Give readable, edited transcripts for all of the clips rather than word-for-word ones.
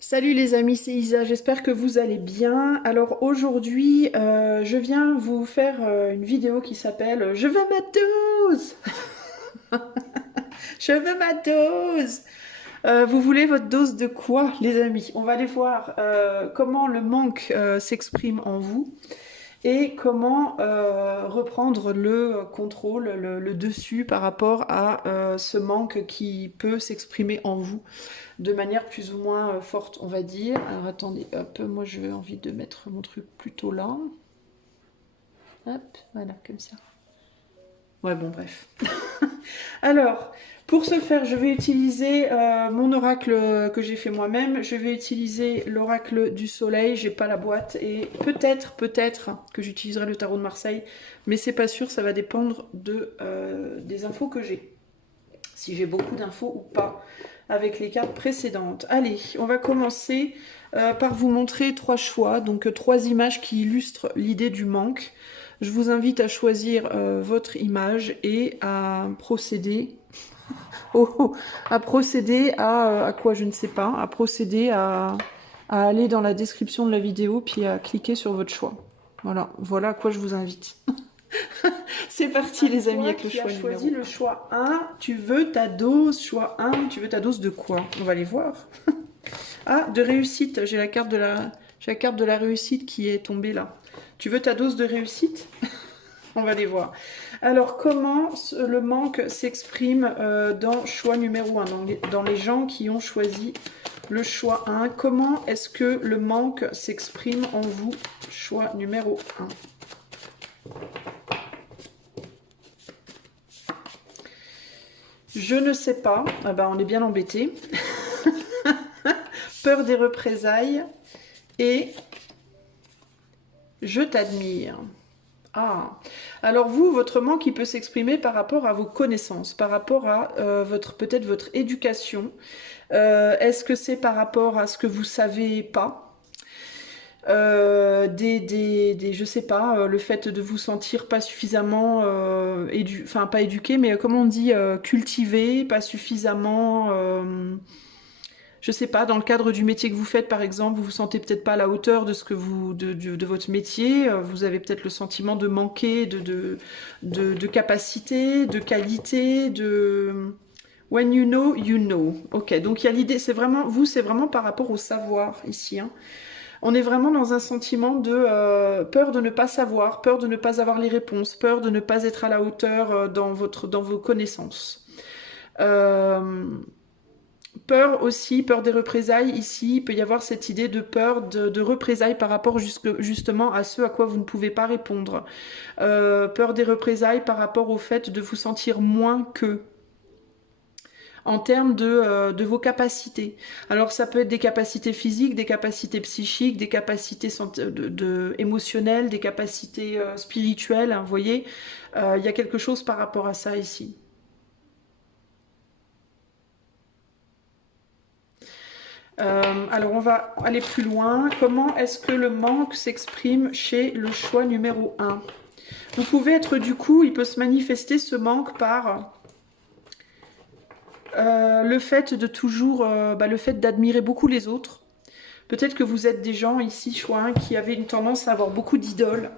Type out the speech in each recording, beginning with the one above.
Salut les amis, c'est Isa, j'espère que vous allez bien. Alors aujourd'hui, je viens vous faire une vidéo qui s'appelle Je veux ma dose. Je veux ma dose. Vous voulez votre dose de quoi les amis? On va aller voir comment le manque s'exprime en vous et comment reprendre le contrôle, le dessus par rapport à ce manque qui peut s'exprimer en vous de manière plus ou moins forte, on va dire. Alors attendez, hop, moi j'ai envie de mettre mon truc plutôt là. Hop, voilà, comme ça. Ouais, bon, bref. Alors, pour ce faire, je vais utiliser mon oracle que j'ai fait moi-même. Je vais utiliser l'oracle du soleil. J'ai pas la boîte et peut-être que j'utiliserai le tarot de Marseille, mais c'est pas sûr. Ça va dépendre des infos que j'ai. Si j'ai beaucoup d'infos ou pas avec les cartes précédentes. Allez, on va commencer par vous montrer trois choix, donc trois images qui illustrent l'idée du manque. Je vous invite à choisir votre image et à procéder à quoi je ne sais pas, à procéder à aller dans la description de la vidéo puis à cliquer sur votre choix. Voilà à quoi je vous invite. C'est parti les amis avec le choix numéro. Choisi le choix 1, tu veux ta dose, choix 1, tu veux ta dose de quoi? On va aller voir. Ah, de réussite, j'ai la carte de la réussite qui est tombée là. Tu veux ta dose de réussite? On va les voir. Alors, comment le manque s'exprime dans choix numéro 1, dans les gens qui ont choisi le choix 1? Comment est-ce que le manque s'exprime en vous, choix numéro 1? Je ne sais pas. Ah bah, on est bien embêté. Peur des représailles et je t'admire. Ah, alors vous, votre manque, il peut s'exprimer par rapport à vos connaissances, par rapport à peut-être votre éducation. Est-ce que c'est par rapport à ce que vous savez pas? Je sais pas, le fait de vous sentir pas suffisamment enfin pas éduqué, mais comment on dit, cultivé, pas suffisamment, je sais pas, dans le cadre du métier que vous faites par exemple, vous vous sentez peut-être pas à la hauteur de ce que de votre métier, vous avez peut-être le sentiment de manquer de capacité, de qualité, de when you know, you know. Ok, donc il y a l'idée, c'est vraiment par rapport au savoir ici, hein. On est vraiment dans un sentiment de peur de ne pas savoir, peur de ne pas avoir les réponses, peur de ne pas être à la hauteur dans vos connaissances. Peur aussi, peur des représailles. Ici, il peut y avoir cette idée de peur de représailles par rapport justement à ce à quoi vous ne pouvez pas répondre. Peur des représailles par rapport au fait de vous sentir moins que, en termes de vos capacités. Alors ça peut être des capacités physiques, des capacités psychiques, des capacités émotionnelles, des capacités spirituelles, hein, vous voyez. Il y a quelque chose par rapport à ça ici. Alors on va aller plus loin. Comment est-ce que le manque s'exprime chez le choix numéro 1? Vous pouvez être du coup, il peut se manifester ce manque par le fait de toujours, le fait d'admirer beaucoup les autres. Peut-être que vous êtes des gens ici, choix 1, qui avaient une tendance à avoir beaucoup d'idoles.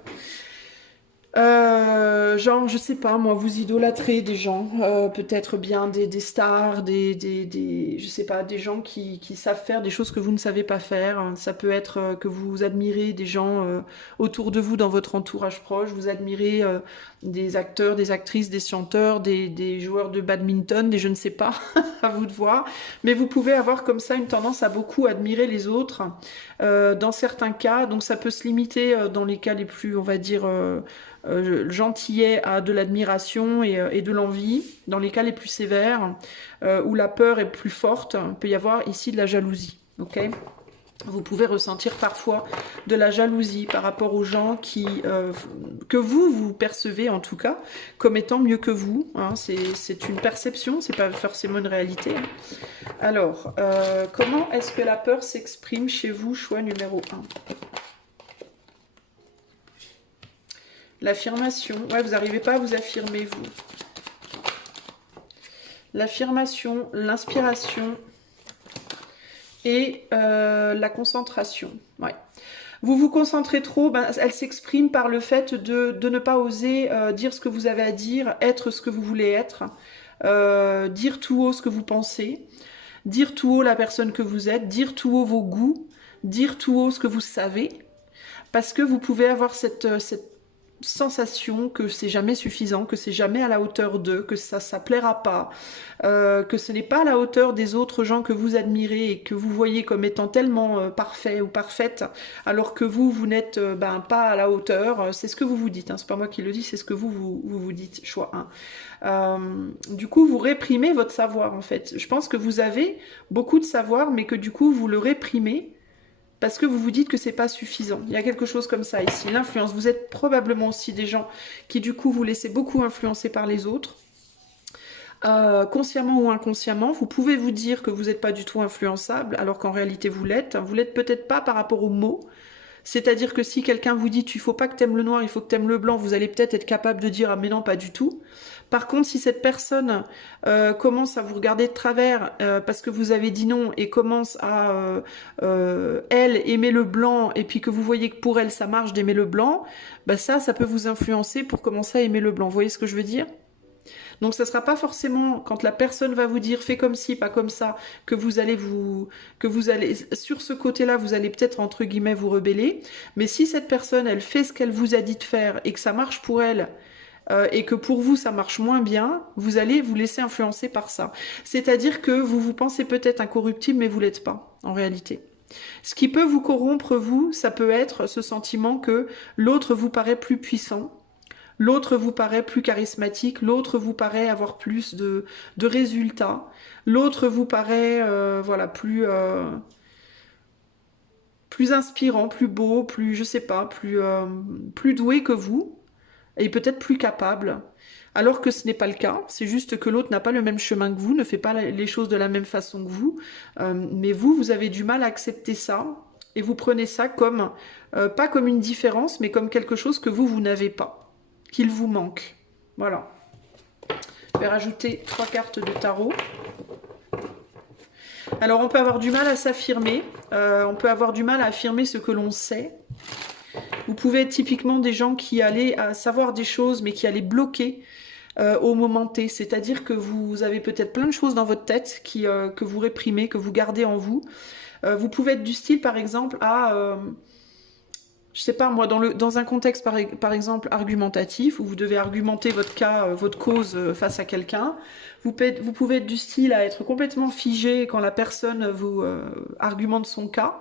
Genre, je sais pas, moi, vous idolâtrez des gens, peut-être bien des stars, je sais pas, des gens qui savent faire des choses que vous ne savez pas faire. Ça peut être que vous admirez des gens autour de vous dans votre entourage proche, vous admirez des acteurs, des actrices, des chanteurs, des joueurs de badminton, des je ne sais pas, à vous de voir. Mais vous pouvez avoir comme ça une tendance à beaucoup admirer les autres, dans certains cas, donc ça peut se limiter dans les cas les plus, on va dire, gentillet à de l'admiration et de l'envie. Dans les cas les plus sévères, où la peur est plus forte, il peut y avoir ici de la jalousie. Ok, vous pouvez ressentir parfois de la jalousie par rapport aux gens que vous percevez en tout cas comme étant mieux que vous, hein. C'est une perception, c'est pas forcément une réalité, hein. Alors, comment est-ce que la peur s'exprime chez vous, choix numéro 1? L'affirmation. Ouais, vous n'arrivez pas à vous affirmer, vous. L'affirmation, l'inspiration et la concentration. Ouais. Vous vous concentrez trop, ben, elle s'exprime par le fait de ne pas oser dire ce que vous avez à dire, être ce que vous voulez être, dire tout haut ce que vous pensez, dire tout haut la personne que vous êtes, dire tout haut vos goûts, dire tout haut ce que vous savez, parce que vous pouvez avoir cette sensation que c'est jamais suffisant, que c'est jamais à la hauteur d'eux, que ça plaira pas, que ce n'est pas à la hauteur des autres gens que vous admirez et que vous voyez comme étant tellement parfaits ou parfaites, alors que vous n'êtes ben, pas à la hauteur. C'est ce que vous vous dites, hein. C'est pas moi qui le dis, c'est ce que vous dites, choix 1. Du coup, vous réprimez votre savoir en fait. Je pense que vous avez beaucoup de savoir, mais que du coup, vous le réprimez parce que vous vous dites que c'est pas suffisant. Il y a quelque chose comme ça ici. L'influence. Vous êtes probablement aussi des gens qui du coup vous laissez beaucoup influencer par les autres. Consciemment ou inconsciemment, vous pouvez vous dire que vous n'êtes pas du tout influençable, alors qu'en réalité vous l'êtes. Vous l'êtes peut-être pas par rapport aux mots. C'est-à-dire que si quelqu'un vous dit il faut pas que t'aimes le noir, il faut que t'aimes le blanc, vous allez peut-être être capable de dire ah mais non pas du tout. Par contre, si cette personne commence à vous regarder de travers parce que vous avez dit non et commence à elle aimer le blanc et puis que vous voyez que pour elle ça marche d'aimer le blanc, bah ça peut vous influencer pour commencer à aimer le blanc. Vous voyez ce que je veux dire? Donc ce ne sera pas forcément quand la personne va vous dire fais comme ci, pas comme ça, que vous allez sur ce côté-là, vous allez peut-être entre guillemets vous rebeller. Mais si cette personne, elle fait ce qu'elle vous a dit de faire et que ça marche pour elle, et que pour vous ça marche moins bien, vous allez vous laisser influencer par ça. C'est-à-dire que vous vous pensez peut-être incorruptible, mais vous l'êtes pas en réalité. Ce qui peut vous corrompre, vous, ça peut être ce sentiment que l'autre vous paraît plus puissant, l'autre vous paraît plus charismatique, l'autre vous paraît avoir plus de résultats, l'autre vous paraît voilà, plus inspirant, plus beau, plus, je sais pas, plus doué que vous, et peut-être plus capable. Alors que ce n'est pas le cas, c'est juste que l'autre n'a pas le même chemin que vous, ne fait pas les choses de la même façon que vous, mais vous avez du mal à accepter ça, et vous prenez ça comme, pas comme une différence, mais comme quelque chose que vous n'avez pas, qu'il vous manque. Voilà. Je vais rajouter 3 cartes de tarot. Alors on peut avoir du mal à s'affirmer, on peut avoir du mal à affirmer ce que l'on sait. Vous pouvez être typiquement des gens qui allaient savoir des choses, mais qui allaient bloquer au moment T. C'est-à-dire que vous avez peut-être plein de choses dans votre tête que vous réprimez, que vous gardez en vous. Vous pouvez être du style, par exemple, à... je sais pas moi, dans un contexte par exemple argumentatif, où vous devez argumenter votre cas, votre cause face à quelqu'un, vous pouvez être du style à être complètement figé quand la personne vous argumente son cas.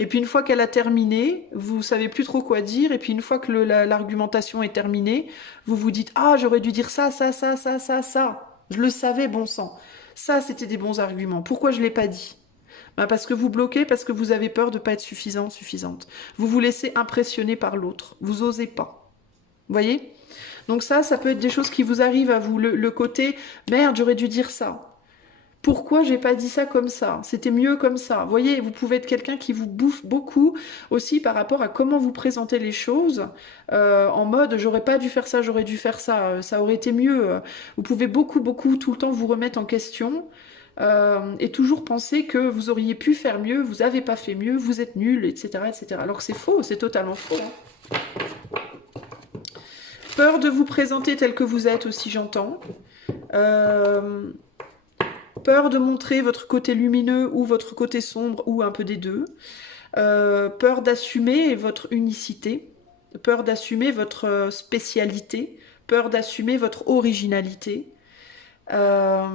Et puis une fois qu'elle a terminé, vous savez plus trop quoi dire. Et puis une fois que l'argumentation est terminée, vous vous dites ah j'aurais dû dire ça, ça, ça, ça, ça, ça. Je le savais, bon sang. Ça c'était des bons arguments. Pourquoi je l'ai pas dit? Ben parce que vous bloquez, parce que vous avez peur de pas être suffisante, suffisante. Vous vous laissez impressionner par l'autre. Vous osez pas. Vous voyez? Donc ça peut être des choses qui vous arrivent à vous. Le côté merde j'aurais dû dire ça. Pourquoi j'ai pas dit ça comme ça? C'était mieux comme ça. Vous voyez, vous pouvez être quelqu'un qui vous bouffe beaucoup aussi par rapport à comment vous présentez les choses, en mode j'aurais pas dû faire ça, j'aurais dû faire ça, ça aurait été mieux. Vous pouvez beaucoup tout le temps vous remettre en question et toujours penser que vous auriez pu faire mieux, vous avez pas fait mieux, vous êtes nul, etc., etc. Alors que c'est faux, c'est totalement faux. Hein. Peur de vous présenter tel que vous êtes aussi, j'entends. Peur de montrer votre côté lumineux ou votre côté sombre ou un peu des deux. Peur d'assumer votre unicité. Peur d'assumer votre spécialité. Peur d'assumer votre originalité. Peur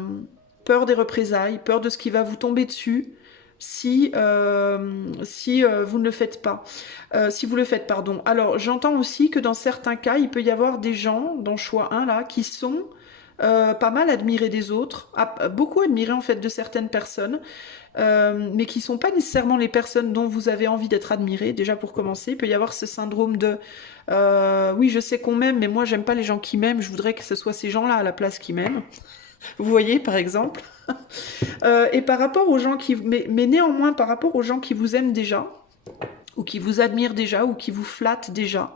des représailles. Peur de ce qui va vous tomber dessus si vous ne le faites pas. Si vous le faites, pardon. Alors, j'entends aussi que dans certains cas, il peut y avoir des gens, dans choix 1 là, qui sont... pas mal admirés des autres, beaucoup admirés en fait de certaines personnes, mais qui sont pas nécessairement les personnes dont vous avez envie d'être admiré. Déjà pour commencer, il peut y avoir ce syndrome de oui je sais qu'on m'aime, mais moi j'aime pas les gens qui m'aiment, je voudrais que ce soit ces gens-là à la place qui m'aiment. Vous voyez par exemple. Et par rapport aux gens qui, mais néanmoins par rapport aux gens qui vous aiment déjà, ou qui vous admirent déjà, ou qui vous flattent déjà.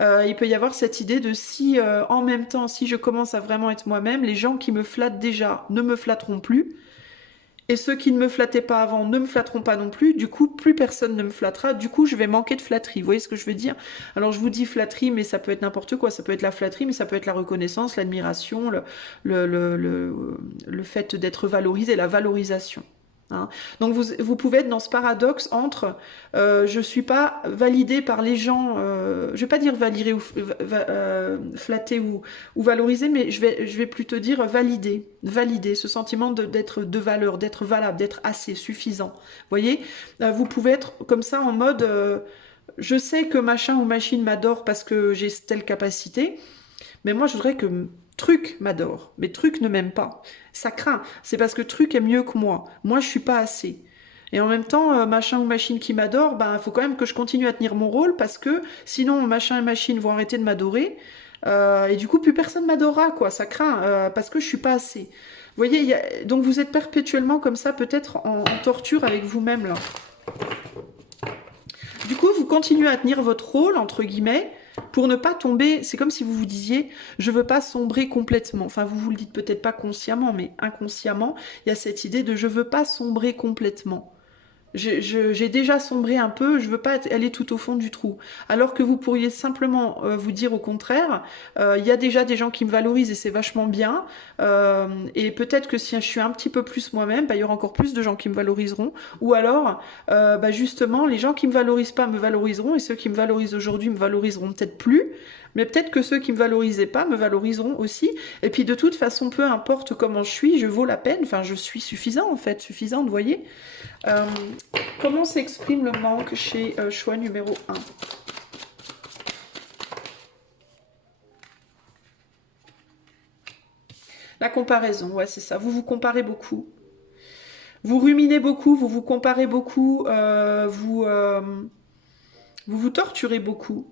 Il peut y avoir cette idée de si en même temps, si je commence à vraiment être moi-même, les gens qui me flattent déjà ne me flatteront plus. Et ceux qui ne me flattaient pas avant ne me flatteront pas non plus. Du coup, plus personne ne me flattera. Du coup, je vais manquer de flatterie. Vous voyez ce que je veux dire? Alors, je vous dis flatterie, mais ça peut être n'importe quoi. Ça peut être la flatterie, mais ça peut être la reconnaissance, l'admiration, le fait d'être valorisé, la valorisation. Hein. Donc vous pouvez être dans ce paradoxe entre je suis pas validé par les gens, je vais pas dire validé ou flatté ou valorisé, mais je vais plutôt dire valider ce sentiment d'être de valeur, d'être valable, d'être assez suffisant. Vous voyez, vous pouvez être comme ça en mode je sais que machin ou machine m'adore parce que j'ai telle capacité, mais moi, je voudrais que Truc m'adore, mais Truc ne m'aime pas. Ça craint. C'est parce que Truc est mieux que moi. Moi, je suis pas assez. Et en même temps, machin ou machine qui m'adore, ben, il faut quand même que je continue à tenir mon rôle parce que sinon, machin et machine vont arrêter de m'adorer. Et du coup, plus personne m'adorera, quoi. Ça craint parce que je suis pas assez. Vous voyez, donc vous êtes perpétuellement comme ça, peut-être en torture avec vous-même, là. Du coup, vous continuez à tenir votre rôle, entre guillemets, pour ne pas tomber. C'est comme si vous vous disiez, je veux pas sombrer complètement. Enfin, vous le dites peut-être pas consciemment, mais inconsciemment, il y a cette idée de je veux pas sombrer complètement. J'ai déjà sombré un peu, je veux pas aller tout au fond du trou. Alors que vous pourriez simplement vous dire au contraire, il y a déjà des gens qui me valorisent et c'est vachement bien. Et peut-être que si je suis un petit peu plus moi-même, bah, il y aura encore plus de gens qui me valoriseront. Ou alors, bah, justement, les gens qui me valorisent pas me valoriseront et ceux qui me valorisent aujourd'hui me valoriseront peut-être plus. Mais peut-être que ceux qui me valorisaient pas me valoriseront aussi. Et puis de toute façon, peu importe comment je suis, je vaux la peine. Enfin, je suis suffisant en fait, suffisante, vous voyez. Euh, Comment s'exprime le manque chez choix numéro 1? La comparaison, ouais, c'est ça. Vous vous comparez beaucoup. Vous ruminez beaucoup, vous vous comparez beaucoup, vous vous torturez beaucoup.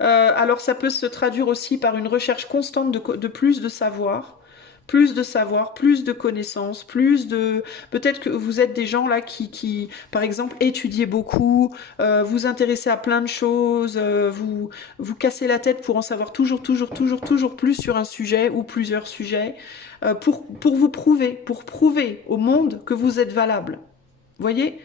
Alors ça peut se traduire aussi par une recherche constante de plus de savoir, plus de connaissances, plus de... Peut-être que vous êtes des gens là par exemple, étudiez beaucoup, vous intéressez à plein de choses, vous cassez la tête pour en savoir toujours plus sur un sujet ou plusieurs sujets, pour prouver au monde que vous êtes valable. Vous voyez?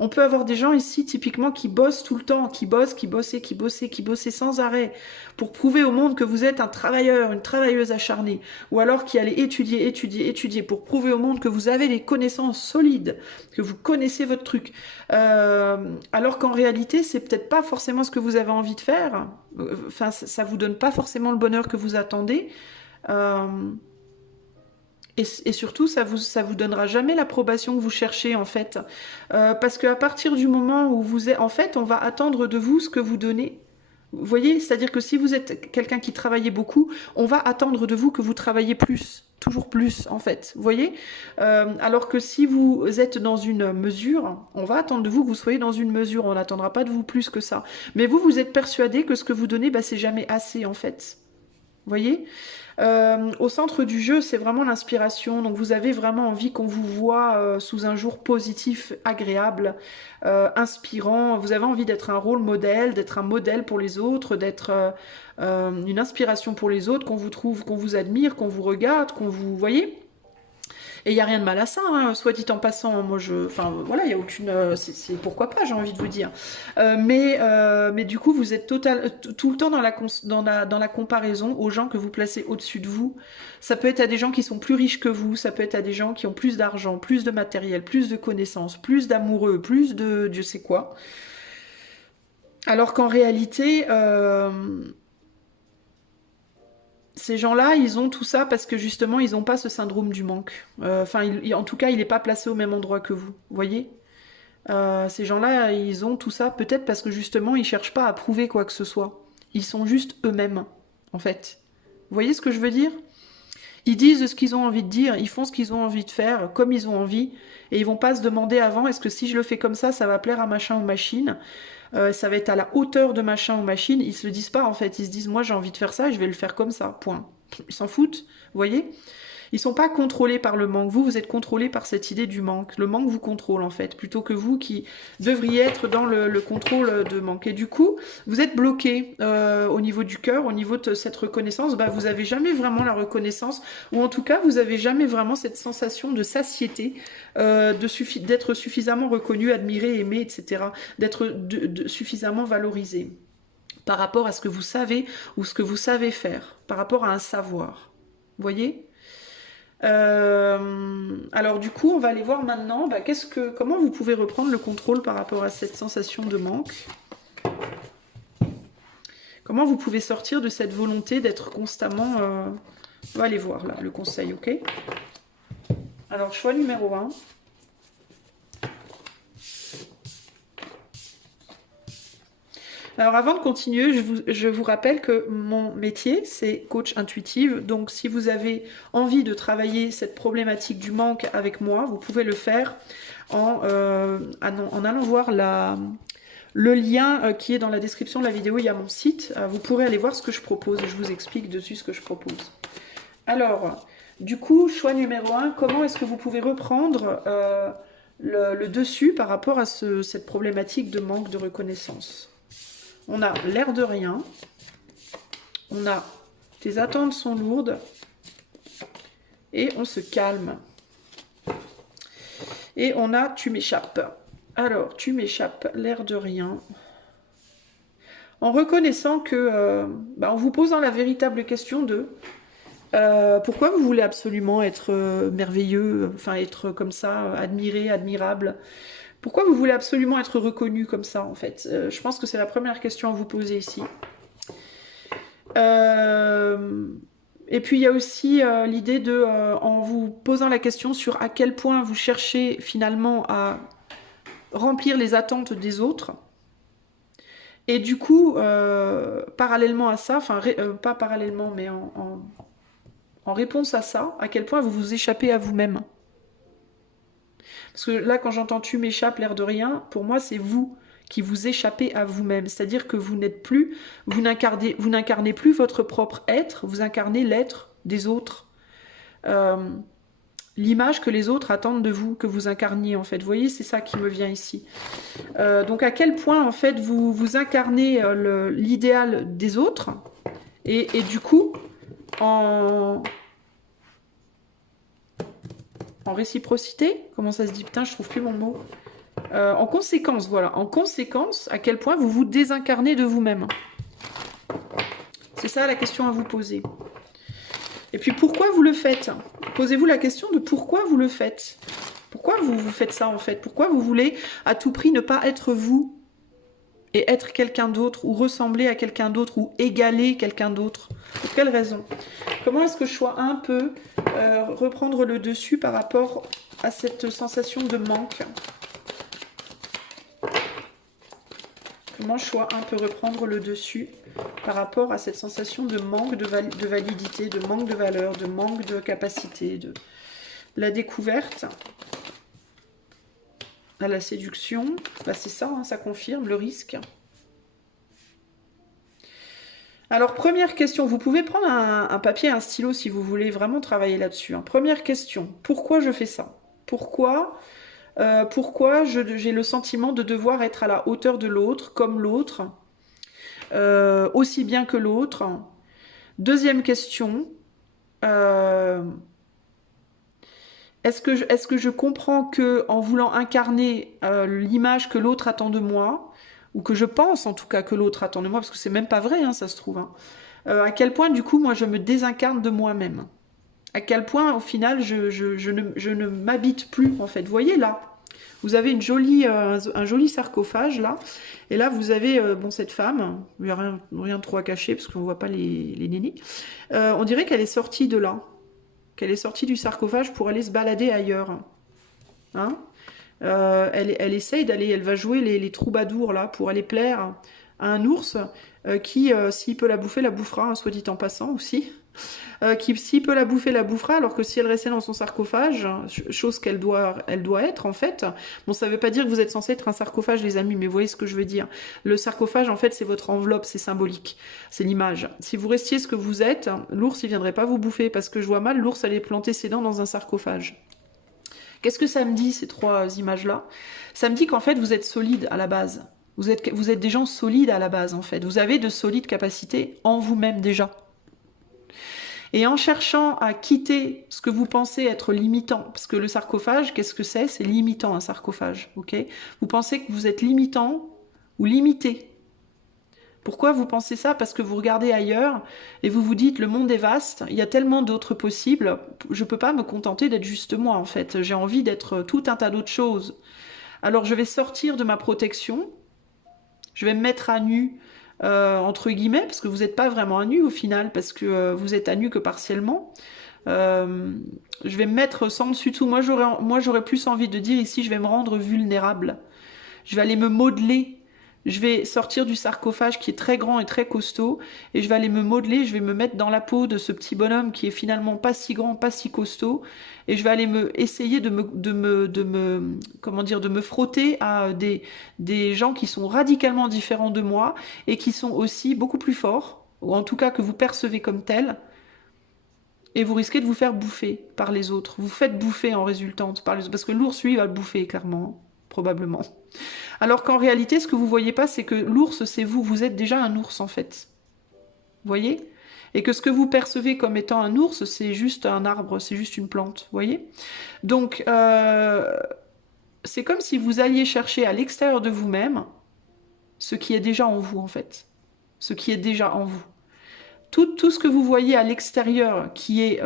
On peut avoir des gens ici, typiquement, qui bossent tout le temps, qui bossaient sans arrêt, pour prouver au monde que vous êtes un travailleur, une travailleuse acharnée, ou alors qui allait étudier, pour prouver au monde que vous avez les connaissances solides, que vous connaissez votre truc. Alors qu'en réalité, c'est peut-être pas forcément ce que vous avez envie de faire. Enfin, ça vous donne pas forcément le bonheur que vous attendez. Euh, et surtout, ça vous donnera jamais l'approbation que vous cherchez en fait, parce qu'à partir du moment où vous êtes, en fait, on va attendre de vous ce que vous donnez. Vous voyez, c'est-à-dire que si vous êtes quelqu'un qui travaillait beaucoup, on va attendre de vous que vous travaillez plus, toujours plus en fait. Vous voyez, alors que si vous êtes dans une mesure, on va attendre de vous que vous soyez dans une mesure. On n'attendra pas de vous plus que ça. Mais vous êtes persuadé que ce que vous donnez, bah, c'est jamais assez en fait. Vous voyez, au centre du jeu, c'est vraiment l'inspiration. Donc vous avez vraiment envie qu'on vous voit sous un jour positif, agréable, inspirant. Vous avez envie d'être un rôle modèle, d'être un modèle pour les autres, d'être une inspiration pour les autres, qu'on vous trouve, qu'on vous admire, qu'on vous regarde, qu'on vous... Voyez. Et il n'y a rien de mal à ça, hein, soit dit en passant. Moi, enfin, voilà, il n'y a aucune. C'est pourquoi pas, j'ai envie de vous dire. Mais du coup, vous êtes tout le temps dans la comparaison aux gens que vous placez au-dessus de vous. Ça peut être à des gens qui sont plus riches que vous, ça peut être à des gens qui ont plus d'argent, plus de matériel, plus de connaissances, plus d'amoureux, plus de Dieu sait quoi. Alors qu'en réalité, ces gens-là, ils ont tout ça parce que justement, ils n'ont pas ce syndrome du manque. Enfin, en tout cas, il n'est pas placé au même endroit que vous. Vous voyez. Ces gens-là, ils ont tout ça peut-être parce que justement, ils cherchent pas à prouver quoi que ce soit. Ils sont juste eux-mêmes, en fait. Vous voyez ce que je veux dire? Ils disent ce qu'ils ont envie de dire, ils font ce qu'ils ont envie de faire, comme ils ont envie, et ils vont pas se demander avant, est-ce que si je le fais comme ça va plaire à machin ou machine, ça va être à la hauteur de machin ou machine. Ils se le disent pas en fait, ils se disent moi j'ai envie de faire ça et je vais le faire comme ça, point. Ils s'en foutent, vous voyez. Ils sont pas contrôlés par le manque. Vous êtes contrôlé par cette idée du manque. Le manque vous contrôle en fait, plutôt que vous qui devriez être dans le contrôle de manque. Et du coup, vous êtes bloqué au niveau du cœur, au niveau de cette reconnaissance. Bah, vous n'avez jamais vraiment la reconnaissance, ou en tout cas, vous n'avez jamais vraiment cette sensation de satiété, d'être suffisamment reconnu, admiré, aimé, etc. D'être suffisamment valorisé par rapport à ce que vous savez ou ce que vous savez faire, par rapport à un savoir. Vous voyez ? Alors du coup, on va aller voir maintenant bah, comment vous pouvez reprendre le contrôle par rapport à cette sensation de manque. Comment vous pouvez sortir de cette volonté d'être constamment... On va aller voir là, le conseil, ok? Alors, choix numéro 1. Alors avant de continuer, je vous rappelle que mon métier, c'est coach intuitive. Donc si vous avez envie de travailler cette problématique du manque avec moi, vous pouvez le faire en allant voir le lien qui est dans la description de la vidéo. Il y a mon site. Vous pourrez aller voir ce que je propose. Je vous explique dessus ce que je propose. Alors, du coup, choix numéro 1, comment est-ce que vous pouvez reprendre le dessus par rapport à cette problématique de manque de reconnaissance? On a l'air de rien. On a tes attentes sont lourdes. Et on se calme. Et on a tu m'échappes. Alors, tu m'échappes, l'air de rien. En reconnaissant que, en vous posant la véritable question de pourquoi vous voulez absolument être merveilleux, enfin être comme ça, admiré, admirable. Pourquoi vous voulez absolument être reconnu comme ça, en fait? Je pense que c'est la première question à vous poser ici. Et puis, il y a aussi l'idée de, en vous posant la question sur à quel point vous cherchez finalement à remplir les attentes des autres. Et du coup, parallèlement à ça, enfin, pas parallèlement, mais en réponse à ça, à quel point vous vous échappez à vous-même. Parce que là, quand j'entends « tu m'échappes, l'air de rien », pour moi, c'est vous qui vous échappez à vous-même. C'est-à-dire que vous n'êtes plus, vous n'incarnez plus votre propre être, vous incarnez l'être des autres. L'image que les autres attendent de vous, que vous incarniez, en fait. Vous voyez, c'est ça qui me vient ici. Donc, à quel point, en fait, vous incarnez l'idéal des autres, et du coup, en réciprocité, comment ça se dit? Putain, je trouve plus mon mot. En conséquence, voilà. En conséquence, à quel point vous vous désincarnez de vous-même. C'est ça la question à vous poser. Et puis, pourquoi vous le faites? Posez-vous la question de pourquoi vous le faites. Pourquoi vous faites ça, en fait? Pourquoi vous voulez à tout prix ne pas être vous et être quelqu'un d'autre, ou ressembler à quelqu'un d'autre, ou égaler quelqu'un d'autre? Pour quelle raison? Comment est-ce que je sois un peu reprendre le dessus par rapport à cette sensation de manque? Comment je sois un peu reprendre le dessus par rapport à cette sensation de manque de validité, de manque de valeur, de manque de capacité, de la découverte à la séduction? Bah, c'est ça, hein, ça confirme le risque. Alors, première question, vous pouvez prendre un papier et un stylo si vous voulez vraiment travailler là-dessus. Hein. Première question, pourquoi je fais ça? Pourquoi j'ai le sentiment de devoir être à la hauteur de l'autre, comme l'autre, aussi bien que l'autre? Deuxième question, est-ce que je comprends que en voulant incarner l'image que l'autre attend de moi, ou que je pense en tout cas que l'autre attend de moi, parce que c'est même pas vrai, hein, ça se trouve, hein, à quel point du coup moi je me désincarne de moi-même? À quel point au final je ne m'habite plus en fait? Vous voyez là, vous avez un joli sarcophage là, et là vous avez cette femme, il n'y a rien de trop à cacher parce qu'on ne voit pas les nénis, on dirait qu'elle est sortie de là, qu'elle est sortie du sarcophage pour aller se balader ailleurs. Hein? Elle essaye d'aller, elle va jouer les troubadours là pour aller plaire à un ours qui, s'il peut la bouffer, la bouffera, hein, soit dit en passant aussi. Qui s'il peut la bouffer, la bouffera, alors que si elle restait dans son sarcophage, chose elle doit être en fait. Bon, ça veut pas dire que vous êtes censé être un sarcophage, les amis, mais vous voyez ce que je veux dire. Le sarcophage, en fait, c'est votre enveloppe, c'est symbolique, c'est l'image. Si vous restiez ce que vous êtes, l'ours, il viendrait pas vous bouffer, parce que je vois mal l'ours aller planter ses dents dans un sarcophage. Qu'est-ce que ça me dit, ces trois images-là? Ça me dit qu'en fait, vous êtes solide à la base. Vous êtes des gens solides à la base, en fait. Vous avez de solides capacités en vous-même déjà. Et en cherchant à quitter ce que vous pensez être limitant, parce que le sarcophage, qu'est-ce que c'est? C'est limitant, un sarcophage, ok? Vous pensez que vous êtes limitant ou limité. Pourquoi vous pensez ça? Parce que vous regardez ailleurs et vous vous dites, le monde est vaste, il y a tellement d'autres possibles, je ne peux pas me contenter d'être juste moi, en fait. J'ai envie d'être tout un tas d'autres choses. Alors je vais sortir de ma protection, je vais me mettre à nu, entre guillemets, parce que vous n'êtes pas vraiment à nu au final, parce que vous êtes à nu que partiellement. Je vais me mettre sans dessus-dessous. Moi, j'aurais plus envie de dire ici, je vais me rendre vulnérable. Je vais aller me modeler. Je vais sortir du sarcophage qui est très grand et très costaud, et je vais aller me modeler, je vais me mettre dans la peau de ce petit bonhomme qui est finalement pas si grand, pas si costaud, et je vais aller essayer de me frotter à des gens qui sont radicalement différents de moi, et qui sont aussi beaucoup plus forts, ou en tout cas que vous percevez comme tels, et vous risquez de vous faire bouffer par les autres. Vous faites bouffer en résultante par les autres, parce que l'ours, lui, va le bouffer, clairement, probablement. Alors qu'en réalité, ce que vous voyez pas, c'est que l'ours, c'est vous. Vous êtes déjà un ours, en fait. Vous voyez? Et que ce que vous percevez comme étant un ours, c'est juste un arbre, c'est juste une plante. Vous voyez? Donc, c'est comme si vous alliez chercher à l'extérieur de vous-même ce qui est déjà en vous, en fait. Ce qui est déjà en vous. Tout ce que vous voyez à l'extérieur qui est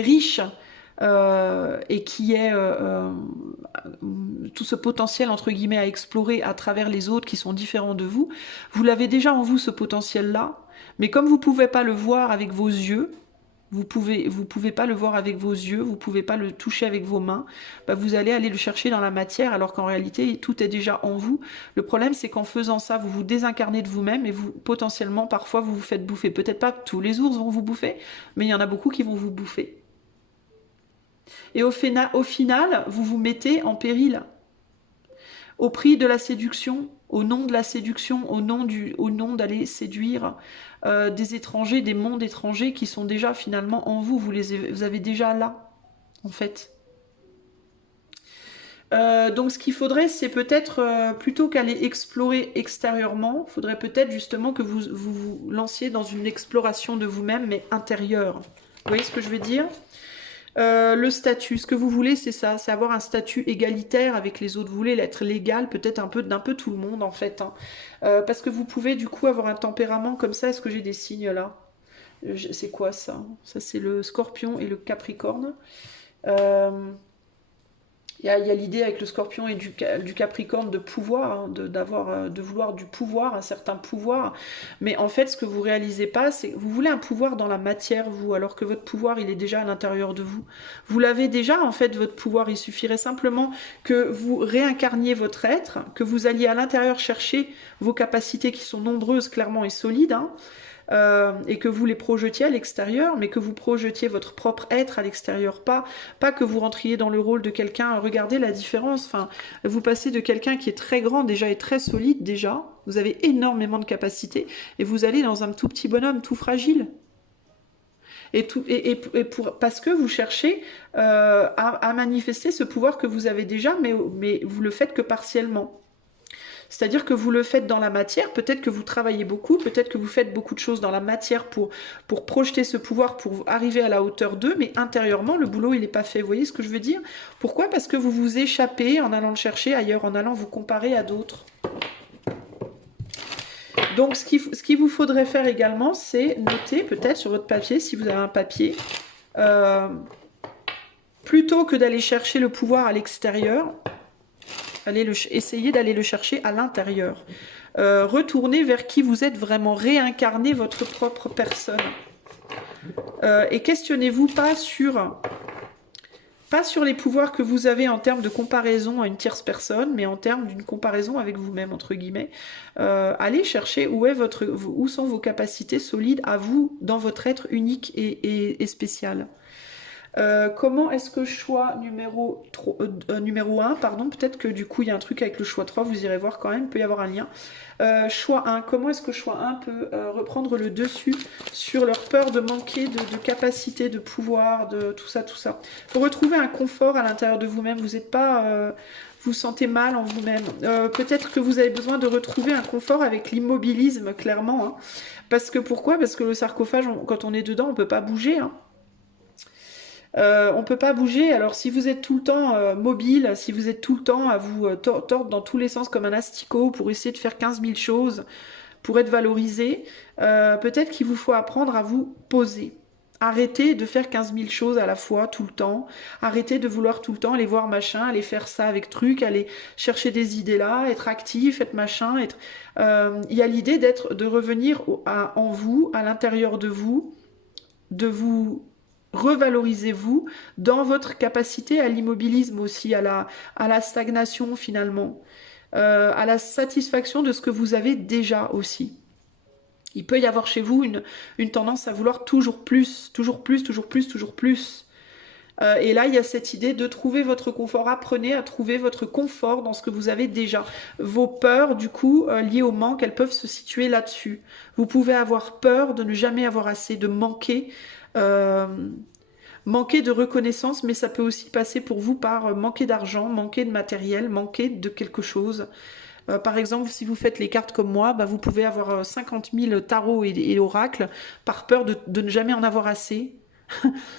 riche, et qui est tout ce potentiel entre guillemets à explorer à travers les autres qui sont différents de vous, vous l'avez déjà en vous, ce potentiel-là, mais comme vous pouvez pas le voir avec vos yeux, vous pouvez pas le voir avec vos yeux, vous pouvez pas le toucher avec vos mains, bah vous allez aller le chercher dans la matière, alors qu'en réalité tout est déjà en vous. Le problème, c'est qu'en faisant ça, vous vous désincarnez de vous-même, et vous potentiellement parfois vous vous faites bouffer. Peut-être pas tous les ours vont vous bouffer, mais il y en a beaucoup qui vont vous bouffer. Et au final, vous vous mettez en péril. Au prix de la séduction, au nom de la séduction, au nom d'aller séduire des étrangers, des mondes étrangers qui sont déjà finalement en vous. Vous avez déjà là, en fait. Donc ce qu'il faudrait, c'est peut-être, plutôt qu'aller explorer extérieurement, il faudrait peut-être justement que vous lanciez dans une exploration de vous-même, mais intérieure. Vous voyez ce que je veux dire ? Le statut, ce que vous voulez, c'est ça, c'est avoir un statut égalitaire avec les autres. Vous voulez être légal, peut-être d'un peu tout le monde en fait, hein. Parce que vous pouvez du coup avoir un tempérament comme ça. Est-ce que j'ai des signes là? C'est quoi ça? Ça c'est le Scorpion et le Capricorne. Il y a l'idée avec le Scorpion et du Capricorne de pouvoir, hein, de vouloir du pouvoir, un certain pouvoir. Mais en fait, ce que vous réalisez pas, c'est que vous voulez un pouvoir dans la matière, vous, alors que votre pouvoir, il est déjà à l'intérieur de vous. Vous l'avez déjà, en fait, votre pouvoir. Il suffirait simplement que vous réincarniez votre être, que vous alliez à l'intérieur chercher vos capacités qui sont nombreuses, clairement, et solides, hein, et que vous les projetiez à l'extérieur, mais que vous projetiez votre propre être à l'extérieur, pas que vous rentriez dans le rôle de quelqu'un. Regardez la différence, enfin, vous passez de quelqu'un qui est très grand déjà et très solide déjà, vous avez énormément de capacités, et vous allez dans un tout petit bonhomme tout fragile. Parce que vous cherchez à manifester ce pouvoir que vous avez déjà, mais vous le faites que partiellement. C'est-à-dire que vous le faites dans la matière, peut-être que vous travaillez beaucoup, peut-être que vous faites beaucoup de choses dans la matière pour projeter ce pouvoir, pour arriver à la hauteur d'eux, mais intérieurement, le boulot, il n'est pas fait. Vous voyez ce que je veux dire? Pourquoi? Parce que vous vous échappez en allant le chercher ailleurs, en allant vous comparer à d'autres. Donc, ce qu'il vous faudrait faire également, c'est noter peut-être sur votre papier, si vous avez un papier, plutôt que d'aller chercher le pouvoir à l'extérieur, essayez d'aller le chercher à l'intérieur. Retournez vers qui vous êtes vraiment, réincarnez votre propre personne. Et questionnez-vous pas Pas sur les pouvoirs que vous avez en termes de comparaison à une tierce personne, mais en termes d'une comparaison avec vous-même, entre guillemets. Allez chercher où sont vos capacités solides à vous, dans votre être unique et spécial. Comment est-ce que choix numéro 1, pardon, peut-être que du coup il y a un truc avec le choix 3, vous irez voir quand même, il peut y avoir un lien. Choix 1, comment est-ce que choix 1 peut reprendre le dessus sur leur peur de manquer de capacité, de pouvoir, de tout ça, tout ça. Il faut retrouver un confort à l'intérieur de vous-même, vous n'êtes pas... vous sentez mal en vous-même. Peut-être que vous avez besoin de retrouver un confort avec l'immobilisme, clairement. Hein. Parce que pourquoi? Parce que le sarcophage, quand on est dedans, on ne peut pas bouger. Hein. On peut pas bouger, alors si vous êtes tout le temps mobile, si vous êtes tout le temps à vous tordre dans tous les sens comme un asticot pour essayer de faire 15 000 choses, pour être valorisé, peut-être qu'il vous faut apprendre à vous poser. Arrêtez de faire 15 000 choses à la fois, tout le temps. Arrêtez de vouloir tout le temps aller voir machin, aller faire ça avec truc, aller chercher des idées là, être actif, être machin. Il y a l'idée de revenir en vous, à l'intérieur de vous revalorisez-vous dans votre capacité à l'immobilisme aussi, à la stagnation finalement, à la satisfaction de ce que vous avez déjà aussi. Il peut y avoir chez vous une tendance à vouloir toujours plus, toujours plus, toujours plus, toujours plus. Et là, il y a cette idée de trouver votre confort. Apprenez à trouver votre confort dans ce que vous avez déjà. Vos peurs, du coup, liées au manque, elles peuvent se situer là-dessus. Vous pouvez avoir peur de ne jamais avoir assez, de manquer... manquer de reconnaissance, mais ça peut aussi passer pour vous par manquer d'argent, manquer de matériel, manquer de quelque chose. Par exemple, si vous faites les cartes comme moi, bah, vous pouvez avoir 50 000 tarots et oracles par peur de ne jamais en avoir assez.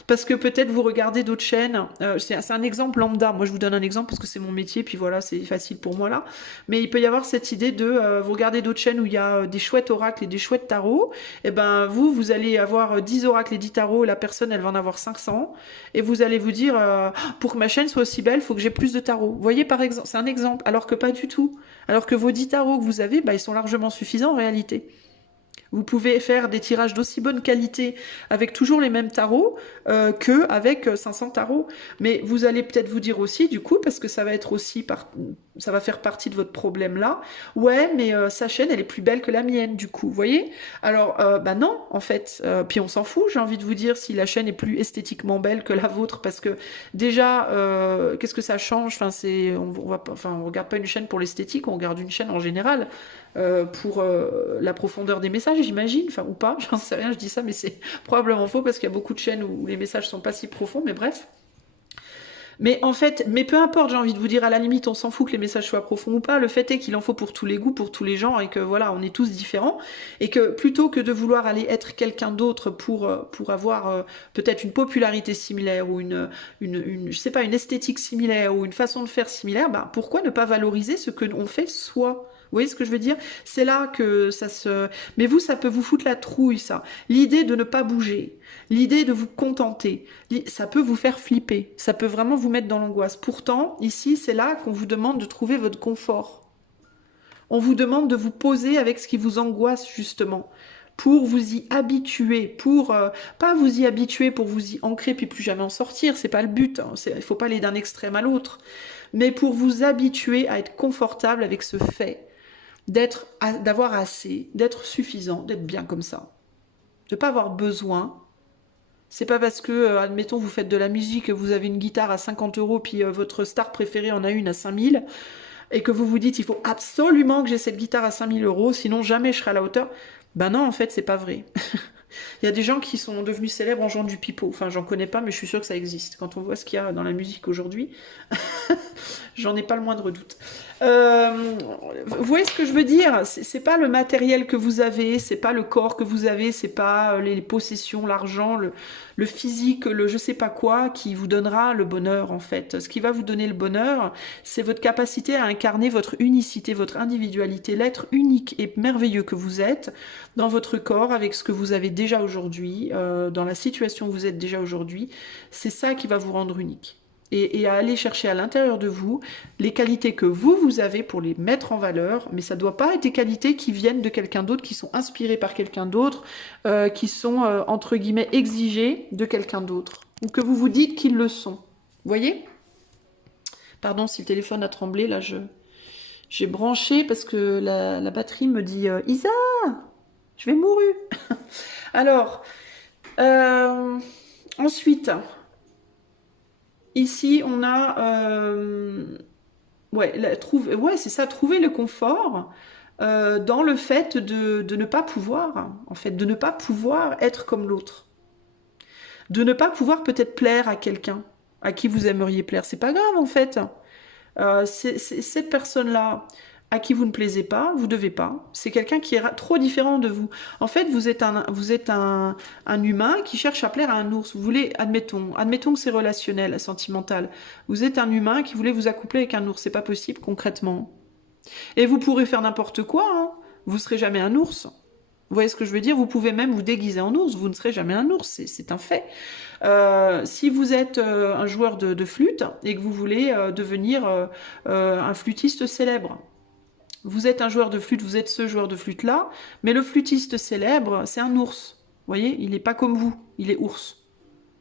Parce que peut-être vous regardez d'autres chaînes, c'est un exemple lambda, moi je vous donne un exemple parce que c'est mon métier, puis voilà, c'est facile pour moi là, mais il peut y avoir cette idée de, vous regardez d'autres chaînes où il y a des chouettes oracles et des chouettes tarots, et ben vous allez avoir 10 oracles et 10 tarots, la personne elle va en avoir 500, et vous allez vous dire, pour que ma chaîne soit aussi belle, il faut que j'ai plus de tarots. Vous voyez par exemple, c'est un exemple, alors que pas du tout, alors que vos 10 tarots que vous avez, bah, ils sont largement suffisants en réalité. Vous pouvez faire des tirages d'aussi bonne qualité avec toujours les mêmes tarots qu'avec 500 tarots. Mais vous allez peut-être vous dire aussi, du coup, parce que ça va être aussi, ça va faire partie de votre problème là, ouais, mais sa chaîne, elle est plus belle que la mienne, du coup, vous voyez? Alors, bah non, en fait, puis on s'en fout, j'ai envie de vous dire, si la chaîne est plus esthétiquement belle que la vôtre, parce que déjà, qu'est-ce que ça change? Enfin, on regarde pas une chaîne pour l'esthétique, on regarde une chaîne en général. Pour la profondeur des messages, j'imagine, enfin ou pas, j'en sais rien, je dis ça, mais c'est probablement faux parce qu'il y a beaucoup de chaînes où les messages sont pas si profonds, mais bref. Mais en fait, mais peu importe, j'ai envie de vous dire, à la limite, on s'en fout que les messages soient profonds ou pas. Le fait est qu'il en faut pour tous les goûts, pour tous les genres, et que voilà, on est tous différents, et que plutôt que de vouloir aller être quelqu'un d'autre pour avoir peut-être une popularité similaire ou je sais pas, une esthétique similaire ou une façon de faire similaire, bah pourquoi ne pas valoriser ce que l'on fait soi? Vous voyez ce que je veux dire? C'est là que ça se... Mais vous, ça peut vous foutre la trouille, ça. L'idée de ne pas bouger, l'idée de vous contenter, ça peut vous faire flipper. Ça peut vraiment vous mettre dans l'angoisse. Pourtant, ici, c'est là qu'on vous demande de trouver votre confort. On vous demande de vous poser avec ce qui vous angoisse, justement, pour vous y habituer, pas vous y habituer pour vous y ancrer puis plus jamais en sortir, c'est pas le but, hein. Il faut pas aller d'un extrême à l'autre, mais pour vous habituer à être confortable avec ce fait, d'avoir assez, d'être suffisant, d'être bien comme ça, de pas avoir besoin. C'est pas parce que, admettons, vous faites de la musique, vous avez une guitare à 50 euros, puis votre star préférée en a une à 5000, et que vous vous dites, il faut absolument que j'ai cette guitare à 5000 euros, sinon jamais je serai à la hauteur. Ben non, en fait, c'est pas vrai. Il y a des gens qui sont devenus célèbres en jouant du pipeau. Enfin, j'en connais pas, mais je suis sûre que ça existe. Quand on voit ce qu'il y a dans la musique aujourd'hui, j'en ai pas le moindre doute. Vous voyez ce que je veux dire? C'est pas le matériel que vous avez, c'est pas le corps que vous avez, c'est pas les possessions, l'argent, le physique, le je sais pas quoi qui vous donnera le bonheur en fait. Ce qui va vous donner le bonheur, c'est votre capacité à incarner votre unicité, votre individualité, l'être unique et merveilleux que vous êtes dans votre corps avec ce que vous avez déjà aujourd'hui, dans la situation où vous êtes déjà aujourd'hui. C'est ça qui va vous rendre unique. Et à aller chercher à l'intérieur de vous les qualités que vous avez pour les mettre en valeur, mais ça ne doit pas être des qualités qui viennent de quelqu'un d'autre, qui sont inspirées par quelqu'un d'autre, qui sont, entre guillemets, exigées de quelqu'un d'autre, ou que vous vous dites qu'ils le sont. Vous voyez? Pardon si le téléphone a tremblé, là, j'ai branché parce que la batterie me dit Isa, je vais mourir. Alors, ensuite, ici, on a... ouais, ouais c'est ça, trouver le confort dans le fait de ne pas pouvoir, en fait, de ne pas pouvoir être comme l'autre. De ne pas pouvoir peut-être plaire à quelqu'un à qui vous aimeriez plaire. C'est pas grave, en fait. Cette personne-là à qui vous ne plaisez pas, vous devez pas. C'est quelqu'un qui est trop différent de vous. En fait, vous êtes un humain qui cherche à plaire à un ours. Vous voulez, admettons que c'est relationnel, sentimental. Vous êtes un humain qui voulait vous accoupler avec un ours. C'est pas possible concrètement. Et vous pourrez faire n'importe quoi. Hein. Vous serez jamais un ours. Vous voyez ce que je veux dire? Vous pouvez même vous déguiser en ours. Vous ne serez jamais un ours. C'est un fait. Si vous êtes un joueur de flûte et que vous voulez devenir un flûtiste célèbre, vous êtes un joueur de flûte, vous êtes ce joueur de flûte-là, mais le flûtiste célèbre, c'est un ours. Vous voyez, il n'est pas comme vous, il est ours.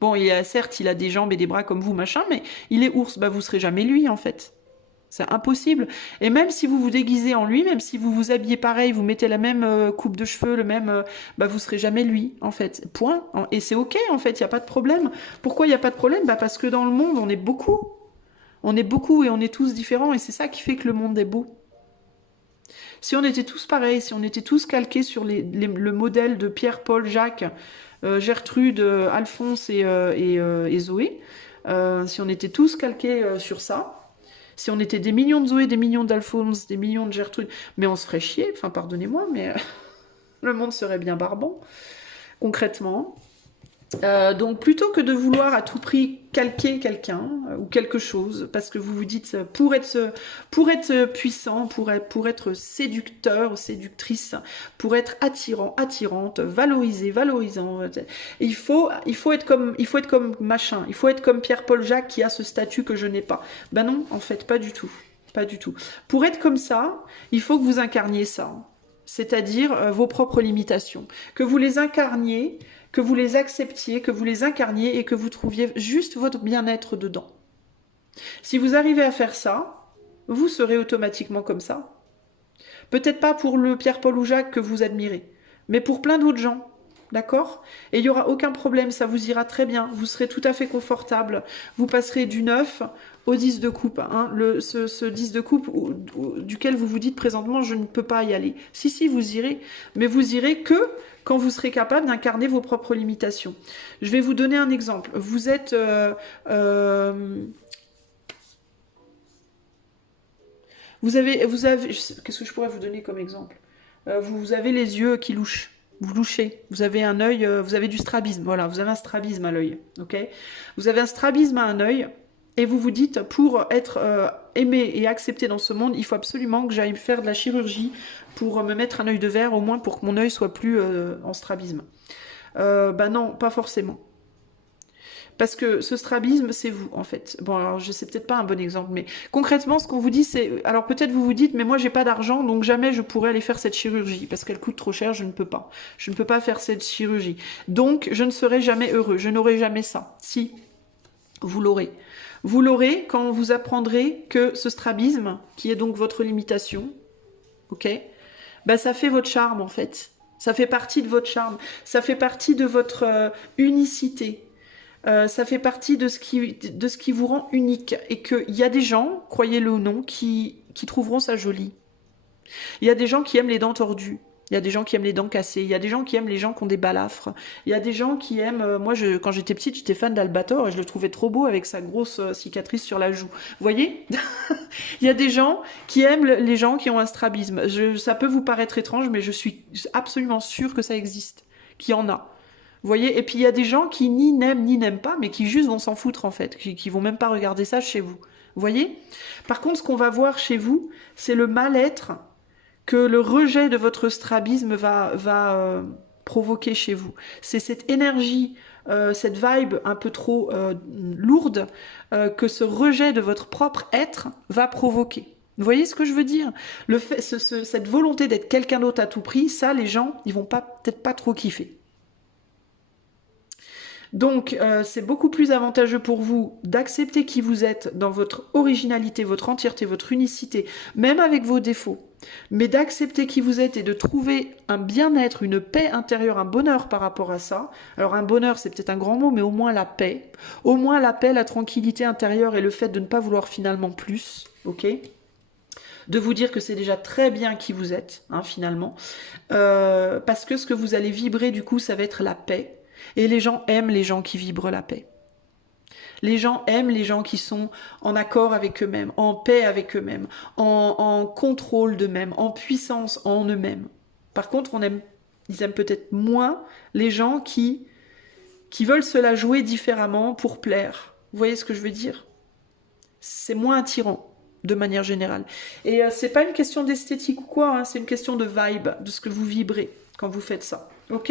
Bon, certes, il a des jambes et des bras comme vous, machin, mais il est ours. Bah, vous serez jamais lui, en fait. C'est impossible. Et même si vous vous déguisez en lui, même si vous vous habillez pareil, vous mettez la même coupe de cheveux, le même, bah vous serez jamais lui, en fait. Point. Et c'est ok, en fait, il n'y a pas de problème. Pourquoi il n'y a pas de problème? Bah parce que dans le monde, on est beaucoup. On est beaucoup et on est tous différents, et c'est ça qui fait que le monde est beau. Si on était tous pareils, si on était tous calqués sur le modèle de Pierre, Paul, Jacques, Gertrude, Alphonse et Zoé, si on était tous calqués sur ça, si on était des millions de Zoé, des millions d'Alphonse, des millions de Gertrude, mais on se ferait chier, enfin pardonnez-moi, mais le monde serait bien barbant, concrètement. Donc plutôt que de vouloir à tout prix calquer quelqu'un ou quelque chose, parce que vous vous dites pour être puissant, pour être séducteur ou séductrice, pour être attirant, attirante, valorisé, valorisant, il faut être comme machin, il faut être comme Pierre-Paul Jacques qui a ce statut que je n'ai pas. Ben non, en fait, pas du tout. Pas du tout. Pour être comme ça, il faut que vous incarniez ça. C'est-à-dire vos propres limitations. Que vous les incarniez, que vous les acceptiez, que vous les incarniez et que vous trouviez juste votre bien-être dedans. Si vous arrivez à faire ça, vous serez automatiquement comme ça. Peut-être pas pour le Pierre-Paul ou Jacques que vous admirez, mais pour plein d'autres gens. D'accord? Et il n'y aura aucun problème, ça vous ira très bien. Vous serez tout à fait confortable. Vous passerez du 9 au 10 de coupe. Hein. Ce 10 de coupe duquel vous vous dites présentement, je ne peux pas y aller. Si, vous irez. Mais vous irez que quand vous serez capable d'incarner vos propres limitations. Je vais vous donner un exemple. Vous êtes... vous avez qu'est-ce que je pourrais vous donner comme exemple? Vous avez les yeux qui louchent. Vous louchez. Vous avez un œil, vous avez du strabisme. Voilà, vous avez un strabisme à l'œil. Ok? Vous avez un strabisme à un œil. Et vous vous dites, pour être aimé et accepté dans ce monde, il faut absolument que j'aille faire de la chirurgie pour me mettre un œil de verre, au moins pour que mon œil soit plus en strabisme. Ben non, pas forcément. Parce que ce strabisme, c'est vous, en fait. Bon, alors, je sais peut-être pas un bon exemple, mais concrètement, ce qu'on vous dit, c'est... Alors, peut-être vous vous dites, mais moi, j'ai pas d'argent, donc jamais je pourrais aller faire cette chirurgie, parce qu'elle coûte trop cher, je ne peux pas. Je ne peux pas faire cette chirurgie. Donc, je ne serai jamais heureux, je n'aurai jamais ça. Si, vous l'aurez. Vous l'aurez quand vous apprendrez que ce strabisme, qui est donc votre limitation, ok, ben, ça fait votre charme, en fait. Ça fait partie de votre charme. Ça fait partie de votre unicité. Ça fait partie de ce qui vous rend unique. Et qu'il y a des gens, croyez-le ou non, qui trouveront ça joli. Il y a des gens qui aiment les dents tordues. Il y a des gens qui aiment les dents cassées. Il y a des gens qui aiment les gens qui ont des balafres. Il y a des gens qui aiment... moi, quand j'étais petite, j'étais fan d'Albator et je le trouvais trop beau avec sa grosse cicatrice sur la joue. Vous voyez? Il y a des gens qui aiment les gens qui ont un strabisme. Ça peut vous paraître étrange, mais je suis absolument sûre que ça existe. Qu'il y en a. Vous voyez? Et puis il y a des gens qui ni n'aiment pas, mais qui juste vont s'en foutre en fait, qui vont même pas regarder ça chez vous. Vous voyez? Par contre, ce qu'on va voir chez vous, c'est le mal-être que le rejet de votre strabisme va provoquer chez vous. C'est cette énergie, cette vibe un peu trop lourde que ce rejet de votre propre être va provoquer. Vous voyez ce que je veux dire? Cette volonté d'être quelqu'un d'autre à tout prix, ça, les gens, ils vont peut-être pas trop kiffer. Donc, c'est beaucoup plus avantageux pour vous d'accepter qui vous êtes dans votre originalité, votre entièreté, votre unicité, même avec vos défauts, mais d'accepter qui vous êtes et de trouver un bien-être, une paix intérieure, un bonheur par rapport à ça. Alors, un bonheur, c'est peut-être un grand mot, mais au moins la paix. Au moins la paix, la tranquillité intérieure et le fait de ne pas vouloir finalement plus, ok ? De vous dire que c'est déjà très bien qui vous êtes, hein, finalement. Parce que ce que vous allez vibrer, du coup, ça va être la paix. Et les gens aiment les gens qui vibrent la paix. Les gens aiment les gens qui sont en accord avec eux-mêmes, en paix avec eux-mêmes, en contrôle d'eux-mêmes, en puissance en eux-mêmes. Par contre, ils aiment peut-être moins les gens qui veulent se la jouer différemment pour plaire. Vous voyez ce que je veux dire? C'est moins attirant de manière générale. Et c'est pas une question d'esthétique ou quoi, hein, c'est une question de vibe, de ce que vous vibrez quand vous faites ça. Ok ?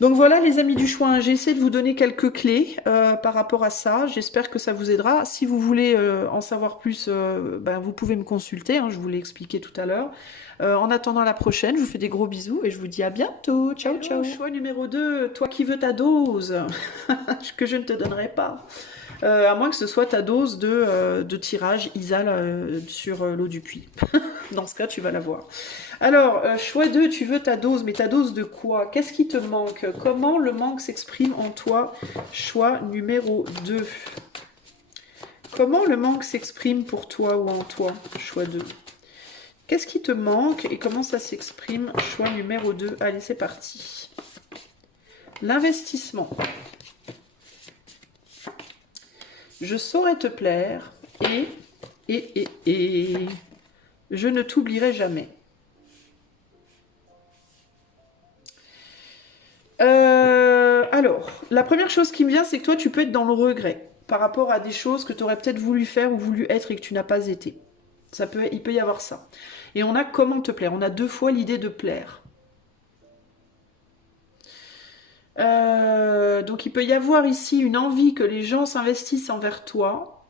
Donc voilà les amis du choix, hein, j'ai essayé de vous donner quelques clés par rapport à ça, j'espère que ça vous aidera. Si vous voulez en savoir plus, vous pouvez me consulter, hein, je vous l'ai expliqué tout à l'heure. En attendant la prochaine, je vous fais des gros bisous et je vous dis à bientôt. Ciao, ciao. Choix numéro 2, toi qui veux ta dose, que je ne te donnerai pas. À moins que ce soit ta dose de tirage ISAL sur l'eau du puits. Dans ce cas, tu vas l'avoir. Alors, choix 2, tu veux ta dose, mais ta dose de quoi? Qu'est-ce qui te manque? Comment le manque s'exprime en toi? Choix numéro 2. Comment le manque s'exprime pour toi ou en toi? Choix 2. Qu'est-ce qui te manque et comment ça s'exprime? Choix numéro 2. Allez, c'est parti. L'investissement. Je saurais te plaire et je ne t'oublierai jamais. Alors, la première chose qui me vient, c'est que toi, tu peux être dans le regret par rapport à des choses que tu aurais peut-être voulu faire ou voulu être et que tu n'as pas été. Il peut y avoir ça. Et on a comment te plaire. On a 2 fois l'idée de plaire. Donc il peut y avoir ici une envie que les gens s'investissent envers toi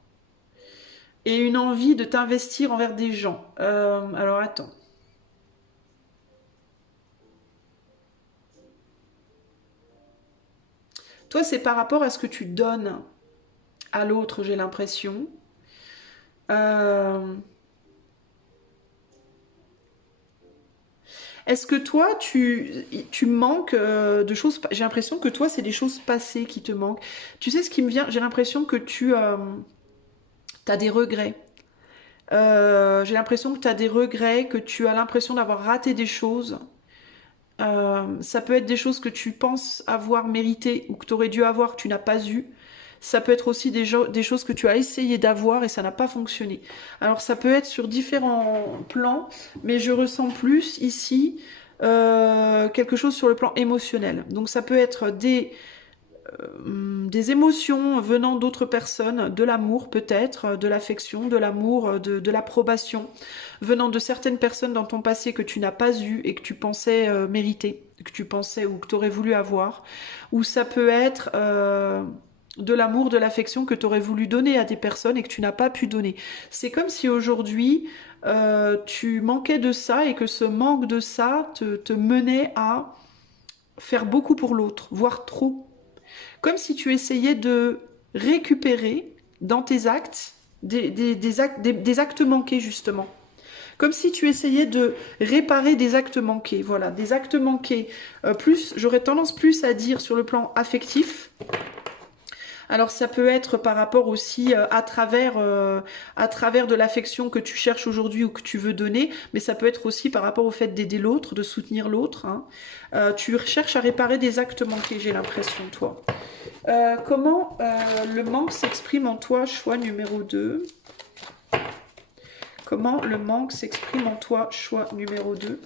et une envie de t'investir envers des gens. Alors attends. Toi, c'est par rapport à ce que tu donnes à l'autre, j'ai l'impression. Est-ce que toi, tu manques de choses... J'ai l'impression que toi, c'est des choses passées qui te manquent. Tu sais ce qui me vient? J'ai l'impression que tu as des regrets. J'ai l'impression que tu as des regrets, que tu as l'impression d'avoir raté des choses. Ça peut être des choses que tu penses avoir méritées ou que tu aurais dû avoir, que tu n'as pas eu. Ça peut être aussi des choses que tu as essayé d'avoir et ça n'a pas fonctionné. Alors ça peut être sur différents plans, mais je ressens plus ici quelque chose sur le plan émotionnel. Donc ça peut être des émotions venant d'autres personnes, de l'amour peut-être, de l'affection, de l'amour, de l'approbation, venant de certaines personnes dans ton passé que tu n'as pas eu et que tu pensais mériter, que tu pensais ou que tu aurais voulu avoir. Ou ça peut être de l'amour, de l'affection que tu aurais voulu donner à des personnes et que tu n'as pas pu donner. C'est comme si aujourd'hui tu manquais de ça et que ce manque de ça te menait à faire beaucoup pour l'autre, voire trop. Comme si tu essayais de récupérer dans tes actes des actes manqués, justement. Comme si tu essayais de réparer des actes manqués. Voilà, des actes manqués. J'aurais tendance plus à dire sur le plan affectif. Alors ça peut être par rapport aussi à travers de l'affection que tu cherches aujourd'hui ou que tu veux donner, mais ça peut être aussi par rapport au fait d'aider l'autre, de soutenir l'autre. Hein. Tu cherches à réparer des actes manqués, j'ai l'impression, toi. Comment le manque s'exprime en toi, choix numéro 2. Comment le manque s'exprime en toi, choix numéro 2.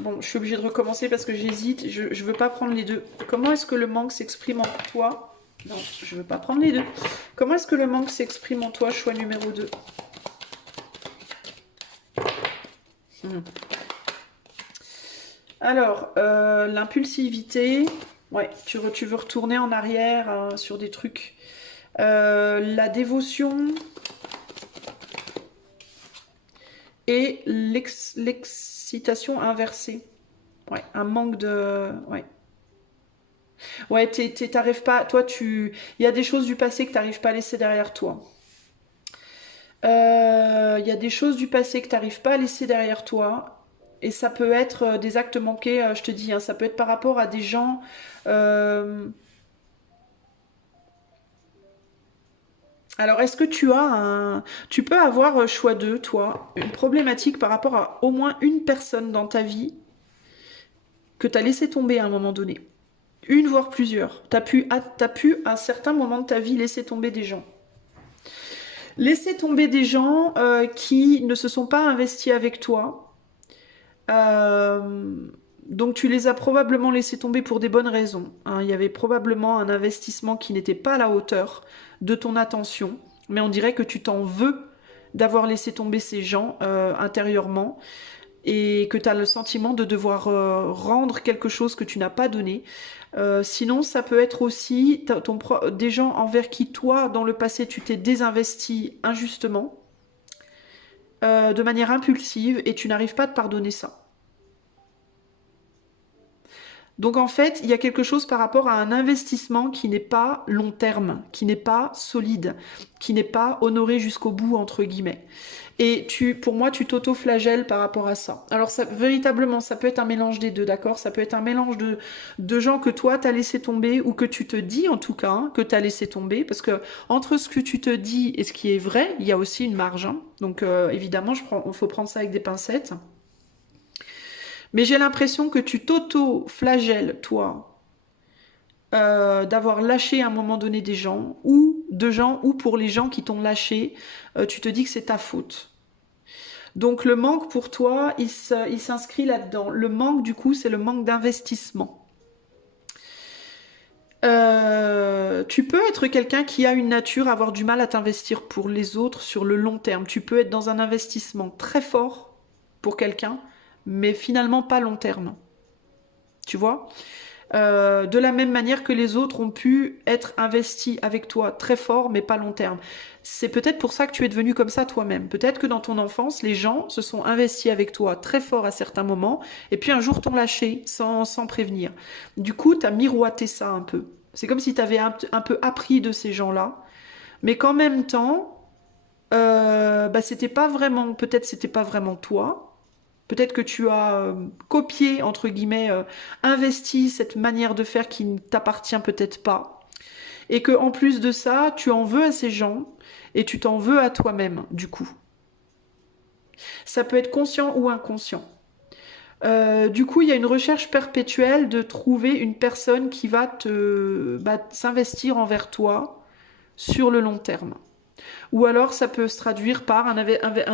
Bon, je suis obligée de recommencer parce que j'hésite. Je ne veux pas prendre les deux. Comment est-ce que le manque s'exprime en toi? Non, je ne veux pas prendre les deux. Comment est-ce que le manque s'exprime en toi? Choix numéro 2. Alors, l'impulsivité. Ouais, tu veux retourner en arrière sur des trucs. La dévotion. et l'excitation inversée. Ouais, un manque de... Ouais, ouais, t'arrives pas... Toi, il y a des choses du passé que t'arrives pas à laisser derrière toi. Il y a des choses du passé que t'arrives pas à laisser derrière toi. Et ça peut être des actes manqués, je te dis, hein, ça peut être par rapport à des gens... euh, Alors, est-ce que tu peux avoir choix d'eux, toi, une problématique par rapport à au moins une personne dans ta vie que tu as laissé tomber à un moment donné? Une, voire plusieurs. T'as pu, à un certain moment de ta vie, laisser tomber des gens. Laisser tomber des gens qui ne se sont pas investis avec toi. Euh, donc tu les as probablement laissés tomber pour des bonnes raisons, hein. Il y avait probablement un investissement qui n'était pas à la hauteur de ton attention, mais on dirait que tu t'en veux d'avoir laissé tomber ces gens intérieurement et que tu as le sentiment de devoir rendre quelque chose que tu n'as pas donné. Sinon, ça peut être aussi des gens envers qui toi, dans le passé, tu t'es désinvesti injustement, de manière impulsive, et tu n'arrives pas à te pardonner ça. Donc en fait, il y a quelque chose par rapport à un investissement qui n'est pas long terme, qui n'est pas solide, qui n'est pas honoré jusqu'au bout, entre guillemets. Et pour moi, tu t'auto-flagelles par rapport à ça. Alors ça, véritablement, ça peut être un mélange des deux, d'accord? Ça peut être un mélange de gens que toi, t'as laissé tomber, ou que tu te dis en tout cas, hein, que t'as laissé tomber, parce que entre ce que tu te dis et ce qui est vrai, il y a aussi une marge, hein. Donc évidemment, il faut prendre ça avec des pincettes. Mais j'ai l'impression que tu t'auto-flagelles, toi, d'avoir lâché à un moment donné des gens, ou pour les gens qui t'ont lâché, tu te dis que c'est ta faute. Donc le manque pour toi, il s'inscrit là-dedans. Le manque, du coup, c'est le manque d'investissement. Tu peux être quelqu'un qui a une nature à avoir du mal à t'investir pour les autres sur le long terme. Tu peux être dans un investissement très fort pour quelqu'un, mais finalement pas long terme. Tu vois? De la même manière que les autres ont pu être investis avec toi très fort, mais pas long terme. C'est peut-être pour ça que tu es devenu comme ça toi-même. Peut-être que dans ton enfance, les gens se sont investis avec toi très fort à certains moments, et puis un jour t'ont lâché sans prévenir. Du coup, tu as miroité ça un peu. C'est comme si tu avais un peu appris de ces gens-là, mais qu'en même temps, bah, c'était pas vraiment toi. Peut-être que tu as copié, entre guillemets, investi cette manière de faire qui ne t'appartient peut-être pas. Et que en plus de ça, tu en veux à ces gens et tu t'en veux à toi-même, du coup. Ça peut être conscient ou inconscient. Du coup, il y a une recherche perpétuelle de trouver une personne qui va s'investir envers toi sur le long terme. Ou alors ça peut se traduire par un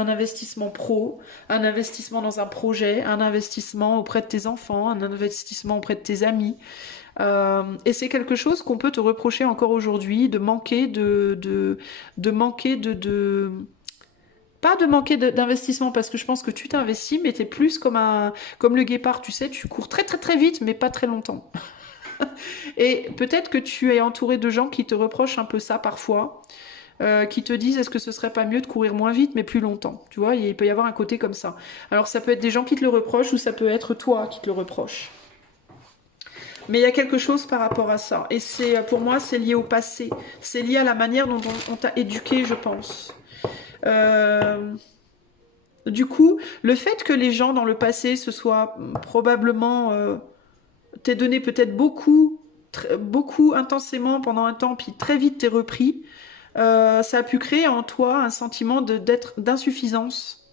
investissement pro, un investissement dans un projet, un investissement auprès de tes enfants, un investissement auprès de tes amis. Et c'est quelque chose qu'on peut te reprocher encore aujourd'hui, de manquer de manquer pas de manquer d'investissement, parce que je pense que tu t'investis, mais t'es plus comme le guépard, tu sais, tu cours très très très vite, mais pas très longtemps. Et peut-être que tu es entouré de gens qui te reprochent un peu ça parfois, qui te disent est-ce que ce serait pas mieux de courir moins vite mais plus longtemps. Tu vois, il peut y avoir un côté comme ça. Alors ça peut être des gens qui te le reprochent, ou ça peut être toi qui te le reproches. Mais il y a quelque chose par rapport à ça. Et pour moi, c'est lié au passé. C'est lié à la manière dont on t'a éduqué, je pense. Du coup, le fait que les gens dans le passé se soient probablement t'aient donné peut-être beaucoup intensément pendant un temps, puis très vite t'es repris, ça a pu créer en toi un sentiment d'insuffisance,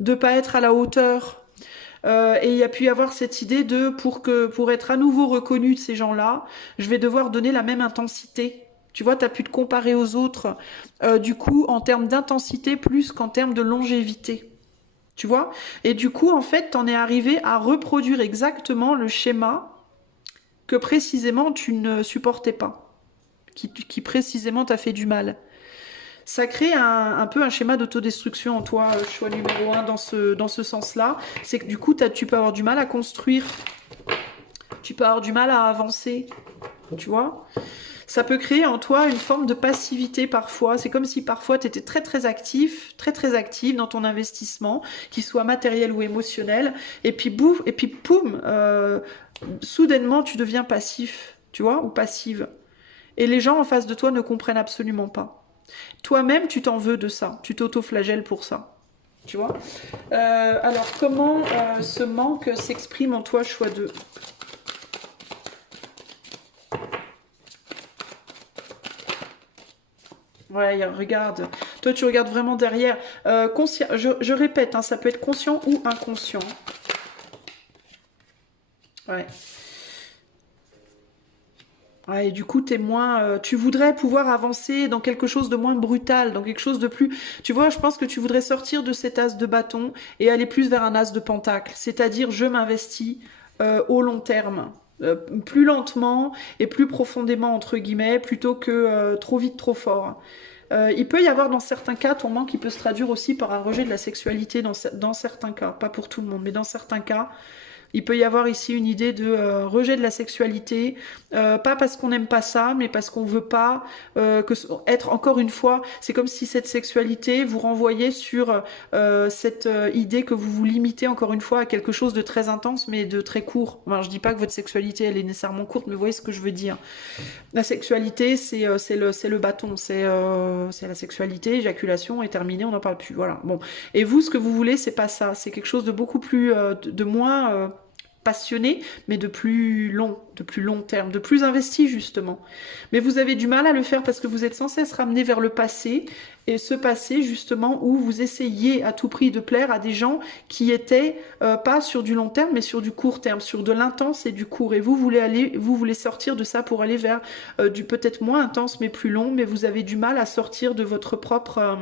de pas être à la hauteur. Et il y a pu y avoir cette idée de pour être à nouveau reconnu de ces gens-là, je vais devoir donner la même intensité. Tu vois, tu as pu te comparer aux autres, du coup, en termes d'intensité plus qu'en termes de longévité. Tu vois? Et du coup, en fait, t'en es arrivé à reproduire exactement le schéma que précisément tu ne supportais pas, qui précisément t'a fait du mal. Ça crée un peu un schéma d'autodestruction en toi, choix numéro un, dans ce sens-là. C'est que du coup, tu peux avoir du mal à construire, tu peux avoir du mal à avancer, tu vois. Ça peut créer en toi une forme de passivité parfois. C'est comme si parfois tu étais très très actif, très très active dans ton investissement, qu'il soit matériel ou émotionnel, et puis bouf, et puis poum, soudainement tu deviens passif, tu vois, ou passive. Et les gens en face de toi ne comprennent absolument pas. Toi-même, tu t'en veux de ça, tu t'auto-flagelles pour ça. Tu vois. Alors, comment ce manque s'exprime en toi, choix 2? Ouais, regarde. Toi, tu regardes vraiment derrière. Je répète, hein, ça peut être conscient ou inconscient. Ouais. Ouais, et du coup, t'es moins. Tu voudrais pouvoir avancer dans quelque chose de moins brutal, dans quelque chose de plus. Tu vois, je pense que tu voudrais sortir de cet as de bâton et aller plus vers un as de pentacle. C'est-à-dire, je m'investis au long terme. Plus lentement et plus profondément, entre guillemets, plutôt que trop vite, trop fort. Il peut y avoir dans certains cas, ton manque qui peut se traduire aussi par un rejet de la sexualité dans certains cas, pas pour tout le monde, mais dans certains cas, il peut y avoir ici une idée de rejet de la sexualité, pas parce qu'on n'aime pas ça, mais parce qu'on veut pas être encore une fois. C'est comme si cette sexualité vous renvoyait sur cette idée que vous vous limitez encore une fois à quelque chose de très intense, mais de très court. Enfin, je dis pas que votre sexualité elle est nécessairement courte, mais vous voyez ce que je veux dire. La sexualité, c'est le bâton, c'est la sexualité, éjaculation et terminé, on n'en parle plus. Voilà. Bon. Et vous, ce que vous voulez, c'est pas ça. C'est quelque chose de beaucoup plus, de moins passionné, mais de plus long terme, de plus investi justement. Mais vous avez du mal à le faire parce que vous êtes sans cesse ramené vers le passé, et ce passé justement où vous essayez à tout prix de plaire à des gens qui étaient pas sur du long terme, mais sur du court terme, sur de l'intense et du court. Et vous voulez sortir de ça pour aller vers du peut-être moins intense mais plus long, mais vous avez du mal à sortir de votre propre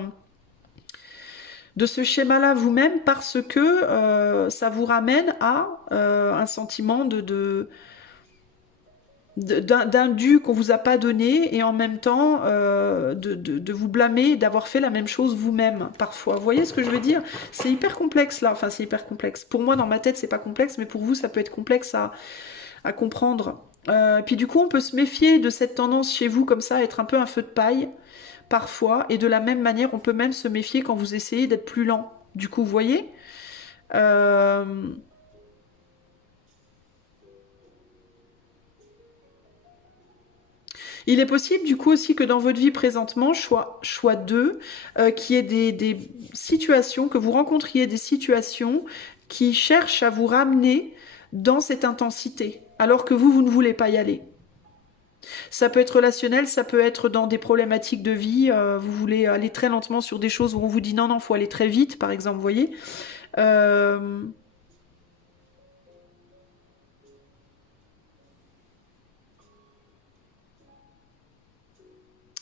de ce schéma-là vous-même parce que ça vous ramène à un sentiment d'un dû qu'on vous a pas donné et en même temps de vous blâmer d'avoir fait la même chose vous-même parfois. Vous voyez ce que je veux dire? C'est hyper complexe là, enfin c'est hyper complexe. Pour moi dans ma tête c'est pas complexe, mais pour vous ça peut être complexe à comprendre. Puis du coup on peut se méfier de cette tendance chez vous comme ça, être un peu un feu de paille parfois, et de la même manière on peut même se méfier quand vous essayez d'être plus lent. Du coup vous voyez euh, Il est possible du coup aussi que dans votre vie présentement, choix 2, qu'il y ait des situations, que vous rencontriez des situations qui cherchent à vous ramener dans cette intensité, alors que vous ne voulez pas y aller. Ça peut être relationnel, ça peut être dans des problématiques de vie, vous voulez aller très lentement sur des choses où on vous dit non, non, faut aller très vite, par exemple, vous voyez. Euh,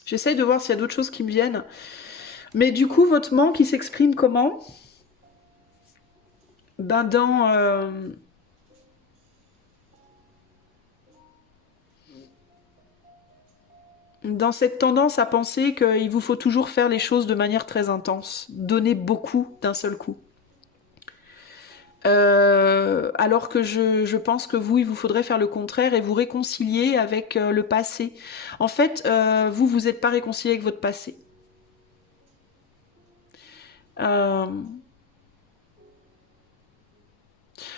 J'essaye de voir s'il y a d'autres choses qui me viennent. Mais du coup, votre manque, il s'exprime comment? Ben dans cette tendance à penser qu'il vous faut toujours faire les choses de manière très intense, donner beaucoup d'un seul coup. Alors que je pense que vous, il vous faudrait faire le contraire et vous réconcilier avec le passé. En fait, vous n'êtes pas réconcilié avec votre passé. Euh,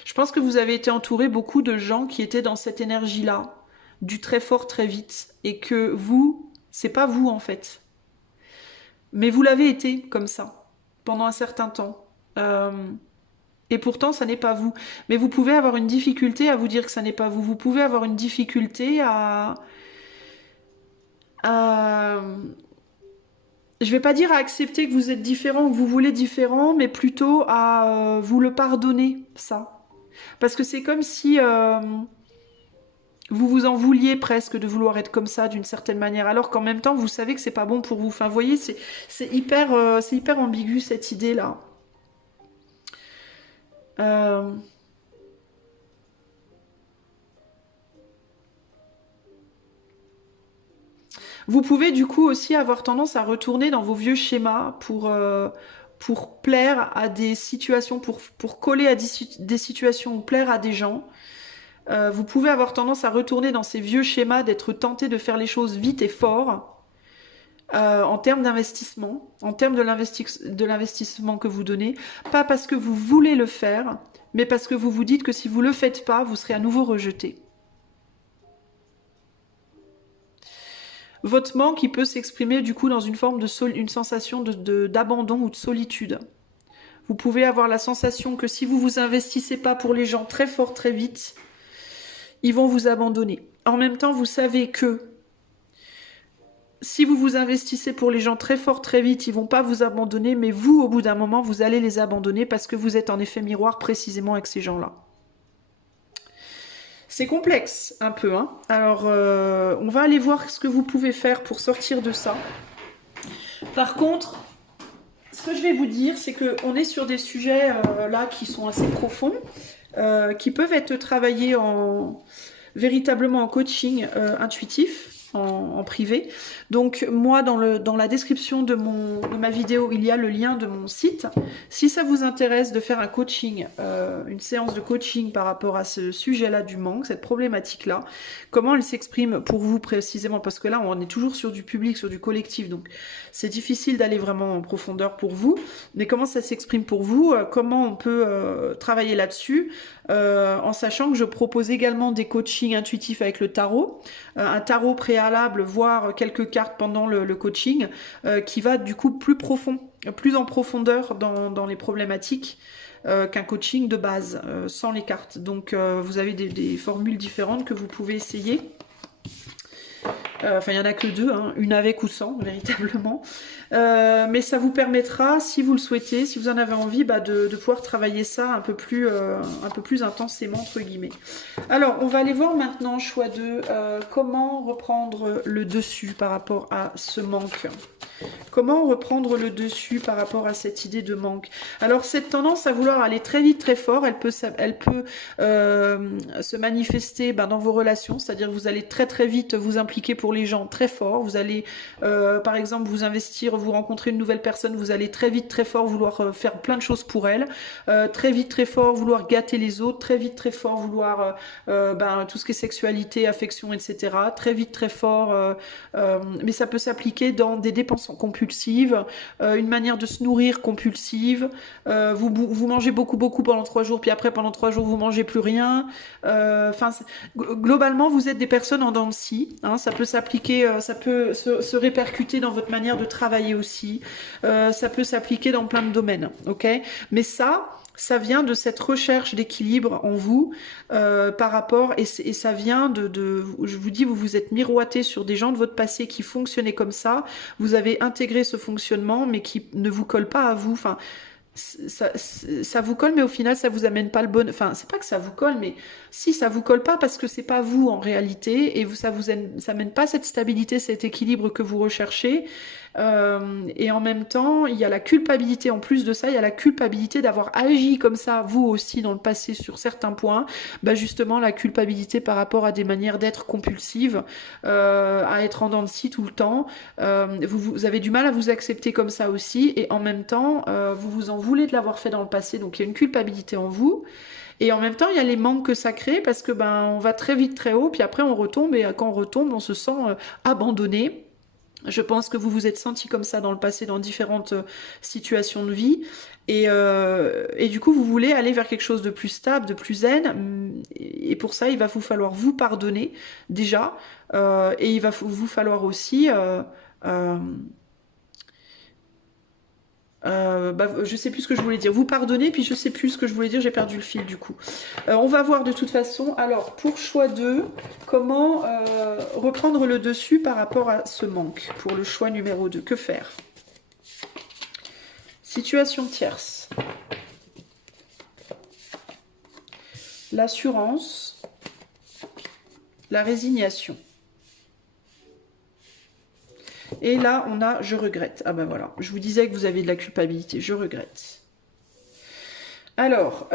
je pense que vous avez été entouré beaucoup de gens qui étaient dans cette énergie-là, du très fort très vite, et que vous, c'est pas vous en fait. Mais vous l'avez été comme ça, pendant un certain temps. Et pourtant, ça n'est pas vous. Mais vous pouvez avoir une difficulté à vous dire que ça n'est pas vous. Vous pouvez avoir une difficulté à je vais pas dire à accepter que vous êtes différent ou que vous voulez différent, mais plutôt à vous le pardonner, ça. Parce que c'est comme si vous vous en vouliez presque de vouloir être comme ça d'une certaine manière, alors qu'en même temps, vous savez que c'est pas bon pour vous. Enfin, vous voyez, c'est hyper ambigu cette idée-là. Euh, Vous pouvez du coup aussi avoir tendance à retourner dans vos vieux schémas pour plaire à des situations, pour coller à des situations ou plaire à des gens. Vous pouvez avoir tendance à retourner dans ces vieux schémas d'être tenté de faire les choses vite et fort en termes d'investissement, en termes de l'investissement que vous donnez, pas parce que vous voulez le faire, mais parce que vous vous dites que si vous ne le faites pas, vous serez à nouveau rejeté. Votre manque, il peut s'exprimer du coup dans une forme une sensation d'abandon ou de solitude. Vous pouvez avoir la sensation que si vous vous investissez pas pour les gens très fort, très vite, ils vont vous abandonner. En même temps, vous savez que si vous vous investissez pour les gens très fort, très vite, ils vont pas vous abandonner, mais vous, au bout d'un moment, vous allez les abandonner parce que vous êtes en effet miroir précisément avec ces gens-là. C'est complexe, un peu, hein. Alors, on va aller voir ce que vous pouvez faire pour sortir de ça. Par contre, ce que je vais vous dire, c'est qu'on est sur des sujets là qui sont assez profonds, qui peuvent être travaillés véritablement en coaching intuitif. En privé. Donc moi, dans la description de ma vidéo, il y a le lien de mon site. Si ça vous intéresse de faire un coaching, une séance de coaching par rapport à ce sujet-là du manque, cette problématique-là, comment elle s'exprime pour vous précisément, parce que là, on est toujours sur du public, sur du collectif, donc c'est difficile d'aller vraiment en profondeur pour vous, mais comment ça s'exprime pour vous, comment on peut travailler là-dessus, en sachant que je propose également des coachings intuitifs avec le tarot, un tarot préalable, voire quelques cartes pendant le coaching, qui va du coup plus profond, plus en profondeur dans les problématiques qu'un coaching de base, sans les cartes. Donc vous avez des formules différentes que vous pouvez essayer. Enfin, il n'y en a que deux, hein, une avec ou sans, véritablement. Mais ça vous permettra, si vous le souhaitez, si vous en avez envie, de pouvoir travailler ça un peu plus intensément, entre guillemets. Alors, on va aller voir maintenant, choix 2, comment reprendre le dessus par rapport à ce manque. Comment reprendre le dessus par rapport à cette idée de manque? Alors, cette tendance à vouloir aller très vite, très fort, elle peut se manifester dans vos relations, c'est-à-dire que vous allez très très vite vous impliquer pour les gens très fort. Vous allez, par exemple, vous investir, vous rencontrer une nouvelle personne, vous allez très vite, très fort vouloir faire plein de choses pour elle, très vite, très fort vouloir gâter les autres, très vite, très fort vouloir tout ce qui est sexualité, affection, etc. Très vite, très fort, mais ça peut s'appliquer dans des dépenses compulsives, une manière de se nourrir compulsive, vous mangez beaucoup pendant 3 jours, puis après pendant 3 jours vous mangez plus rien. Enfin, globalement vous êtes des personnes en dents de scie, hein, ça peut s'appliquer, ça peut se répercuter dans votre manière de travailler aussi, ça peut s'appliquer dans plein de domaines, ok? Mais ça vient de cette recherche d'équilibre en vous par rapport, et ça vient je vous dis, vous vous êtes miroité sur des gens de votre passé qui fonctionnaient comme ça, vous avez intégré ce fonctionnement mais qui ne vous colle pas à vous, enfin ça vous colle mais au final ça vous amène pas le bon, enfin c'est pas que ça vous colle mais si ça vous colle pas parce que c'est pas vous en réalité, et ça mène pas cette stabilité, cet équilibre que vous recherchez, et en même temps il y a la culpabilité, en plus de ça il y a la culpabilité d'avoir agi comme ça vous aussi dans le passé sur certains points, justement la culpabilité par rapport à des manières d'être compulsives, à être en dents de scie tout le temps, vous avez du mal à vous accepter comme ça aussi, et en même temps vous vous en voulez de l'avoir fait dans le passé, donc il y a une culpabilité en vous. Et en même temps, il y a les manques que ça crée parce que on va très vite, très haut, puis après on retombe, et quand on retombe, on se sent abandonné. Je pense que vous vous êtes senti comme ça dans le passé, dans différentes situations de vie. Et du coup, vous voulez aller vers quelque chose de plus stable, de plus zen. Et pour ça, il va vous falloir vous pardonner déjà. Et il va vous falloir aussi... je sais plus ce que je voulais dire. Vous pardonnez, puis je sais plus ce que je voulais dire, j'ai perdu le fil du coup. On va voir de toute façon. Alors, pour choix 2, comment reprendre le dessus par rapport à ce manque? Pour le choix numéro 2, que faire? Situation tierce. L'assurance. La résignation. Et là, on a « je regrette ». Ah ben voilà, je vous disais que vous avez de la culpabilité, je regrette. Alors,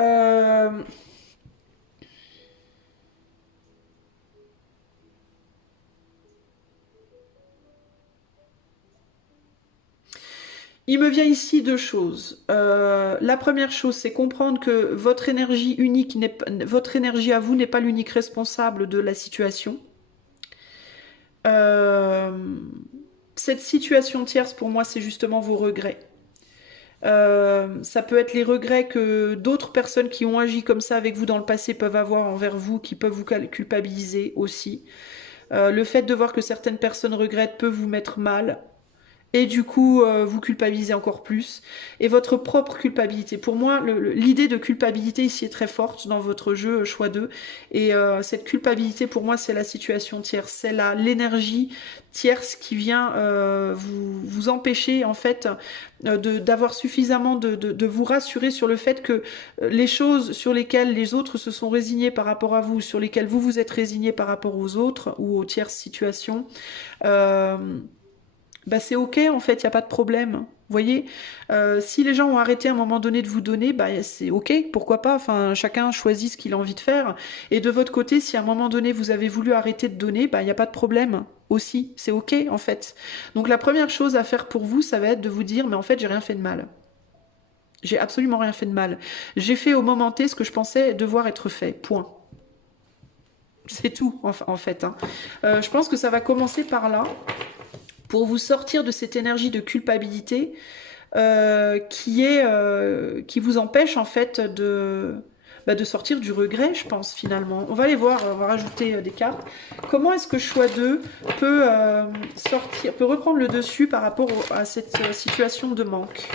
Il me vient ici deux choses. La première chose, c'est comprendre que votre énergie unique, votre énergie à vous n'est pas l'unique responsable de la situation. Euh, cette situation tierce, pour moi, c'est justement vos regrets. Ça peut être les regrets que d'autres personnes qui ont agi comme ça avec vous dans le passé peuvent avoir envers vous, qui peuvent vous culpabiliser aussi. Le fait de voir que certaines personnes regrettent peut vous mettre mal. Et du coup, vous culpabilisez encore plus. Et votre propre culpabilité. Pour moi, l'idée de culpabilité ici est très forte dans votre jeu choix 2. Et cette culpabilité, pour moi, c'est la situation tierce. C'est l'énergie tierce qui vient vous empêcher, en fait, d'avoir suffisamment de vous rassurer sur le fait que les choses sur lesquelles les autres se sont résignés par rapport à vous, sur lesquelles vous vous êtes résigné par rapport aux autres ou aux tierces situations, euh, bah c'est ok en fait, il n'y a pas de problème. Vous voyez, si les gens ont arrêté à un moment donné de vous donner, bah c'est ok, pourquoi pas, enfin chacun choisit ce qu'il a envie de faire. Et de votre côté, si à un moment donné vous avez voulu arrêter de donner, bah il n'y a pas de problème aussi, c'est ok en fait. Donc la première chose à faire pour vous, ça va être de vous dire, mais en fait j'ai rien fait de mal. J'ai absolument rien fait de mal. J'ai fait au moment T ce que je pensais devoir être fait, point. C'est tout en fait, hein. Je pense que ça va commencer par là pour vous sortir de cette énergie de culpabilité qui vous empêche en fait de sortir du regret, je pense, finalement. On va aller voir, on va rajouter des cartes. Comment est-ce que choix 2 peut reprendre le dessus par rapport à cette situation de manque?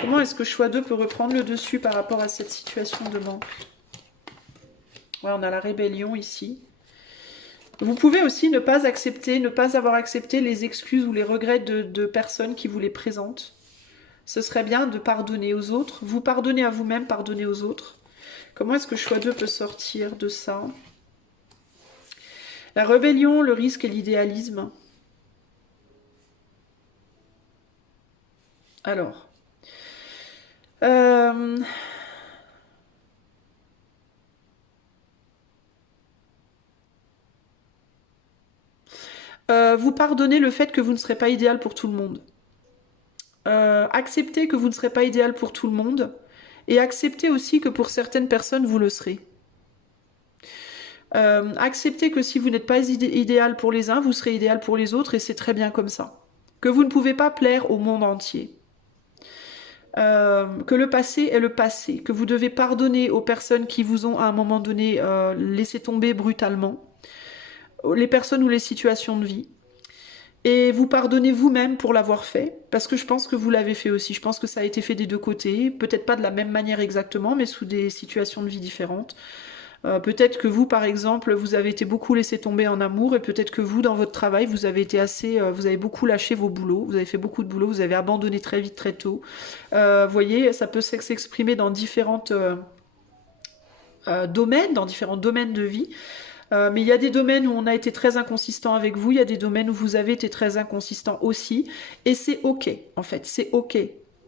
Comment est-ce que choix 2 peut reprendre le dessus par rapport à cette situation de manque? Ouais, on a la rébellion ici. Vous pouvez aussi ne pas accepter, ne pas avoir accepté les excuses ou les regrets de personnes qui vous les présentent. Ce serait bien de pardonner aux autres. Vous pardonnez à vous-même, pardonnez aux autres. Comment est-ce que choix 2 peut sortir de ça? La rébellion, le risque et l'idéalisme. Alors. Vous pardonnez le fait que vous ne serez pas idéal pour tout le monde. Acceptez que vous ne serez pas idéal pour tout le monde. Et acceptez aussi que pour certaines personnes, vous le serez. Acceptez que si vous n'êtes pas idéal pour les uns, vous serez idéal pour les autres et c'est très bien comme ça. Que vous ne pouvez pas plaire au monde entier. Que le passé est le passé. Que vous devez pardonner aux personnes qui vous ont à un moment donné laissé tomber brutalement. Les personnes ou les situations de vie. Et vous pardonnez vous-même pour l'avoir fait, parce que je pense que vous l'avez fait aussi. Je pense que ça a été fait des deux côtés, peut-être pas de la même manière exactement, mais sous des situations de vie différentes. Peut-être que vous, par exemple, vous avez été beaucoup laissé tomber en amour, et peut-être que vous, dans votre travail, vous avez été vous avez beaucoup lâché vos boulots, vous avez fait beaucoup de boulot, vous avez abandonné très vite, très tôt. Vous voyez, ça peut s'exprimer dans différentes domaines, dans différents domaines de vie. Mais il y a des domaines où on a été très inconsistant avec vous, il y a des domaines où vous avez été très inconsistant aussi, et c'est ok, en fait, c'est ok.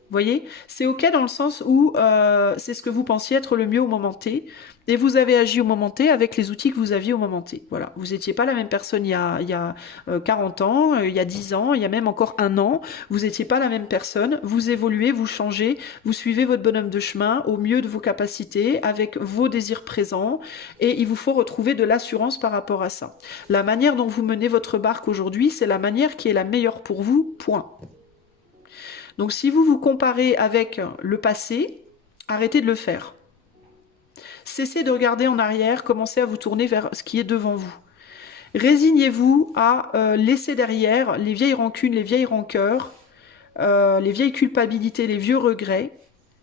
Vous voyez, c'est ok dans le sens où c'est ce que vous pensiez être le mieux au moment T, et vous avez agi au moment T avec les outils que vous aviez au moment T. Voilà, vous n'étiez pas la même personne il y a 40 ans, il y a 10 ans, il y a même encore un an, vous n'étiez pas la même personne, vous évoluez, vous changez, vous suivez votre bonhomme de chemin au mieux de vos capacités, avec vos désirs présents, et il vous faut retrouver de l'assurance par rapport à ça. La manière dont vous menez votre barque aujourd'hui, c'est la manière qui est la meilleure pour vous, point. Donc si vous vous comparez avec le passé, arrêtez de le faire. Cessez de regarder en arrière, commencez à vous tourner vers ce qui est devant vous. Résignez-vous à laisser derrière les vieilles rancunes, les vieilles rancœurs, les vieilles culpabilités, les vieux regrets.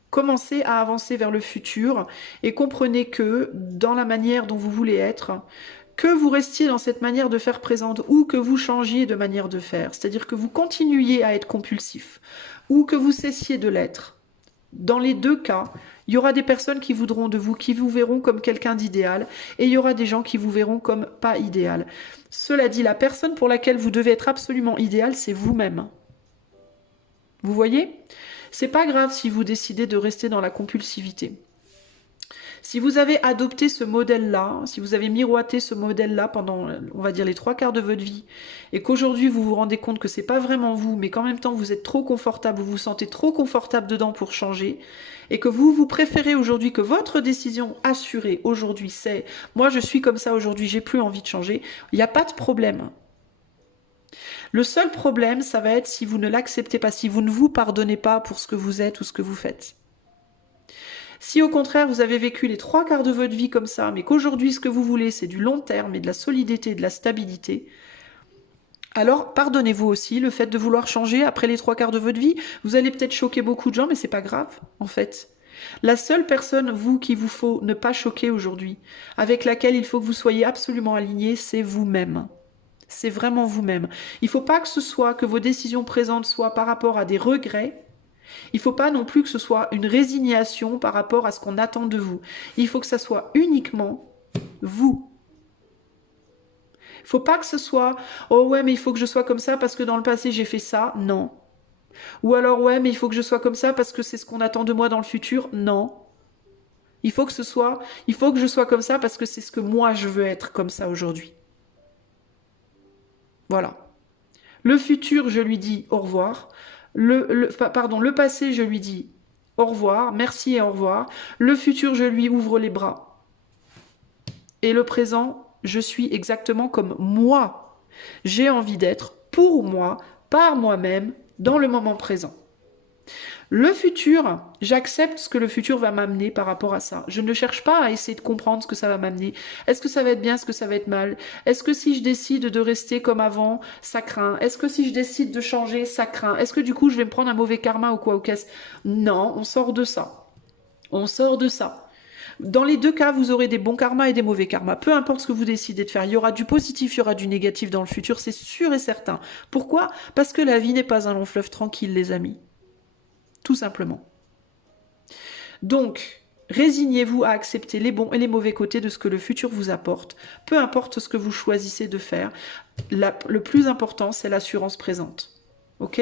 Commencez à avancer vers le futur et comprenez que dans la manière dont vous voulez être, que vous restiez dans cette manière de faire présente ou que vous changiez de manière de faire, c'est-à-dire que vous continuiez à être compulsif ou que vous cessiez de l'être. Dans les deux cas, il y aura des personnes qui voudront de vous, qui vous verront comme quelqu'un d'idéal, et il y aura des gens qui vous verront comme pas idéal. Cela dit, la personne pour laquelle vous devez être absolument idéal, c'est vous-même. Vous voyez ? C'est pas grave si vous décidez de rester dans la compulsivité. Si vous avez adopté ce modèle-là, si vous avez miroité ce modèle-là pendant, on va dire, les 3/4 de votre vie, et qu'aujourd'hui vous vous rendez compte que c'est pas vraiment vous, mais qu'en même temps vous êtes trop confortable, vous vous sentez trop confortable dedans pour changer, et que vous préférez aujourd'hui que votre décision assurée aujourd'hui, c'est moi je suis comme ça aujourd'hui, j'ai plus envie de changer, il n'y a pas de problème. Le seul problème, ça va être si vous ne l'acceptez pas, si vous ne vous pardonnez pas pour ce que vous êtes ou ce que vous faites. Si au contraire vous avez vécu les 3/4 de votre vie comme ça, mais qu'aujourd'hui ce que vous voulez c'est du long terme et de la solidité, de la stabilité, alors pardonnez-vous aussi le fait de vouloir changer après les 3/4 de votre vie. Vous allez peut-être choquer beaucoup de gens, mais c'est pas grave en fait. La seule personne, vous, qu'il vous faut ne pas choquer aujourd'hui, avec laquelle il faut que vous soyez absolument aligné, c'est vous-même. C'est vraiment vous-même. Il ne faut pas que ce soit que vos décisions présentes soient par rapport à des regrets. Il ne faut pas non plus que ce soit une résignation par rapport à ce qu'on attend de vous. Il faut que ça soit uniquement vous. Il ne faut pas que ce soit « Oh ouais, mais il faut que je sois comme ça parce que dans le passé j'ai fait ça. » Non. Ou alors « Ouais, mais il faut que je sois comme ça parce que c'est ce qu'on attend de moi dans le futur. » Non. Il faut que je sois comme ça parce que c'est ce que moi je veux être comme ça aujourd'hui. Voilà. Le futur, je lui dis au revoir. Le passé, je lui dis au revoir, merci et au revoir. Le futur, je lui ouvre les bras. Et le présent, je suis exactement comme moi. J'ai envie d'être pour moi, par moi-même, dans le moment présent. Le futur, j'accepte ce que le futur va m'amener par rapport à ça. Je ne cherche pas à essayer de comprendre ce que ça va m'amener. Est-ce que ça va être bien, est-ce que ça va être mal? Est-ce que si je décide de rester comme avant, ça craint? Est-ce que si je décide de changer, ça craint? Est-ce que du coup je vais me prendre un mauvais karma ou quoi? Non, on sort de ça. On sort de ça. Dans les deux cas, vous aurez des bons karmas et des mauvais karmas. Peu importe ce que vous décidez de faire, il y aura du positif, il y aura du négatif dans le futur, c'est sûr et certain. Pourquoi? Parce que la vie n'est pas un long fleuve tranquille, les amis. Tout simplement. Donc, résignez-vous à accepter les bons et les mauvais côtés de ce que le futur vous apporte. Peu importe ce que vous choisissez de faire, le plus important, c'est l'assurance présente. Ok ?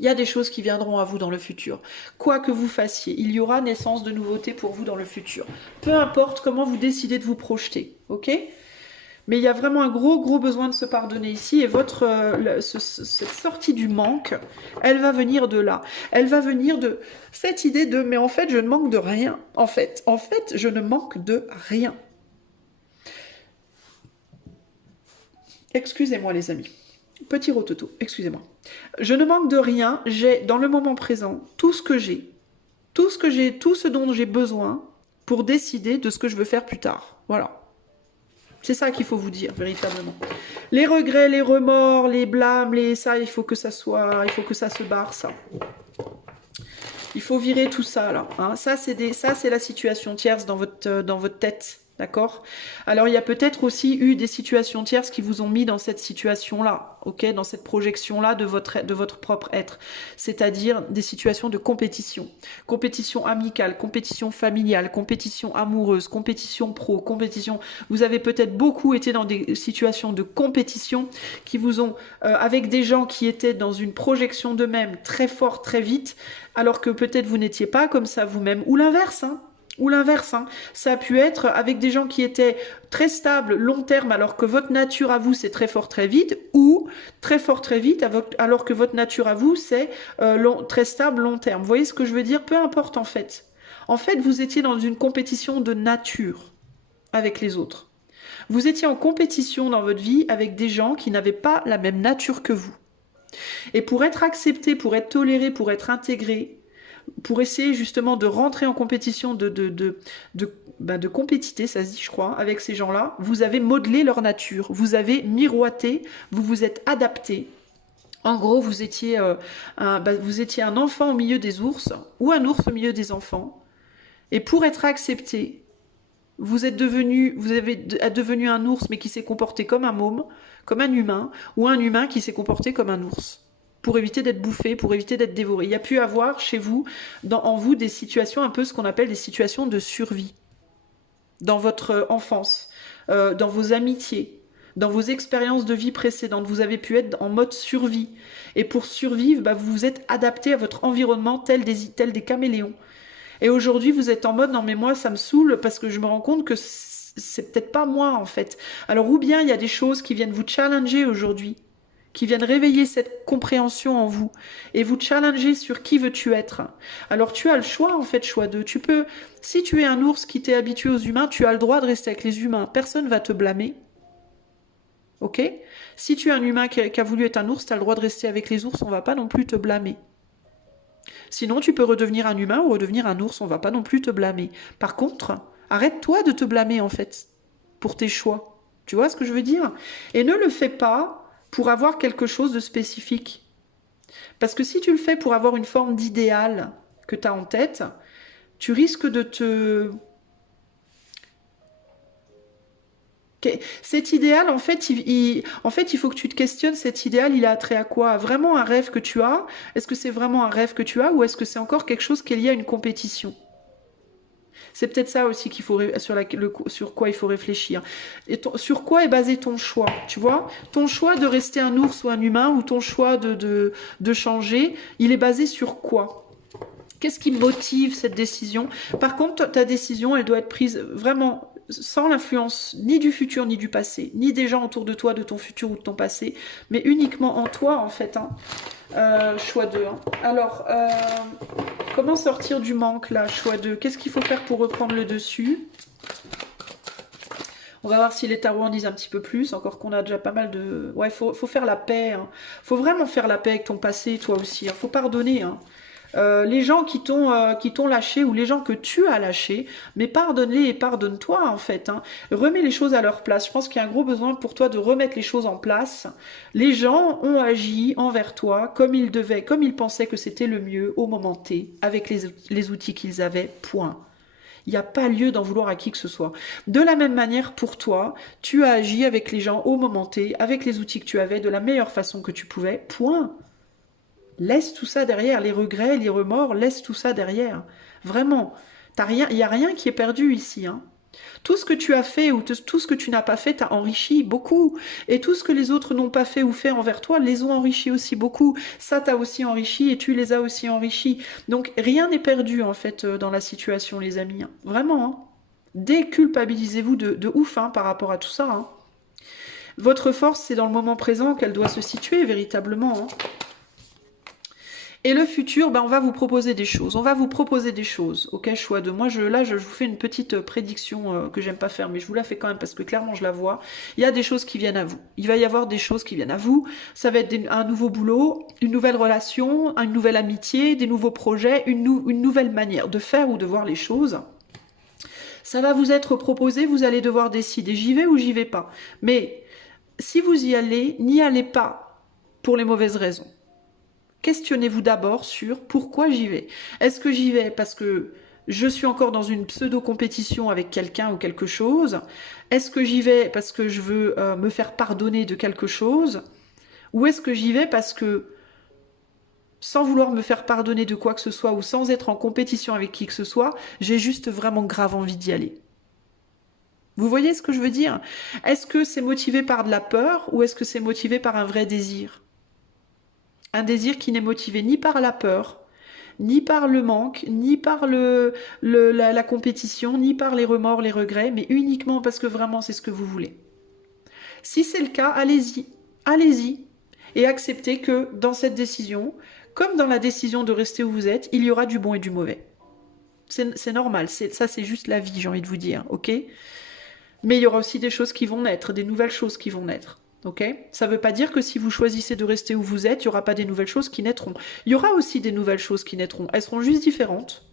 Il y a des choses qui viendront à vous dans le futur. Quoi que vous fassiez, il y aura naissance de nouveautés pour vous dans le futur. Peu importe comment vous décidez de vous projeter. Ok ? Mais il y a vraiment un gros besoin de se pardonner ici. Et cette sortie du manque, elle va venir de là. Elle va venir de cette idée de « mais en fait, je ne manque de rien. En fait, je ne manque de rien. » Excusez-moi les amis. Petit rototo, excusez-moi. Je ne manque de rien. J'ai dans le moment présent tout ce que j'ai. Tout ce dont j'ai besoin pour décider de ce que je veux faire plus tard. Voilà. C'est ça qu'il faut vous dire, véritablement. Les regrets, les remords, les blâmes, ça, il faut que ça se barre, ça. Il faut virer tout ça, là. Hein. Ça, c'est la situation tierce dans votre tête. D'accord? Alors, il y a peut-être aussi eu des situations tierces qui vous ont mis dans cette situation-là, ok? Dans cette projection-là de votre propre être. C'est-à-dire des situations de compétition. Compétition amicale, compétition familiale, compétition amoureuse, compétition pro, compétition... Vous avez peut-être beaucoup été dans des situations de compétition qui vous ont... avec des gens qui étaient dans une projection d'eux-mêmes très fort, très vite, alors que peut-être vous n'étiez pas comme ça vous-même. Ou l'inverse, hein? Ou l'inverse, hein. Ça a pu être avec des gens qui étaient très stables, long terme, alors que votre nature à vous, c'est très fort, très vite, ou très fort, très vite, alors que votre nature à vous, c'est très stable, long terme. Vous voyez ce que je veux dire? Peu importe, en fait. En fait, vous étiez dans une compétition de nature avec les autres. Vous étiez en compétition dans votre vie avec des gens qui n'avaient pas la même nature que vous. Et pour être accepté, pour être toléré, pour être intégré, pour essayer justement de rentrer en compétition, de compétiter, ça se dit je crois, avec ces gens-là, vous avez modelé leur nature, vous avez miroité, vous vous êtes adapté. En gros, vous étiez un enfant au milieu des ours, ou un ours au milieu des enfants, et pour être accepté, vous êtes devenu un ours mais qui s'est comporté comme un môme, comme un humain, ou un humain qui s'est comporté comme un ours. Pour éviter d'être bouffé, pour éviter d'être dévoré. Il y a pu avoir chez vous, en vous, des situations un peu ce qu'on appelle des situations de survie. Dans votre enfance, dans vos amitiés, dans vos expériences de vie précédentes, vous avez pu être en mode survie. Et pour survivre, vous vous êtes adapté à votre environnement tel des caméléons. Et aujourd'hui, vous êtes en mode, non mais moi, ça me saoule parce que je me rends compte que c'est peut-être pas moi en fait. Alors ou bien il y a des choses qui viennent vous challenger aujourd'hui, qui viennent réveiller cette compréhension en vous et vous challenger sur qui veux-tu être. Alors tu as le choix en fait, choix 2. Tu peux, si tu es un ours qui t'est habitué aux humains, tu as le droit de rester avec les humains. Personne va te blâmer. Ok? Si tu es un humain qui a voulu être un ours, tu as le droit de rester avec les ours, on va pas non plus te blâmer. Sinon, tu peux redevenir un humain ou redevenir un ours, on va pas non plus te blâmer. Par contre, arrête-toi de te blâmer en fait pour tes choix. Tu vois ce que je veux dire? Et ne le fais pas pour avoir quelque chose de spécifique. Parce que si tu le fais pour avoir une forme d'idéal que tu as en tête, tu risques de te... Cet idéal, en fait, il faut que tu te questionnes, cet idéal, il a trait à quoi? Vraiment un rêve que tu as? Est-ce que c'est vraiment un rêve que tu as ou est-ce que c'est encore quelque chose qui est lié à une compétition? C'est peut-être ça aussi qu'il faut sur quoi il faut réfléchir. Et sur quoi est basé ton choix, tu vois? Ton choix de rester un ours ou un humain ou ton choix de changer, il est basé sur quoi? Qu'est-ce qui motive cette décision? Par contre, ta décision, elle doit être prise vraiment sans l'influence ni du futur ni du passé, ni des gens autour de toi, de ton futur ou de ton passé, mais uniquement en toi, en fait. Hein. Choix 2. Hein. Alors, comment sortir du manque, là, choix 2? Qu'est-ce qu'il faut faire pour reprendre le dessus? On va voir si les tarots en disent un petit peu plus, encore qu'on a déjà pas mal de... Ouais, faut faire la paix. Hein. Faut vraiment faire la paix avec ton passé, toi aussi. Hein. Faut pardonner. Hein. Les gens qui t'ont lâché ou les gens que tu as lâchés, mais pardonne-les et pardonne-toi en fait. Hein. Remets les choses à leur place. Je pense qu'il y a un gros besoin pour toi de remettre les choses en place. Les gens ont agi envers toi comme ils devaient, comme ils pensaient que c'était le mieux au moment T, avec les outils qu'ils avaient, point. Il n'y a pas lieu d'en vouloir à qui que ce soit. De la même manière, pour toi, tu as agi avec les gens au moment T, avec les outils que tu avais, de la meilleure façon que tu pouvais, point. Laisse tout ça derrière, les regrets, les remords, laisse tout ça derrière. Vraiment, il n'y a rien qui est perdu ici. Hein. Tout ce que tu as fait ou tout ce que tu n'as pas fait t'a enrichi beaucoup. Et tout ce que les autres n'ont pas fait ou fait envers toi, les ont enrichis aussi beaucoup. Ça t'a aussi enrichi et tu les as aussi enrichis. Donc rien n'est perdu en fait dans la situation, les amis. Hein. Vraiment. Hein. Déculpabilisez-vous de ouf hein, par rapport à tout ça. Hein. Votre force, c'est dans le moment présent qu'elle doit se situer véritablement. Hein. Et le futur, ben, on va vous proposer des choses. On va vous proposer des choses. Ok, choix de moi. Je vous fais une petite prédiction que j'aime pas faire, mais je vous la fais quand même parce que clairement je la vois. Il y a des choses qui viennent à vous. Il va y avoir des choses qui viennent à vous. Ça va être un nouveau boulot, une nouvelle relation, une nouvelle amitié, des nouveaux projets, une nouvelle manière de faire ou de voir les choses. Ça va vous être proposé. Vous allez devoir décider. J'y vais ou j'y vais pas. Mais si vous y allez, n'y allez pas pour les mauvaises raisons. Questionnez-vous d'abord sur pourquoi j'y vais. Est-ce que j'y vais parce que je suis encore dans une pseudo-compétition avec quelqu'un ou quelque chose? Est-ce que j'y vais parce que je veux me faire pardonner de quelque chose? Ou est-ce que j'y vais parce que, sans vouloir me faire pardonner de quoi que ce soit ou sans être en compétition avec qui que ce soit, j'ai juste vraiment grave envie d'y aller? Vous voyez ce que je veux dire? Est-ce que c'est motivé par de la peur ou est-ce que c'est motivé par un vrai désir? Un désir qui n'est motivé ni par la peur, ni par le manque, ni par la compétition, ni par les remords, les regrets, mais uniquement parce que vraiment c'est ce que vous voulez. Si c'est le cas, allez-y, allez-y, et acceptez que dans cette décision, comme dans la décision de rester où vous êtes, il y aura du bon et du mauvais. C'est normal, ça c'est juste la vie, j'ai envie de vous dire, ok? Mais il y aura aussi des choses qui vont naître, des nouvelles choses qui vont naître. Okay, ça ne veut pas dire que si vous choisissez de rester où vous êtes, il n'y aura pas des nouvelles choses qui naîtront. Il y aura aussi des nouvelles choses qui naîtront. Elles seront juste différentes.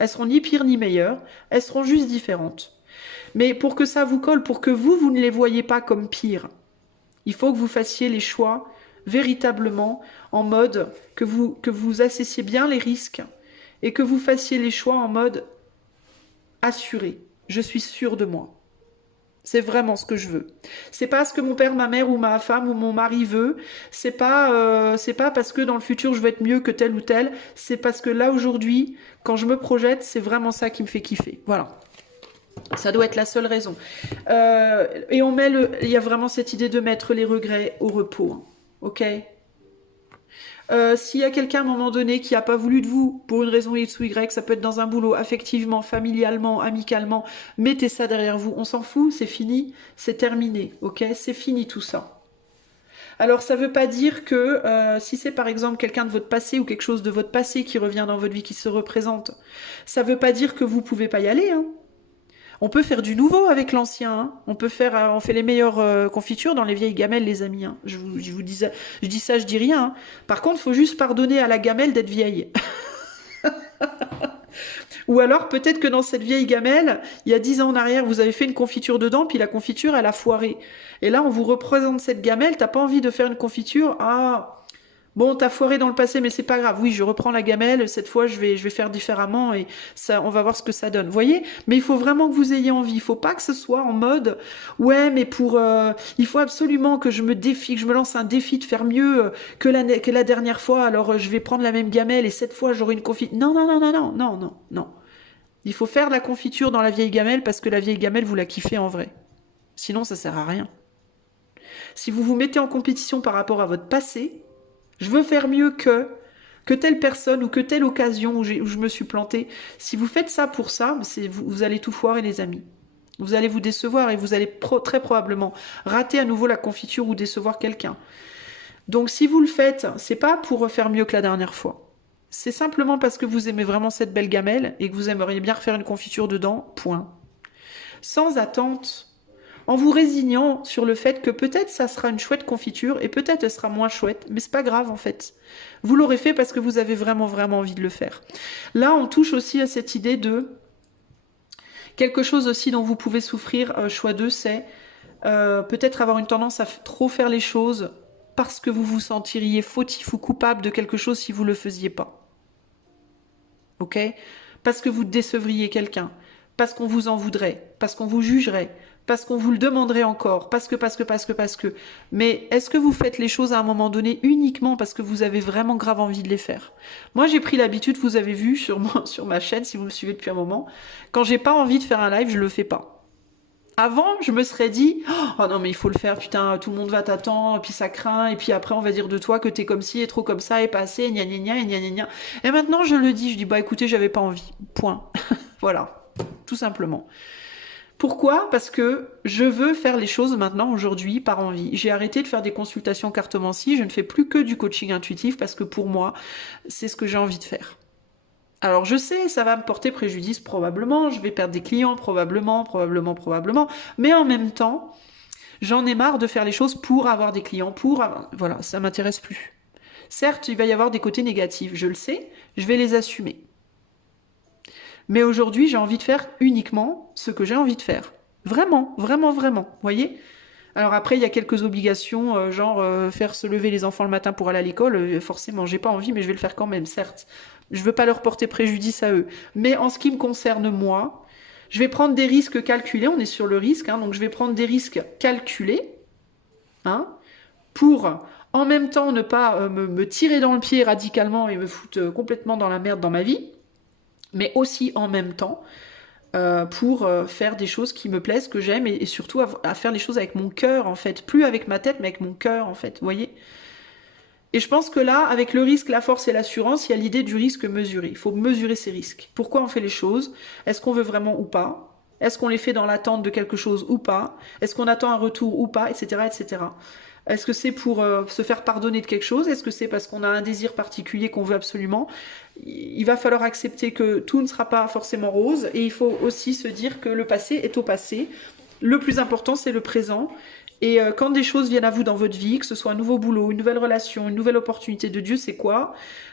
Elles seront ni pires ni meilleures. Elles seront juste différentes. Mais pour que ça vous colle, pour que vous ne les voyez pas comme pires, il faut que vous fassiez les choix véritablement en mode que vous assessiez bien les risques et que vous fassiez les choix en mode assuré. Je suis sûre de moi. C'est vraiment ce que je veux. C'est pas ce que mon père, ma mère ou ma femme ou mon mari veut. C'est pas parce que dans le futur je vais être mieux que tel ou tel. C'est parce que là aujourd'hui, quand je me projette, c'est vraiment ça qui me fait kiffer. Voilà. Ça doit être la seule raison. Et il y a vraiment cette idée de mettre les regrets au repos. Hein. Ok ? S'il y a quelqu'un à un moment donné qui n'a pas voulu de vous, pour une raison X ou Y, ça peut être dans un boulot, affectivement, familialement, amicalement, mettez ça derrière vous. On s'en fout, c'est fini, c'est terminé, ok? C'est fini tout ça. Alors ça ne veut pas dire que si c'est par exemple quelqu'un de votre passé ou quelque chose de votre passé qui revient dans votre vie, qui se représente, ça ne veut pas dire que vous ne pouvez pas y aller, hein. On peut faire du nouveau avec l'ancien, hein. On fait les meilleures confitures dans les vieilles gamelles, les amis, hein. Je dis ça, je dis rien, hein. Par contre, il faut juste pardonner à la gamelle d'être vieille. Ou alors, peut-être que dans cette vieille gamelle, il y a 10 ans en arrière, vous avez fait une confiture dedans, puis la confiture, elle a foiré. Et là, on vous représente cette gamelle, t'as pas envie de faire une confiture? Ah, bon, t'as foiré dans le passé, mais c'est pas grave. Oui, je reprends la gamelle, cette fois, je vais faire différemment, et ça, on va voir ce que ça donne. Vous voyez? Mais il faut vraiment que vous ayez envie. Il faut pas que ce soit en mode, ouais, mais il faut absolument que je me défie, que je me lance un défi de faire mieux que la dernière fois, alors je vais prendre la même gamelle, et cette fois, j'aurai une confiture. Non, non, non, non, non, non, non, non. Il faut faire de la confiture dans la vieille gamelle parce que la vieille gamelle, vous la kiffez en vrai. Sinon, ça sert à rien. Si vous vous mettez en compétition par rapport à votre passé, je veux faire mieux que telle personne ou que telle occasion où je me suis plantée. Si vous faites ça pour ça, vous allez tout foirer, les amis. Vous allez vous décevoir et vous allez très probablement rater à nouveau la confiture ou décevoir quelqu'un. Donc si vous le faites, c'est pas pour faire mieux que la dernière fois. C'est simplement parce que vous aimez vraiment cette belle gamelle et que vous aimeriez bien refaire une confiture dedans, point. Sans attente, en vous résignant sur le fait que peut-être ça sera une chouette confiture et peut-être elle sera moins chouette, mais c'est pas grave en fait. Vous l'aurez fait parce que vous avez vraiment vraiment envie de le faire. Là, on touche aussi à cette idée de quelque chose aussi dont vous pouvez souffrir, choix 2, c'est peut-être avoir une tendance à trop faire les choses parce que vous vous sentiriez fautif ou coupable de quelque chose si vous le faisiez pas. Ok? Parce que vous décevriez quelqu'un, parce qu'on vous en voudrait, parce qu'on vous jugerait, parce qu'on vous le demanderait encore, parce que. Mais est-ce que vous faites les choses à un moment donné uniquement parce que vous avez vraiment grave envie de les faire? Moi, j'ai pris l'habitude, vous avez vu sur ma chaîne, si vous me suivez depuis un moment, quand j'ai pas envie de faire un live, je le fais pas. Avant, je me serais dit, oh non mais il faut le faire, putain, tout le monde va t'attendre, et puis ça craint, et puis après on va dire de toi que t'es comme ci, et trop comme ça, et pas assez, gna gna gna, et gna gna gna. Et maintenant je le dis, je dis, bah écoutez, j'avais pas envie, point. Voilà, tout simplement. Pourquoi? Parce que je veux faire les choses maintenant, aujourd'hui, par envie. J'ai arrêté de faire des consultations cartomancie, je ne fais plus que du coaching intuitif, parce que pour moi, c'est ce que j'ai envie de faire. Alors je sais, ça va me porter préjudice probablement, je vais perdre des clients probablement, mais en même temps, j'en ai marre de faire les choses pour avoir des clients, voilà, ça m'intéresse plus. Certes, il va y avoir des côtés négatifs, je le sais, je vais les assumer. Mais aujourd'hui, j'ai envie de faire uniquement ce que j'ai envie de faire. Vraiment, vraiment, vraiment, voyez? Alors après, il y a quelques obligations, genre faire se lever les enfants le matin pour aller à l'école. Forcément, j'ai pas envie, mais je vais le faire quand même, certes. Je veux pas leur porter préjudice à eux. Mais en ce qui me concerne, moi, je vais prendre des risques calculés. On est sur le risque, hein, donc je vais prendre des risques calculés, hein, pour en même temps ne pas me tirer dans le pied radicalement et me foutre complètement dans la merde dans ma vie, mais aussi en même temps pour faire des choses qui me plaisent, que j'aime, et surtout à faire les choses avec mon cœur, en fait. Plus avec ma tête, mais avec mon cœur, en fait. Vous voyez? Et je pense que là, avec le risque, la force et l'assurance, il y a l'idée du risque mesuré. Il faut mesurer ces risques. Pourquoi on fait les choses? Est-ce qu'on veut vraiment ou pas? Est-ce qu'on les fait dans l'attente de quelque chose ou pas? Est-ce qu'on attend un retour ou pas? Etc. etc. Est-ce que c'est pour se faire pardonner de quelque chose? Est-ce que c'est parce qu'on a un désir particulier qu'on veut absolument? Il va falloir accepter que tout ne sera pas forcément rose, et il faut aussi se dire que le passé est au passé. Le plus important, c'est le présent. Et quand des choses viennent à vous dans votre vie, que ce soit un nouveau boulot, une nouvelle relation, une nouvelle opportunité de Dieu, c'est quoi?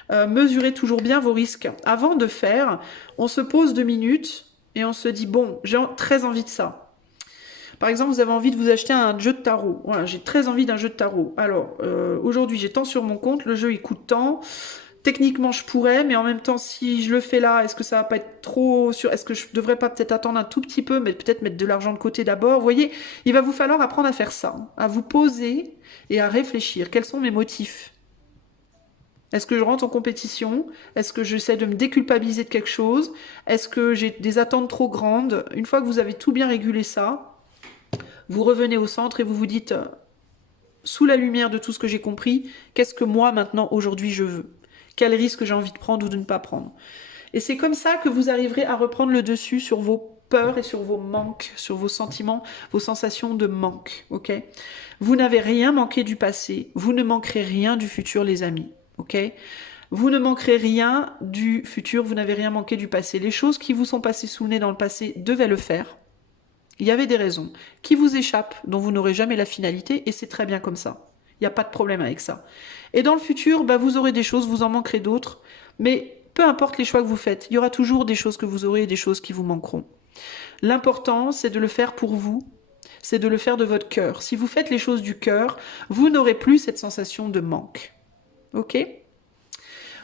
Mesurez toujours bien vos risques. Avant de faire, on se pose 2 minutes et on se dit, bon, j'ai très envie de ça. Par exemple, vous avez envie de vous acheter un jeu de tarot. Voilà, j'ai très envie d'un jeu de tarot. Alors, aujourd'hui, j'ai tant sur mon compte, le jeu, il coûte tant. Techniquement, je pourrais, mais en même temps, si je le fais là, est-ce que ça va pas être trop sûr? Est-ce que je devrais pas peut-être attendre un tout petit peu, mais peut-être mettre de l'argent de côté d'abord? Vous voyez, il va vous falloir apprendre à faire ça, à vous poser et à réfléchir. Quels sont mes motifs? Est-ce que je rentre en compétition? Est-ce que j'essaie de me déculpabiliser de quelque chose? Est-ce que j'ai des attentes trop grandes? Une fois que vous avez tout bien régulé ça, vous revenez au centre et vous vous dites sous la lumière de tout ce que j'ai compris, qu'est-ce que moi, maintenant, aujourd'hui, je veux? Quel risque j'ai envie de prendre ou de ne pas prendre? Et c'est comme ça que vous arriverez à reprendre le dessus sur vos peurs et sur vos manques, sur vos sentiments, vos sensations de manque, ok? Vous n'avez rien manqué du passé, vous ne manquerez rien du futur, les amis, ok? Vous ne manquerez rien du futur, vous n'avez rien manqué du passé. Les choses qui vous sont passées sous le nez dans le passé devaient le faire. Il y avait des raisons qui vous échappent, dont vous n'aurez jamais la finalité, et c'est très bien comme ça. Il n'y a pas de problème avec ça. Et dans le futur, bah, vous aurez des choses, vous en manquerez d'autres, mais peu importe les choix que vous faites, il y aura toujours des choses que vous aurez et des choses qui vous manqueront. L'important, c'est de le faire pour vous, c'est de le faire de votre cœur. Si vous faites les choses du cœur, vous n'aurez plus cette sensation de manque. Ok ?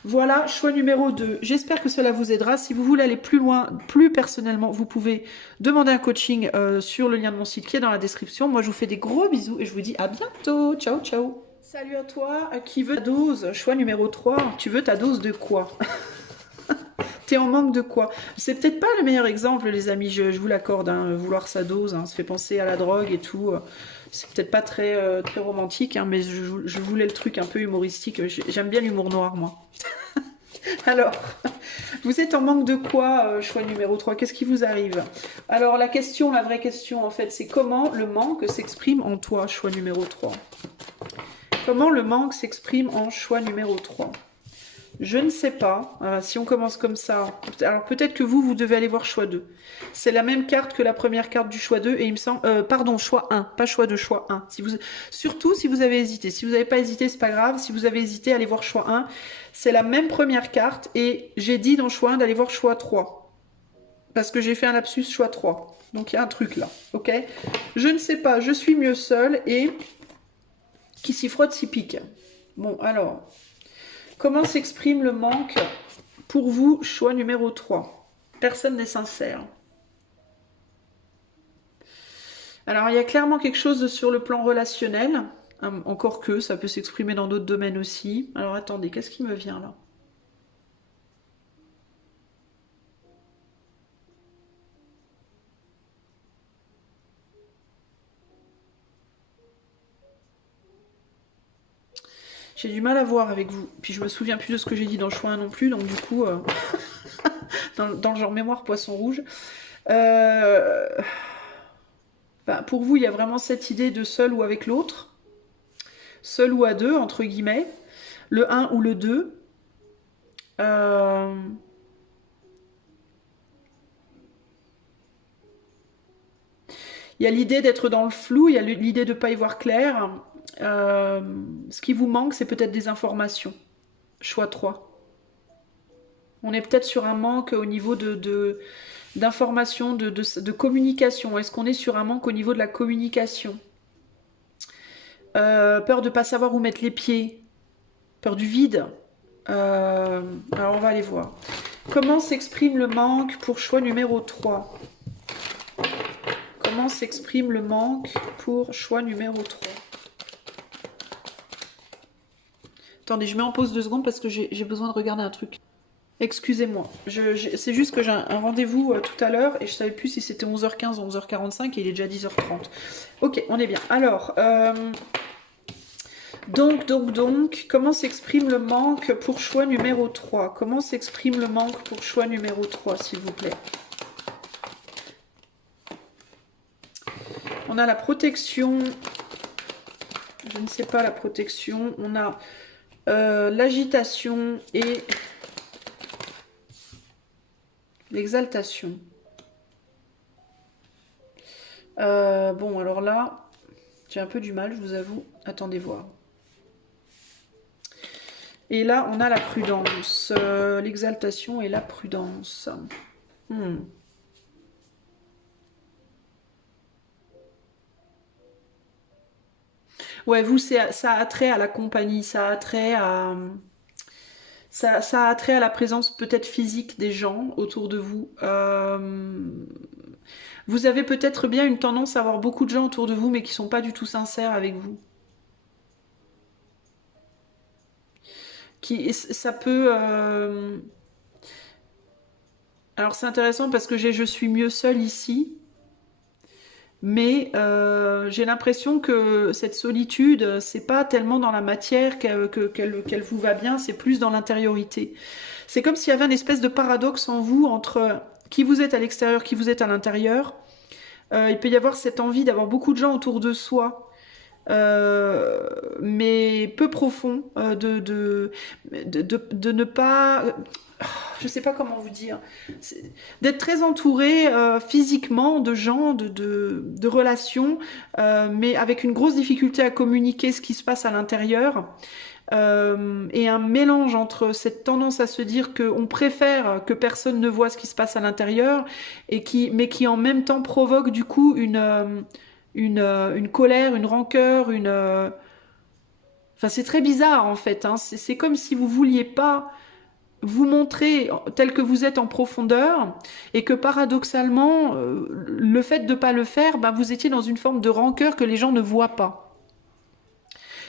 Voilà, choix numéro 2. J'espère que cela vous aidera. Si vous voulez aller plus loin, plus personnellement, vous pouvez demander un coaching sur le lien de mon site qui est dans la description. Moi, je vous fais des gros bisous et je vous dis à bientôt. Ciao, ciao. Salut à toi. Qui veut ta dose? Choix numéro 3. Tu veux ta dose de quoi? T'es en manque de quoi? C'est peut-être pas le meilleur exemple, les amis, je vous l'accorde, hein, vouloir sa dose, hein, ça fait penser à la drogue et tout. C'est peut-être pas très, très romantique, hein, mais je voulais le truc un peu humoristique. J'aime bien l'humour noir, moi. Alors, vous êtes en manque de quoi, choix numéro 3? Qu'est-ce qui vous arrive? Alors, la vraie question, en fait, c'est comment le manque s'exprime en toi, choix numéro 3? Comment le manque s'exprime en choix numéro 3? Je ne sais pas. Si on commence comme ça, alors peut-être que vous devez aller voir choix 2. C'est la même carte que la première carte du choix 2 et il me semble... pardon, choix 1, pas choix 2, choix 1. Surtout si vous avez hésité. Si vous n'avez pas hésité, c'est pas grave. Si vous avez hésité, allez voir choix 1. C'est la même première carte et j'ai dit dans choix 1 d'aller voir choix 3. Parce que j'ai fait un lapsus choix 3. Donc il y a un truc là, ok? Je ne sais pas, je suis mieux seule et qui s'y frotte s'y pique. Bon, alors... Comment s'exprime le manque pour vous, choix numéro 3? Personne n'est sincère. Alors, il y a clairement quelque chose sur le plan relationnel. Encore que, ça peut s'exprimer dans d'autres domaines aussi. Alors, attendez, qu'est-ce qui me vient là? J'ai du mal à voir avec vous. Puis je me souviens plus de ce que j'ai dit dans le choix 1 non plus, donc du coup, dans le genre mémoire poisson rouge. Pour vous, il y a vraiment cette idée de seul ou avec l'autre. Seul ou à deux, entre guillemets. Le 1 ou le 2. Il y a l'idée d'être dans le flou, il y a l'idée de ne pas y voir clair. Ce qui vous manque, c'est peut-être des informations. Choix 3. On est peut-être sur un manque au niveau d'informations, de communication. Est-ce qu'on est sur un manque au niveau de la communication? Peur de ne pas savoir où mettre les pieds. Peur du vide. Alors on va aller voir. Comment s'exprime le manque pour choix numéro 3? Comment s'exprime le manque pour choix numéro 3? Attendez, je mets en pause 2 secondes parce que j'ai besoin de regarder un truc. Excusez-moi, c'est juste que j'ai un rendez-vous tout à l'heure et je savais plus si c'était 11h15 ou 11h45 et il est déjà 10h30. Ok, on est bien. Alors, donc, comment s'exprime le manque pour choix numéro 3? Comment s'exprime le manque pour choix numéro 3, s'il vous plaît? On a la protection, je ne sais pas la protection, on a l'agitation et l'exaltation. Bon, alors là, j'ai un peu du mal, je vous avoue. Attendez voir. Et là, on a la prudence. L'exaltation et la prudence. Ouais, vous, ça a trait à la compagnie, ça a trait à... Ça a trait à la présence peut-être physique des gens autour de vous. Vous avez peut-être bien une tendance à avoir beaucoup de gens autour de vous, mais qui sont pas du tout sincères avec vous. Ça peut... Alors c'est intéressant parce que j'ai je suis mieux seule ici. mais j'ai l'impression que cette solitude, c'est pas tellement dans la matière qu'elle vous va bien, c'est plus dans l'intériorité. C'est comme s'il y avait une espèce de paradoxe en vous entre qui vous êtes à l'extérieur, qui vous êtes à l'intérieur. Il peut y avoir cette envie d'avoir beaucoup de gens autour de soi, mais peu profond, de ne pas, je sais pas comment vous dire, d'être très entouré physiquement de gens, de relations, mais avec une grosse difficulté à communiquer ce qui se passe à l'intérieur. Et un mélange entre cette tendance à se dire qu'on préfère que personne ne voit ce qui se passe à l'intérieur, mais qui en même temps provoque du coup une colère, une rancœur, enfin, c'est très bizarre en fait, hein. C'est comme si vous vouliez pas vous montrer tel que vous êtes en profondeur et que paradoxalement, le fait de ne pas le faire, ben, vous étiez dans une forme de rancœur que les gens ne voient pas.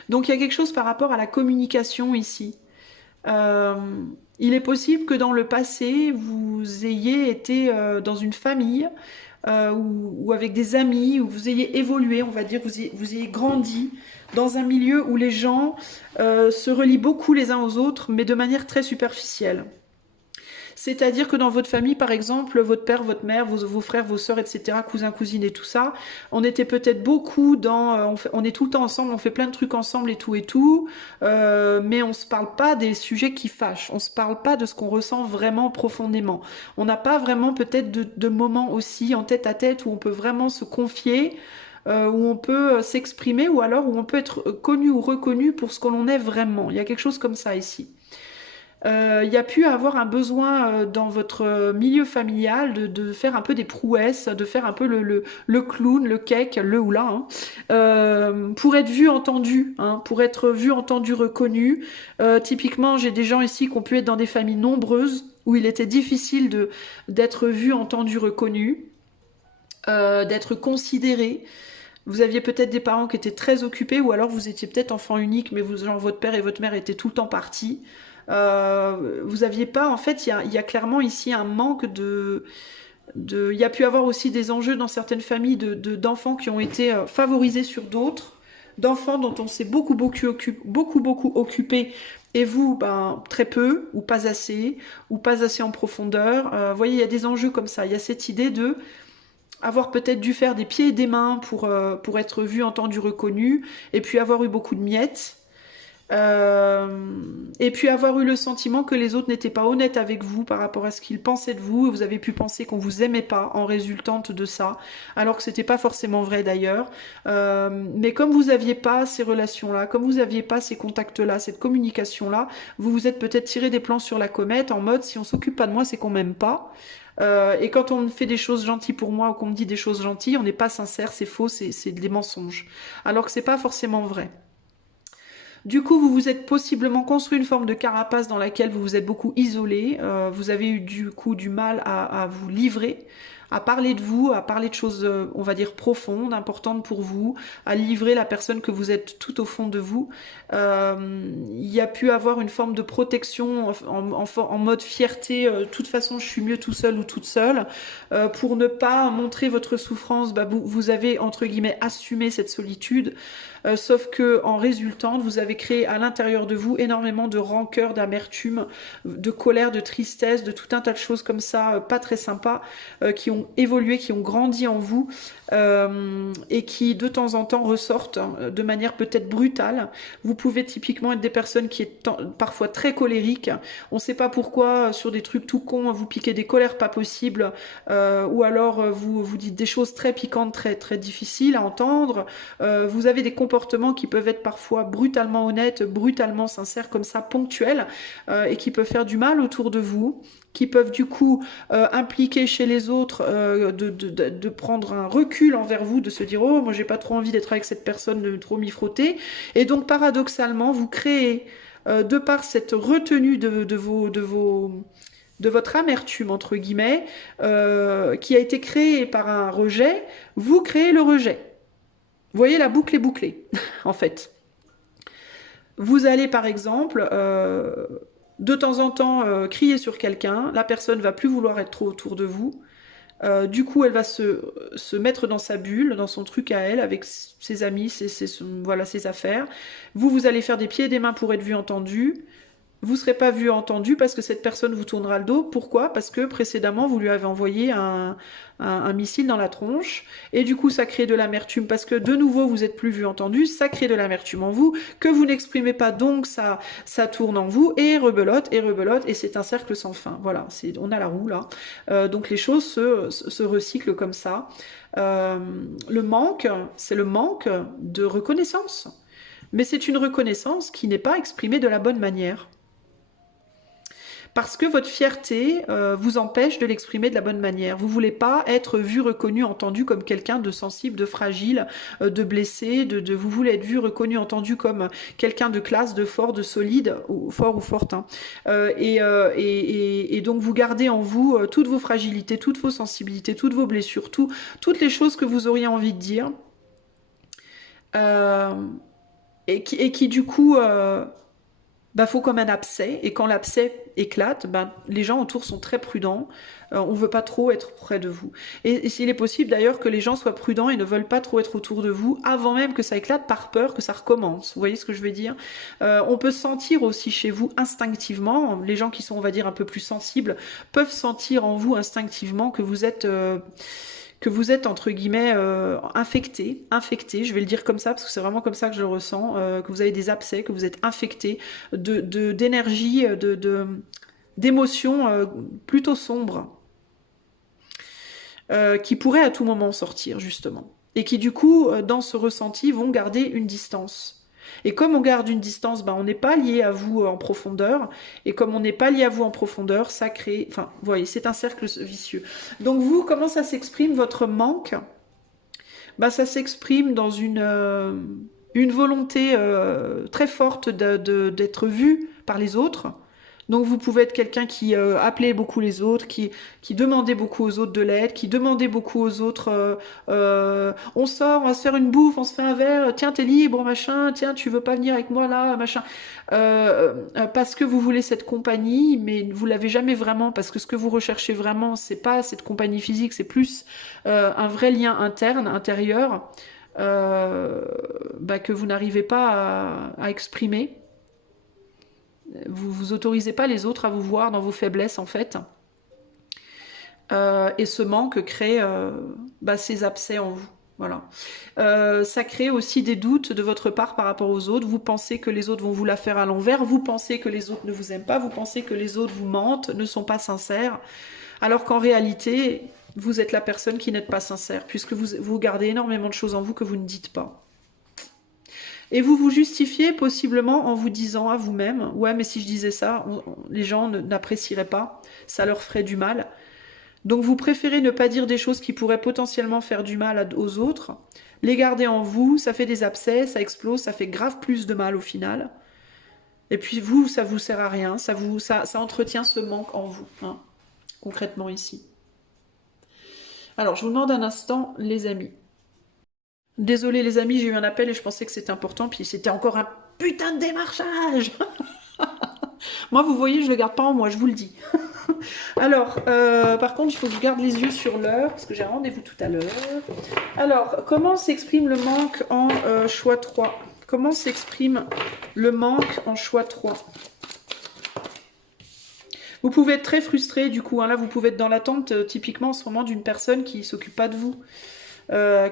Donc il y a quelque chose par rapport à la communication ici. Euh, il est possible que dans le passé, vous ayez été dans une famille ou avec des amis, où vous ayez évolué, on va dire, vous ayez grandi dans un milieu où les gens se relient beaucoup les uns aux autres, mais de manière très superficielle. C'est-à-dire que dans votre famille, par exemple, votre père, votre mère, vos frères, vos sœurs, etc., cousins, cousines et tout ça, on était peut-être beaucoup dans... on est tout le temps ensemble, on fait plein de trucs ensemble et tout, mais on se parle pas des sujets qui fâchent, on se parle pas de ce qu'on ressent vraiment profondément. On n'a pas vraiment peut-être de moments aussi en tête à tête où on peut vraiment se confier, où on peut s'exprimer, ou alors où on peut être connu ou reconnu pour ce que l'on est vraiment. Il y a quelque chose comme ça ici. Il y a pu avoir un besoin dans votre milieu familial de faire un peu des prouesses, de faire un peu le clown, le cake, le ou là, hein, pour être vu, entendu, hein, pour être vu, entendu, reconnu. Typiquement, j'ai des gens ici qui ont pu être dans des familles nombreuses où il était difficile d'être vu, entendu, reconnu, d'être considéré. Vous aviez peut-être des parents qui étaient très occupés, ou alors vous étiez peut-être enfant unique, mais genre, votre père et votre mère étaient tout le temps partis. Vous aviez pas, en fait, il y a clairement ici un manque il y a pu avoir aussi des enjeux dans certaines familles d'enfants qui ont été favorisés sur d'autres, d'enfants dont on s'est beaucoup occupé, et vous, ben, très peu, ou pas assez en profondeur. Vous voyez, il y a des enjeux comme ça. Il y a cette idée de avoir peut-être dû faire des pieds et des mains pour être vu, entendu, reconnu, et puis avoir eu beaucoup de miettes. Et puis avoir eu le sentiment que les autres n'étaient pas honnêtes avec vous par rapport à ce qu'ils pensaient de vous, et vous avez pu penser qu'on vous aimait pas en résultante de ça, alors que c'était pas forcément vrai d'ailleurs. Mais comme vous aviez pas ces relations-là, comme vous aviez pas ces contacts-là, cette communication-là, vous vous êtes peut-être tiré des plans sur la comète en mode si on s'occupe pas de moi, c'est qu'on m'aime pas. Et quand on me fait des choses gentilles pour moi ou qu'on me dit des choses gentilles, on n'est pas sincère, c'est faux, c'est des mensonges. Alors que c'est pas forcément vrai. Du coup, vous vous êtes possiblement construit une forme de carapace dans laquelle vous vous êtes beaucoup isolé. Vous avez eu du coup du mal à vous livrer, à parler de vous, à parler de choses, on va dire, profondes, importantes pour vous, à livrer la personne que vous êtes tout au fond de vous. Il y a pu avoir une forme de protection en mode fierté. De toute façon, je suis mieux tout seul ou toute seule. Pour ne pas montrer votre souffrance, bah, vous avez, entre guillemets, assumé cette solitude. Sauf que en résultante, vous avez créé à l'intérieur de vous énormément de rancœur, d'amertume, de colère, de tristesse, de tout un tas de choses comme ça, pas très sympas, qui ont évolué, qui ont grandi en vous, et qui de temps en temps ressortent de manière peut-être brutale. Vous pouvez typiquement être des personnes qui sont parfois très colériques. On ne sait pas pourquoi, sur des trucs tout cons, vous piquez des colères pas possibles, ou alors vous dites des choses très piquantes, très, très difficiles à entendre. Vous avez des comportements qui peuvent être parfois brutalement honnêtes, brutalement sincères, comme ça, ponctuels, et qui peuvent faire du mal autour de vous, qui peuvent du coup impliquer chez les autres de prendre un recul envers vous, de se dire oh moi j'ai pas trop envie d'être avec cette personne, de trop m'y frotter, et donc paradoxalement vous créez de par cette retenue de votre amertume entre guillemets, qui a été créée par un rejet, vous créez le rejet. Vous voyez, la boucle est bouclée en fait. Vous allez par exemple de temps en temps crier sur quelqu'un, la personne va plus vouloir être trop autour de vous. Du coup, elle va se mettre dans sa bulle, dans son truc à elle, avec ses amis, voilà, ses affaires. Vous, vous allez faire des pieds et des mains pour être vu, entendu. Vous ne serez pas vu entendu parce que cette personne vous tournera le dos. Pourquoi? Parce que précédemment, vous lui avez envoyé un missile dans la tronche. Et du coup, ça crée de l'amertume parce que de nouveau, vous êtes plus vu entendu. Ça crée de l'amertume en vous que vous n'exprimez pas. Donc, ça tourne en vous et rebelote et rebelote. Et c'est un cercle sans fin. Voilà, on a la roue là. Donc, les choses se recyclent comme ça. Le manque, c'est le manque de reconnaissance. Mais c'est une reconnaissance qui n'est pas exprimée de la bonne manière. Parce que votre fierté vous empêche de l'exprimer de la bonne manière. Vous voulez pas être vu, reconnu, entendu comme quelqu'un de sensible, de fragile, de blessé, vous voulez être vu, reconnu, entendu comme quelqu'un de classe, de fort, de solide, ou fort ou forte. Hein. Et donc vous gardez en vous toutes vos fragilités, toutes vos sensibilités, toutes vos blessures, toutes les choses que vous auriez envie de dire. Et qui du coup... faut comme un abcès, et quand l'abcès éclate, les gens autour sont très prudents, on ne veut pas trop être près de vous. Et s'il est possible d'ailleurs que les gens soient prudents et ne veulent pas trop être autour de vous, avant même que ça éclate, par peur que ça recommence. Vous voyez ce que je veux dire? On peut sentir aussi chez vous instinctivement, les gens qui sont, on va dire, un peu plus sensibles, peuvent sentir en vous instinctivement que vous êtes entre guillemets infecté, je vais le dire comme ça parce que c'est vraiment comme ça que je le ressens, que vous avez des abcès, que vous êtes infecté d'énergie, d'émotions plutôt sombres, qui pourraient à tout moment sortir justement, et qui du coup dans ce ressenti vont garder une distance. Et comme on garde une distance, on n'est pas lié à vous en profondeur. Et comme on n'est pas lié à vous en profondeur, ça crée... Enfin, vous voyez, c'est un cercle vicieux. Donc vous, comment ça s'exprime, votre manque? Ça s'exprime dans une volonté très forte d'être vu par les autres. Donc vous pouvez être quelqu'un qui appelait beaucoup les autres, qui demandait beaucoup aux autres de l'aide, qui demandait beaucoup aux autres on sort, on va se faire une bouffe, on se fait un verre, tiens t'es libre, machin, tiens tu veux pas venir avec moi là, machin. Parce que vous voulez cette compagnie, mais vous l'avez jamais vraiment, parce que ce que vous recherchez vraiment, c'est pas cette compagnie physique, c'est plus un vrai lien interne, intérieur, que vous n'arrivez pas à exprimer. Vous autorisez pas les autres à vous voir dans vos faiblesses en fait. Et ce manque crée ces abcès en vous. Voilà. Ça crée aussi des doutes de votre part par rapport aux autres. Vous pensez que les autres vont vous la faire à l'envers. Vous pensez que les autres ne vous aiment pas. Vous pensez que les autres vous mentent, ne sont pas sincères. Alors qu'en réalité, vous êtes la personne qui n'êtes pas sincère, puisque vous gardez énormément de choses en vous que vous ne dites pas. Et vous vous justifiez possiblement en vous disant à vous-même, ouais mais si je disais ça, les gens n'apprécieraient pas, ça leur ferait du mal. Donc vous préférez ne pas dire des choses qui pourraient potentiellement faire du mal aux autres, les garder en vous, ça fait des abcès, ça explose, ça fait grave plus de mal au final. Et puis vous, ça vous sert à rien, ça entretient ce manque en vous, hein, concrètement ici. Alors je vous demande un instant, les amis. Désolée les amis, j'ai eu un appel et je pensais que c'était important, puis c'était encore un putain de démarchage. Moi, vous voyez, je le garde pas en moi, je vous le dis. Alors, par contre, il faut que je garde les yeux sur l'heure, parce que j'ai un rendez-vous tout à l'heure. Alors, comment s'exprime le manque en choix 3? Comment s'exprime le manque en choix 3? Vous pouvez être très frustré, du coup. Hein, là, vous pouvez être dans l'attente, typiquement, en ce moment, d'une personne qui ne s'occupe pas de vous.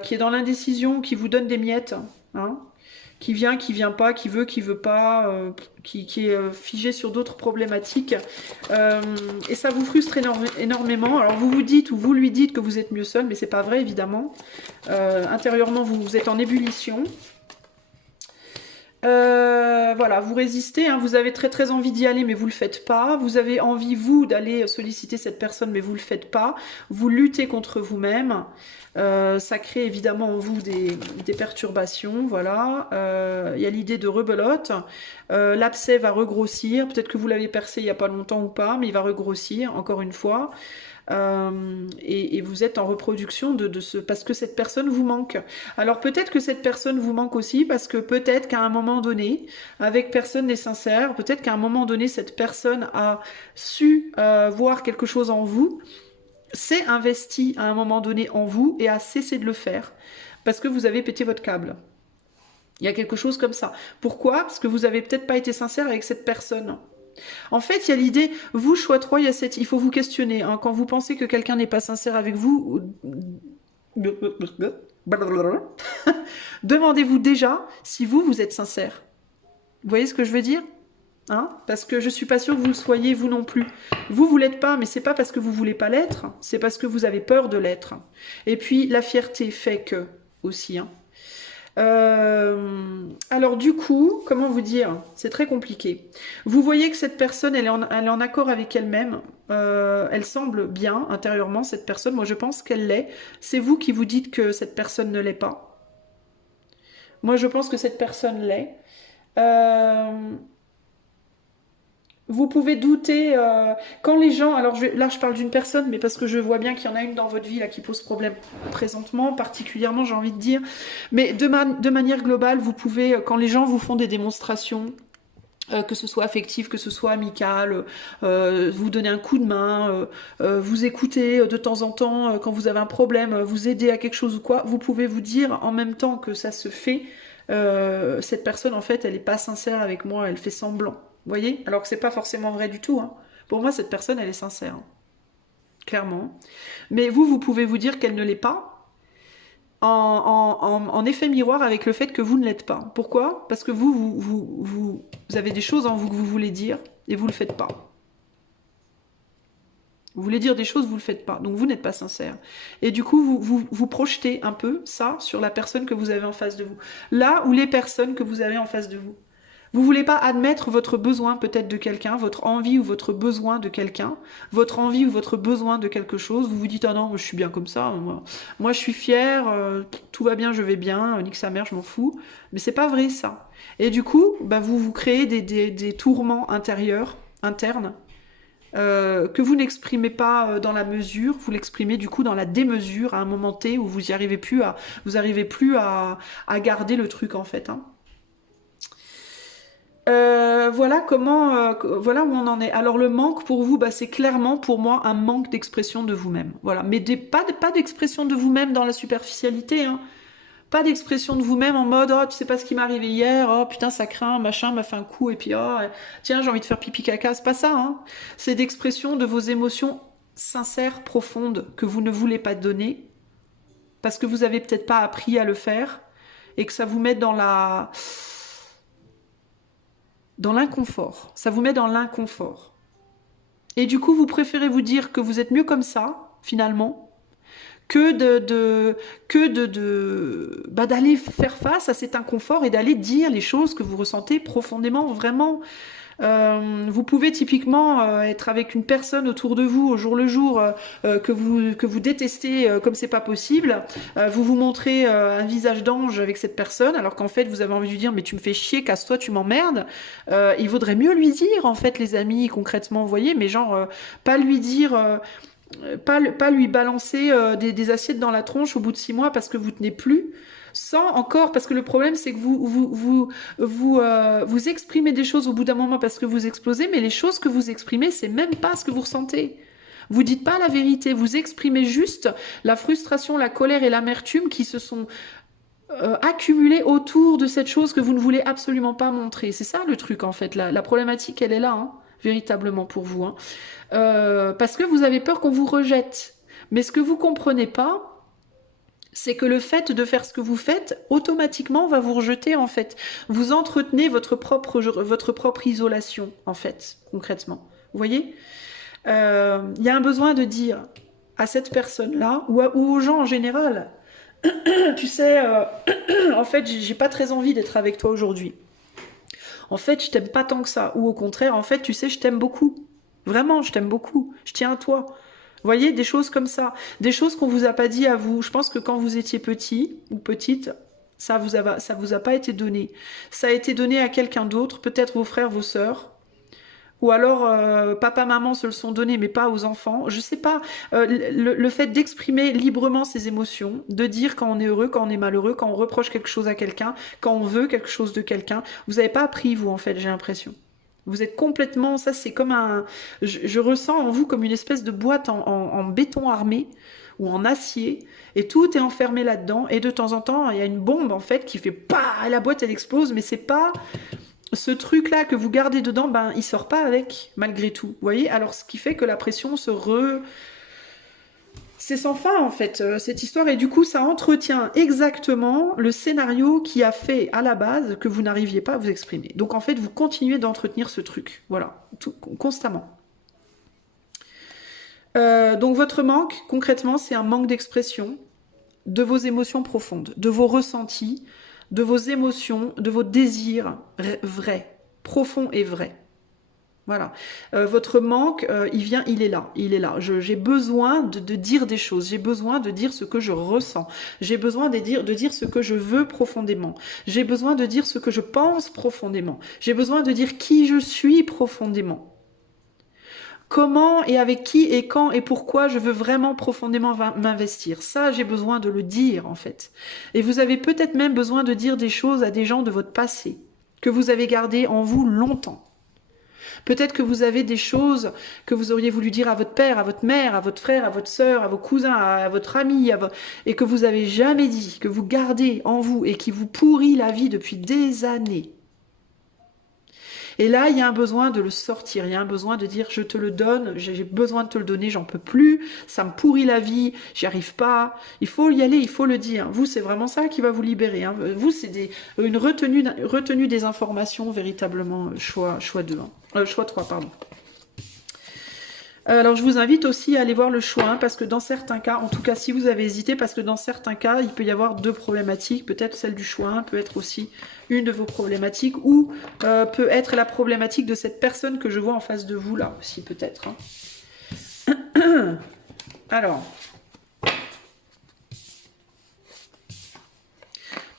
Qui est dans l'indécision, qui vous donne des miettes, hein, qui vient pas, qui veut pas, qui est figé sur d'autres problématiques, et ça vous frustre énormément. Alors vous vous dites ou vous lui dites que vous êtes mieux seul, mais c'est pas vrai évidemment. Intérieurement vous êtes en ébullition. Voilà, vous résistez, hein, vous avez très très envie d'y aller mais vous le faites pas, vous avez envie vous d'aller solliciter cette personne mais vous le faites pas, vous luttez contre vous-même, ça crée évidemment en vous des perturbations, voilà, il y a l'idée de rebelote, l'abcès va regrossir, peut-être que vous l'avez percé il n'y a pas longtemps ou pas, mais il va regrossir encore une fois. Et vous êtes en reproduction parce que cette personne vous manque. Alors peut-être que cette personne vous manque aussi parce que peut-être qu'à un moment donné, avec personne n'est sincère, peut-être qu'à un moment donné, cette personne a su voir quelque chose en vous s'est investi à un moment donné en vous et a cessé de le faire parce que vous avez pété votre câble. Il y a quelque chose comme ça. Pourquoi? Parce que vous avez peut-être pas été sincère avec cette personne. En fait, il y a l'idée, vous, choix 3, il faut vous questionner. Hein. Quand vous pensez que quelqu'un n'est pas sincère avec vous, demandez-vous déjà si vous, vous êtes sincère. Vous voyez ce que je veux dire? Hein? Parce que je suis pas sûre que vous le soyez, vous non plus. Vous l'êtes pas, mais c'est pas parce que vous voulez pas l'être, c'est parce que vous avez peur de l'être. Et puis, la fierté fait que, aussi. Hein. Alors du coup, comment vous dire? C'est très compliqué. Vous voyez que cette personne, elle est en accord avec elle-même. Elle semble bien intérieurement, cette personne. Moi, je pense qu'elle l'est. C'est vous qui vous dites que cette personne ne l'est pas. Moi, je pense que cette personne l'est. Euh, Vous pouvez douter quand les gens. Alors là, je parle d'une personne, mais parce que je vois bien qu'il y en a une dans votre vie là qui pose problème présentement, particulièrement, j'ai envie de dire. Mais de manière globale, vous pouvez, quand les gens vous font des démonstrations, que ce soit affectif, que ce soit amical, vous donner un coup de main, vous écouter de temps en temps quand vous avez un problème, vous aider à quelque chose ou quoi, vous pouvez vous dire en même temps que ça se fait, cette personne en fait elle n'est pas sincère avec moi, elle fait semblant. Vous voyez? Alors que c'est pas forcément vrai du tout. Hein. Pour moi, cette personne, elle est sincère. Hein. Clairement. Mais vous pouvez vous dire qu'elle ne l'est pas en effet miroir avec le fait que vous ne l'êtes pas. Pourquoi? Parce que vous avez des choses en vous que vous voulez dire et vous ne le faites pas. Vous voulez dire des choses, vous ne le faites pas. Donc vous n'êtes pas sincère. Et du coup, vous projetez un peu ça sur la personne que vous avez en face de vous. Là où les personnes que vous avez en face de vous. Vous voulez pas admettre votre besoin peut-être de quelqu'un, votre envie ou votre besoin de quelqu'un, votre envie ou votre besoin de quelque chose. Vous vous dites ah non, moi, je suis bien comme ça, moi je suis fière, tout va bien, je vais bien, nique sa mère, je m'en fous. Mais c'est pas vrai ça. Et du coup, bah, vous créez des tourments intérieurs, internes, que vous n'exprimez pas dans la mesure, vous l'exprimez du coup dans la démesure à un moment T où vous y arrivez plus à garder le truc en fait. Hein. Voilà comment, voilà où on en est. Alors le manque pour vous, bah, c'est clairement pour moi un manque d'expression de vous-même. Voilà, mais pas d'expression de vous-même dans la superficialité. Hein. Pas d'expression de vous-même en mode oh tu sais pas ce qui m'est arrivé hier, oh putain ça craint, machin m'a fait un coup et puis oh tiens j'ai envie de faire pipi caca. C'est pas ça. Hein. C'est d'expression de vos émotions sincères, profondes que vous ne voulez pas donner parce que vous avez peut-être pas appris à le faire et que ça vous met dans l'inconfort. Ça vous met dans l'inconfort. Et du coup, vous préférez vous dire que vous êtes mieux comme ça, finalement, que d'aller faire face à cet inconfort et d'aller dire les choses que vous ressentez profondément, vraiment. Vous pouvez typiquement être avec une personne autour de vous au jour le jour que vous détestez comme c'est pas possible. Vous montrez un visage d'ange avec cette personne alors qu'en fait vous avez envie de lui dire mais tu me fais chier, casse-toi, tu m'emmerdes. Il vaudrait mieux lui dire en fait les amis concrètement, vous voyez, mais genre pas lui dire... pas lui balancer des assiettes dans la tronche au bout de 6 mois parce que vous tenez plus, sans encore, parce que le problème c'est que vous exprimez des choses au bout d'un moment parce que vous explosez, mais les choses que vous exprimez, c'est même pas ce que vous ressentez. Vous dites pas la vérité, vous exprimez juste la frustration, la colère et l'amertume qui se sont accumulées autour de cette chose que vous ne voulez absolument pas montrer. C'est ça le truc en fait, la problématique elle est là, hein, véritablement pour vous. Hein. Parce que vous avez peur qu'on vous rejette. Mais ce que vous comprenez pas, c'est que le fait de faire ce que vous faites, automatiquement, va vous rejeter, en fait. Vous entretenez votre propre isolation, en fait, concrètement. Vous voyez? Y a un besoin de dire à cette personne-là, ou aux gens en général, tu sais, en fait, j'ai pas très envie d'être avec toi aujourd'hui. En fait, je t'aime pas tant que ça. Ou au contraire, en fait, tu sais, je t'aime beaucoup. Vraiment, je t'aime beaucoup. Je tiens à toi. Vous voyez, des choses comme ça. Des choses qu'on vous a pas dit à vous. Je pense que quand vous étiez petit ou petite, ça vous a pas été donné. Ça a été donné à quelqu'un d'autre, peut-être vos frères, vos sœurs. Ou alors papa, maman se le sont donnés, mais pas aux enfants. Je sais pas. Le fait d'exprimer librement ses émotions, de dire quand on est heureux, quand on est malheureux, quand on reproche quelque chose à quelqu'un, quand on veut quelque chose de quelqu'un. Vous n'avez pas appris, vous, en fait, j'ai l'impression. Vous êtes complètement, ça c'est comme un, je ressens en vous comme une espèce de boîte en béton armé ou en acier, et tout est enfermé là-dedans, et de temps en temps, il y a une bombe en fait qui fait PAH, et la boîte elle explose, mais c'est pas ce truc-là que vous gardez dedans, ben il sort pas avec, malgré tout, vous voyez. Alors ce qui fait que la pression c'est sans fin en fait, cette histoire, et du coup ça entretient exactement le scénario qui a fait à la base que vous n'arriviez pas à vous exprimer. Donc en fait vous continuez d'entretenir ce truc, voilà, constamment. Donc votre manque, concrètement, c'est un manque d'expression de vos émotions profondes, de vos ressentis, de vos émotions, de vos désirs vrais, profonds et vrais. Voilà. Votre manque, il est là. Il est là. J'ai besoin de dire des choses. J'ai besoin de dire ce que je ressens. J'ai besoin de dire ce que je veux profondément. J'ai besoin de dire ce que je pense profondément. J'ai besoin de dire qui je suis profondément. Comment et avec qui et quand et pourquoi je veux vraiment profondément m'investir. Ça, j'ai besoin de le dire, en fait. Et vous avez peut-être même besoin de dire des choses à des gens de votre passé, que vous avez gardées en vous longtemps. Peut-être que vous avez des choses que vous auriez voulu dire à votre père, à votre mère, à votre frère, à votre sœur, à vos cousins, à votre ami, et que vous avez jamais dit, que vous gardez en vous et qui vous pourrit la vie depuis des années. Et là, il y a un besoin de le sortir, il y a un besoin de dire je te le donne, j'ai besoin de te le donner, j'en peux plus, ça me pourrit la vie, j'y arrive pas. Il faut y aller, il faut le dire. Vous, c'est vraiment ça qui va vous libérer. Hein. Vous, c'est une retenue des informations, véritablement, choix 2, choix 3, pardon. Alors je vous invite aussi à aller voir le choix 1 parce que dans certains cas, en tout cas si vous avez hésité, parce que dans certains cas, il peut y avoir deux problématiques, peut-être celle du choix 1 peut être aussi une de vos problématiques ou peut être la problématique de cette personne que je vois en face de vous là aussi peut-être. Hein. Alors,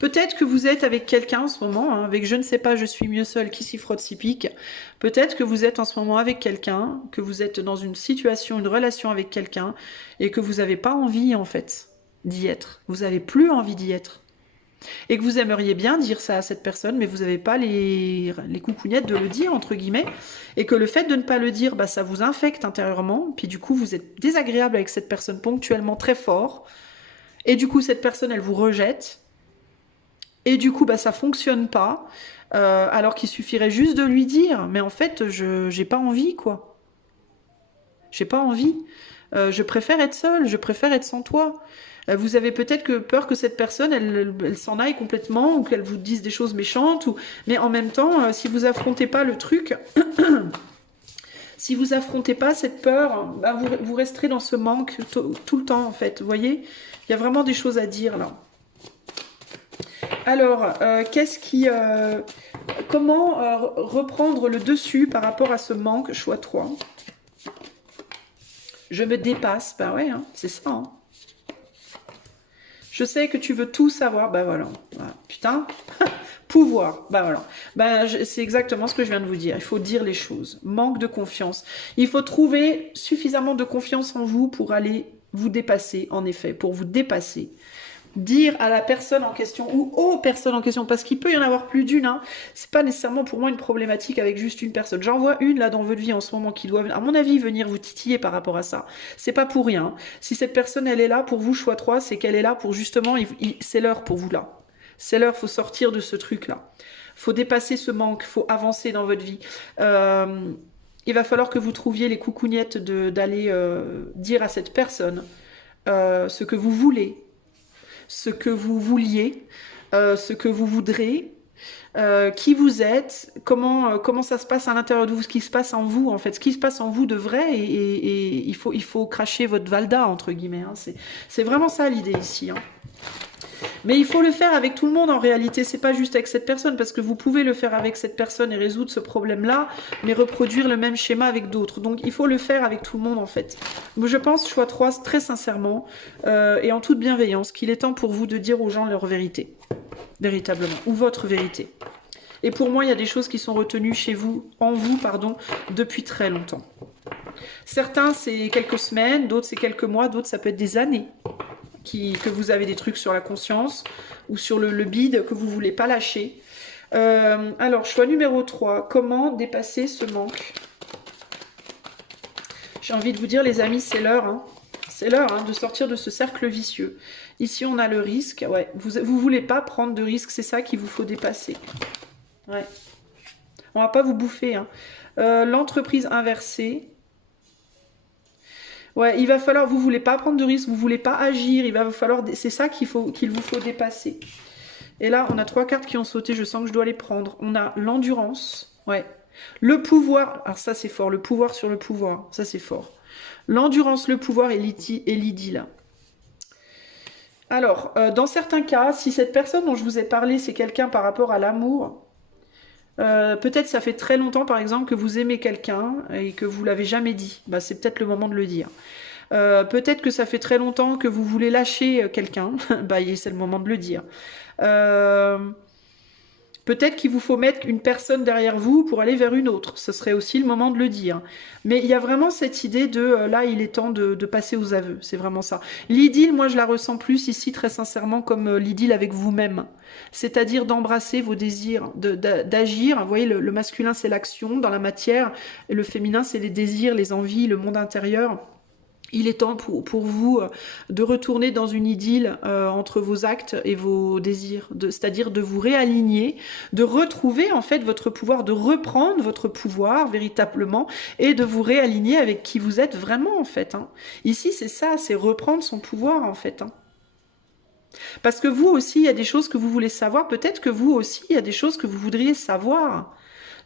peut-être que vous êtes avec quelqu'un en ce moment, hein, avec je ne sais pas, je suis mieux seule, qui s'y frotte s'y pique. Peut-être que vous êtes en ce moment avec quelqu'un, que vous êtes dans une situation, une relation avec quelqu'un, et que vous n'avez pas envie en fait d'y être. Vous n'avez plus envie d'y être. Et que vous aimeriez bien dire ça à cette personne, mais vous n'avez pas les coucougnettes de le dire, entre guillemets, et que le fait de ne pas le dire, bah, ça vous infecte intérieurement, puis du coup vous êtes désagréable avec cette personne ponctuellement très fort, et du coup cette personne elle vous rejette. Et du coup, bah, ça fonctionne pas, alors qu'il suffirait juste de lui dire. Mais en fait, j'ai pas envie, quoi. J'ai pas envie. Je préfère être seule, je préfère être sans toi. Vous avez peut-être peur que cette personne, elle s'en aille complètement, ou qu'elle vous dise des choses méchantes. Mais en même temps, si vous affrontez pas le truc, si vous affrontez pas cette peur, bah, vous resterez dans ce manque tout le temps, en fait. Vous voyez, il y a vraiment des choses à dire, là. Alors, comment reprendre le dessus par rapport à ce manque, choix 3. Je me dépasse, bah ouais, hein, c'est ça. Hein. Je sais que tu veux tout savoir, bah voilà. Putain, pouvoir, bah voilà. Bah, c'est exactement ce que je viens de vous dire, il faut dire les choses. Manque de confiance. Il faut trouver suffisamment de confiance en vous pour aller vous dépasser, en effet, pour vous dépasser. Dire à la personne en question ou aux personnes en question, parce qu'il peut y en avoir plus d'une, hein. C'est pas nécessairement pour moi une problématique avec juste une personne. J'en vois une là dans votre vie en ce moment qui doit, à mon avis, venir vous titiller par rapport à ça. C'est pas pour rien. Si cette personne elle est là pour vous, choix 3, c'est qu'elle est là pour justement, c'est l'heure pour vous là. C'est l'heure, faut sortir de ce truc là. Faut dépasser ce manque, faut avancer dans votre vie. Il va falloir que vous trouviez les coucougnettes d'aller dire à cette personne ce que vous voulez, ce que vous vouliez, ce que vous voudrez, qui vous êtes, comment ça se passe à l'intérieur de vous, ce qui se passe en vous, en fait, ce qui se passe en vous de vrai, et il faut cracher votre Valda, entre guillemets. Hein. C'est vraiment ça l'idée ici. Hein. Mais il faut le faire avec tout le monde en réalité, c'est pas juste avec cette personne, parce que vous pouvez le faire avec cette personne et résoudre ce problème-là, mais reproduire le même schéma avec d'autres. Donc il faut le faire avec tout le monde en fait. Je pense, choix 3, très sincèrement, et en toute bienveillance, qu'il est temps pour vous de dire aux gens leur vérité, véritablement, ou votre vérité. Et pour moi, il y a des choses qui sont retenues chez vous, depuis très longtemps. Certains, c'est quelques semaines, d'autres, c'est quelques mois, d'autres, ça peut être des années. Que vous avez des trucs sur la conscience ou sur le bide que vous voulez pas lâcher. Alors, choix numéro 3. Comment dépasser ce manque? J'ai envie de vous dire, les amis, c'est l'heure. Hein. C'est l'heure hein, de sortir de ce cercle vicieux. Ici, on a le risque. Ouais, vous voulez pas prendre de risque, c'est ça qu'il vous faut dépasser. Ouais. On va pas vous bouffer. Hein. L'entreprise inversée. Ouais, il va falloir, vous voulez pas prendre de risque, vous voulez pas agir, il va falloir, c'est ça qu'il vous faut dépasser. Et là, on a 3 cartes qui ont sauté, je sens que je dois les prendre. On a l'endurance, ouais. Le pouvoir, alors ça c'est fort, le pouvoir sur le pouvoir, ça c'est fort. L'endurance, le pouvoir et l'idylle. Alors, dans certains cas, si cette personne dont je vous ai parlé, c'est quelqu'un par rapport à l'amour, peut-être ça fait très longtemps par exemple que vous aimez quelqu'un et que vous l'avez jamais dit, bah, c'est peut-être le moment de le dire. Peut-être que ça fait très longtemps que vous voulez lâcher quelqu'un, bah, c'est le moment de le dire. Peut-être qu'il vous faut mettre une personne derrière vous pour aller vers une autre. Ce serait aussi le moment de le dire. Mais il y a vraiment cette idée de là, il est temps de passer aux aveux. C'est vraiment ça. L'idylle, moi, je la ressens plus ici, très sincèrement, comme l'idylle avec vous-même. C'est-à-dire d'embrasser vos désirs, d'agir. Vous voyez, le masculin, c'est l'action dans la matière. Et le féminin, c'est les désirs, les envies, le monde intérieur. Il est temps pour vous de retourner dans une idylle entre vos actes et vos désirs, c'est-à-dire de vous réaligner, de retrouver en fait votre pouvoir, de reprendre votre pouvoir véritablement et de vous réaligner avec qui vous êtes vraiment en fait. Hein. Ici c'est ça, c'est reprendre son pouvoir en fait. Hein. Parce que vous aussi, il y a des choses que vous voulez savoir, peut-être que vous aussi, il y a des choses que vous voudriez savoir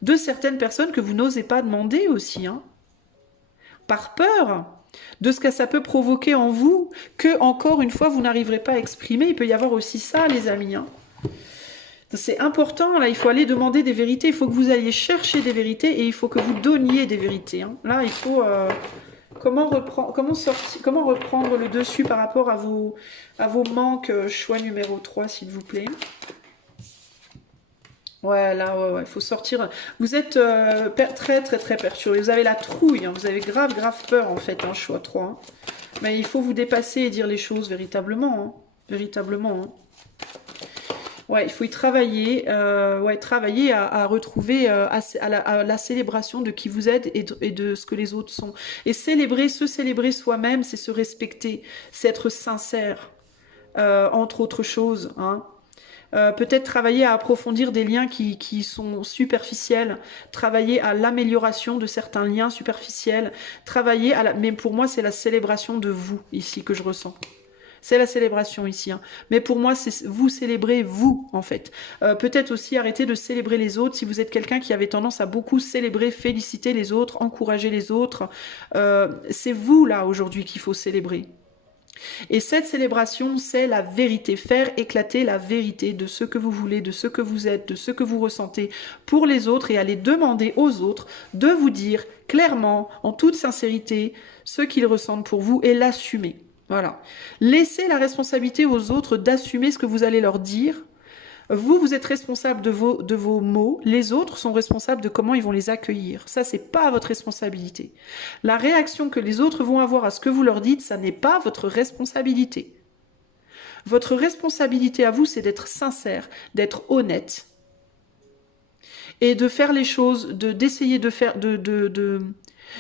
de certaines personnes que vous n'osez pas demander aussi. Hein. Par peur de ce que ça peut provoquer en vous, que, encore une fois, vous n'arriverez pas à exprimer. Il peut y avoir aussi ça, les amis. Hein. C'est important, là, il faut aller demander des vérités, il faut que vous alliez chercher des vérités et il faut que vous donniez des vérités. Hein. Là, il faut... comment reprendre le dessus par rapport à vos manques, choix numéro 3, s'il vous plaît. Ouais, là, ouais, faut sortir. Vous êtes très, très, très perturbé. Vous avez la trouille, hein. Vous avez grave, grave peur, en fait, hein, choix 3. Hein. Mais il faut vous dépasser et dire les choses véritablement. Hein. Véritablement. Hein. Ouais, il faut y travailler. Ouais, travailler à retrouver à la célébration de qui vous êtes et de ce que les autres sont. Et se célébrer soi-même, c'est se respecter. C'est être sincère, entre autres choses, hein. Peut-être travailler à approfondir des liens qui sont superficiels, travailler à l'amélioration de certains liens superficiels, travailler à mais pour moi c'est la célébration de vous ici que je ressens. C'est la célébration ici. Hein. Mais pour moi, c'est vous célébrez vous, en fait. Peut-être aussi arrêter de célébrer les autres. Si vous êtes quelqu'un qui avait tendance à beaucoup célébrer, féliciter les autres, encourager les autres, c'est vous, là, aujourd'hui, qu'il faut célébrer. Et cette célébration, c'est la vérité, faire éclater la vérité de ce que vous voulez, de ce que vous êtes, de ce que vous ressentez pour les autres et aller demander aux autres de vous dire clairement, en toute sincérité, ce qu'ils ressentent pour vous et l'assumer. Voilà. Laissez la responsabilité aux autres d'assumer ce que vous allez leur dire. Vous êtes responsable de vos mots. Les autres sont responsables de comment ils vont les accueillir. Ça, c'est pas votre responsabilité. La réaction que les autres vont avoir à ce que vous leur dites, ça n'est pas votre responsabilité. Votre responsabilité à vous, c'est d'être sincère, d'être honnête et de faire les choses, d'essayer de faire,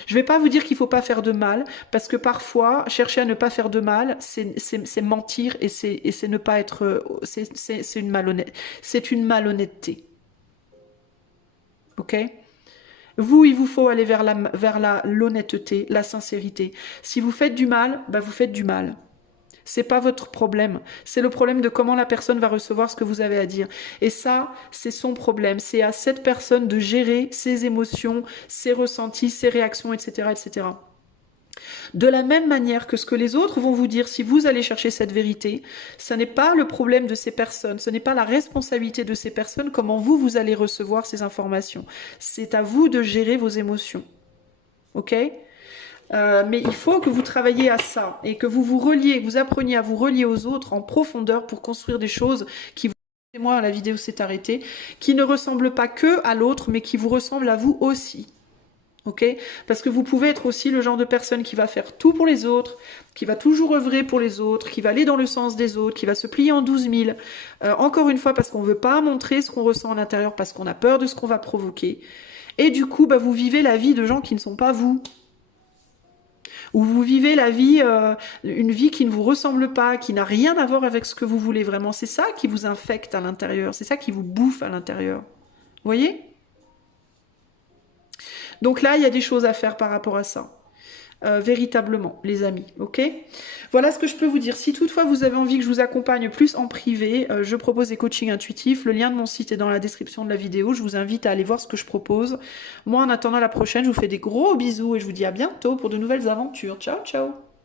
je ne vais pas vous dire qu'il ne faut pas faire de mal, parce que parfois, chercher à ne pas faire de mal, c'est mentir et c'est ne pas être... C'est une malhonnêteté. Ok ? Vous, il vous faut aller vers l'honnêteté, la sincérité. Si vous faites du mal, bah vous faites du mal. C'est pas votre problème. C'est le problème de comment la personne va recevoir ce que vous avez à dire. Et ça, c'est son problème. C'est à cette personne de gérer ses émotions, ses ressentis, ses réactions, etc., etc. De la même manière que ce que les autres vont vous dire, si vous allez chercher cette vérité, ce n'est pas le problème de ces personnes, ce n'est pas la responsabilité de ces personnes, comment vous allez recevoir ces informations. C'est à vous de gérer vos émotions. Ok ? Mais il faut que vous travailliez à ça et que vous appreniez à vous relier aux autres en profondeur pour construire des choses qui vous... Moi, la vidéo s'est arrêtée, qui ne ressemblent pas que à l'autre, mais qui vous ressemblent à vous aussi. ok? Parce que vous pouvez être aussi le genre de personne qui va faire tout pour les autres, qui va toujours œuvrer pour les autres, qui va aller dans le sens des autres, qui va se plier en 12 000. Encore une fois, parce qu'on ne veut pas montrer ce qu'on ressent à l'intérieur, parce qu'on a peur de ce qu'on va provoquer. Et du coup, bah, vous vivez la vie de gens qui ne sont pas vous. Ou vous vivez la vie, une vie qui ne vous ressemble pas, qui n'a rien à voir avec ce que vous voulez vraiment. C'est ça qui vous infecte à l'intérieur, c'est ça qui vous bouffe à l'intérieur. Vous voyez? Donc là, il y a des choses à faire par rapport à ça. Véritablement, les amis, ok? Voilà ce que je peux vous dire. Si toutefois vous avez envie que je vous accompagne plus en privé, je propose des coachings intuitifs. Le lien de mon site est dans la description de la vidéo. Je vous invite à aller voir ce que je propose. Moi, en attendant la prochaine, je vous fais des gros bisous et je vous dis à bientôt pour de nouvelles aventures. Ciao, ciao!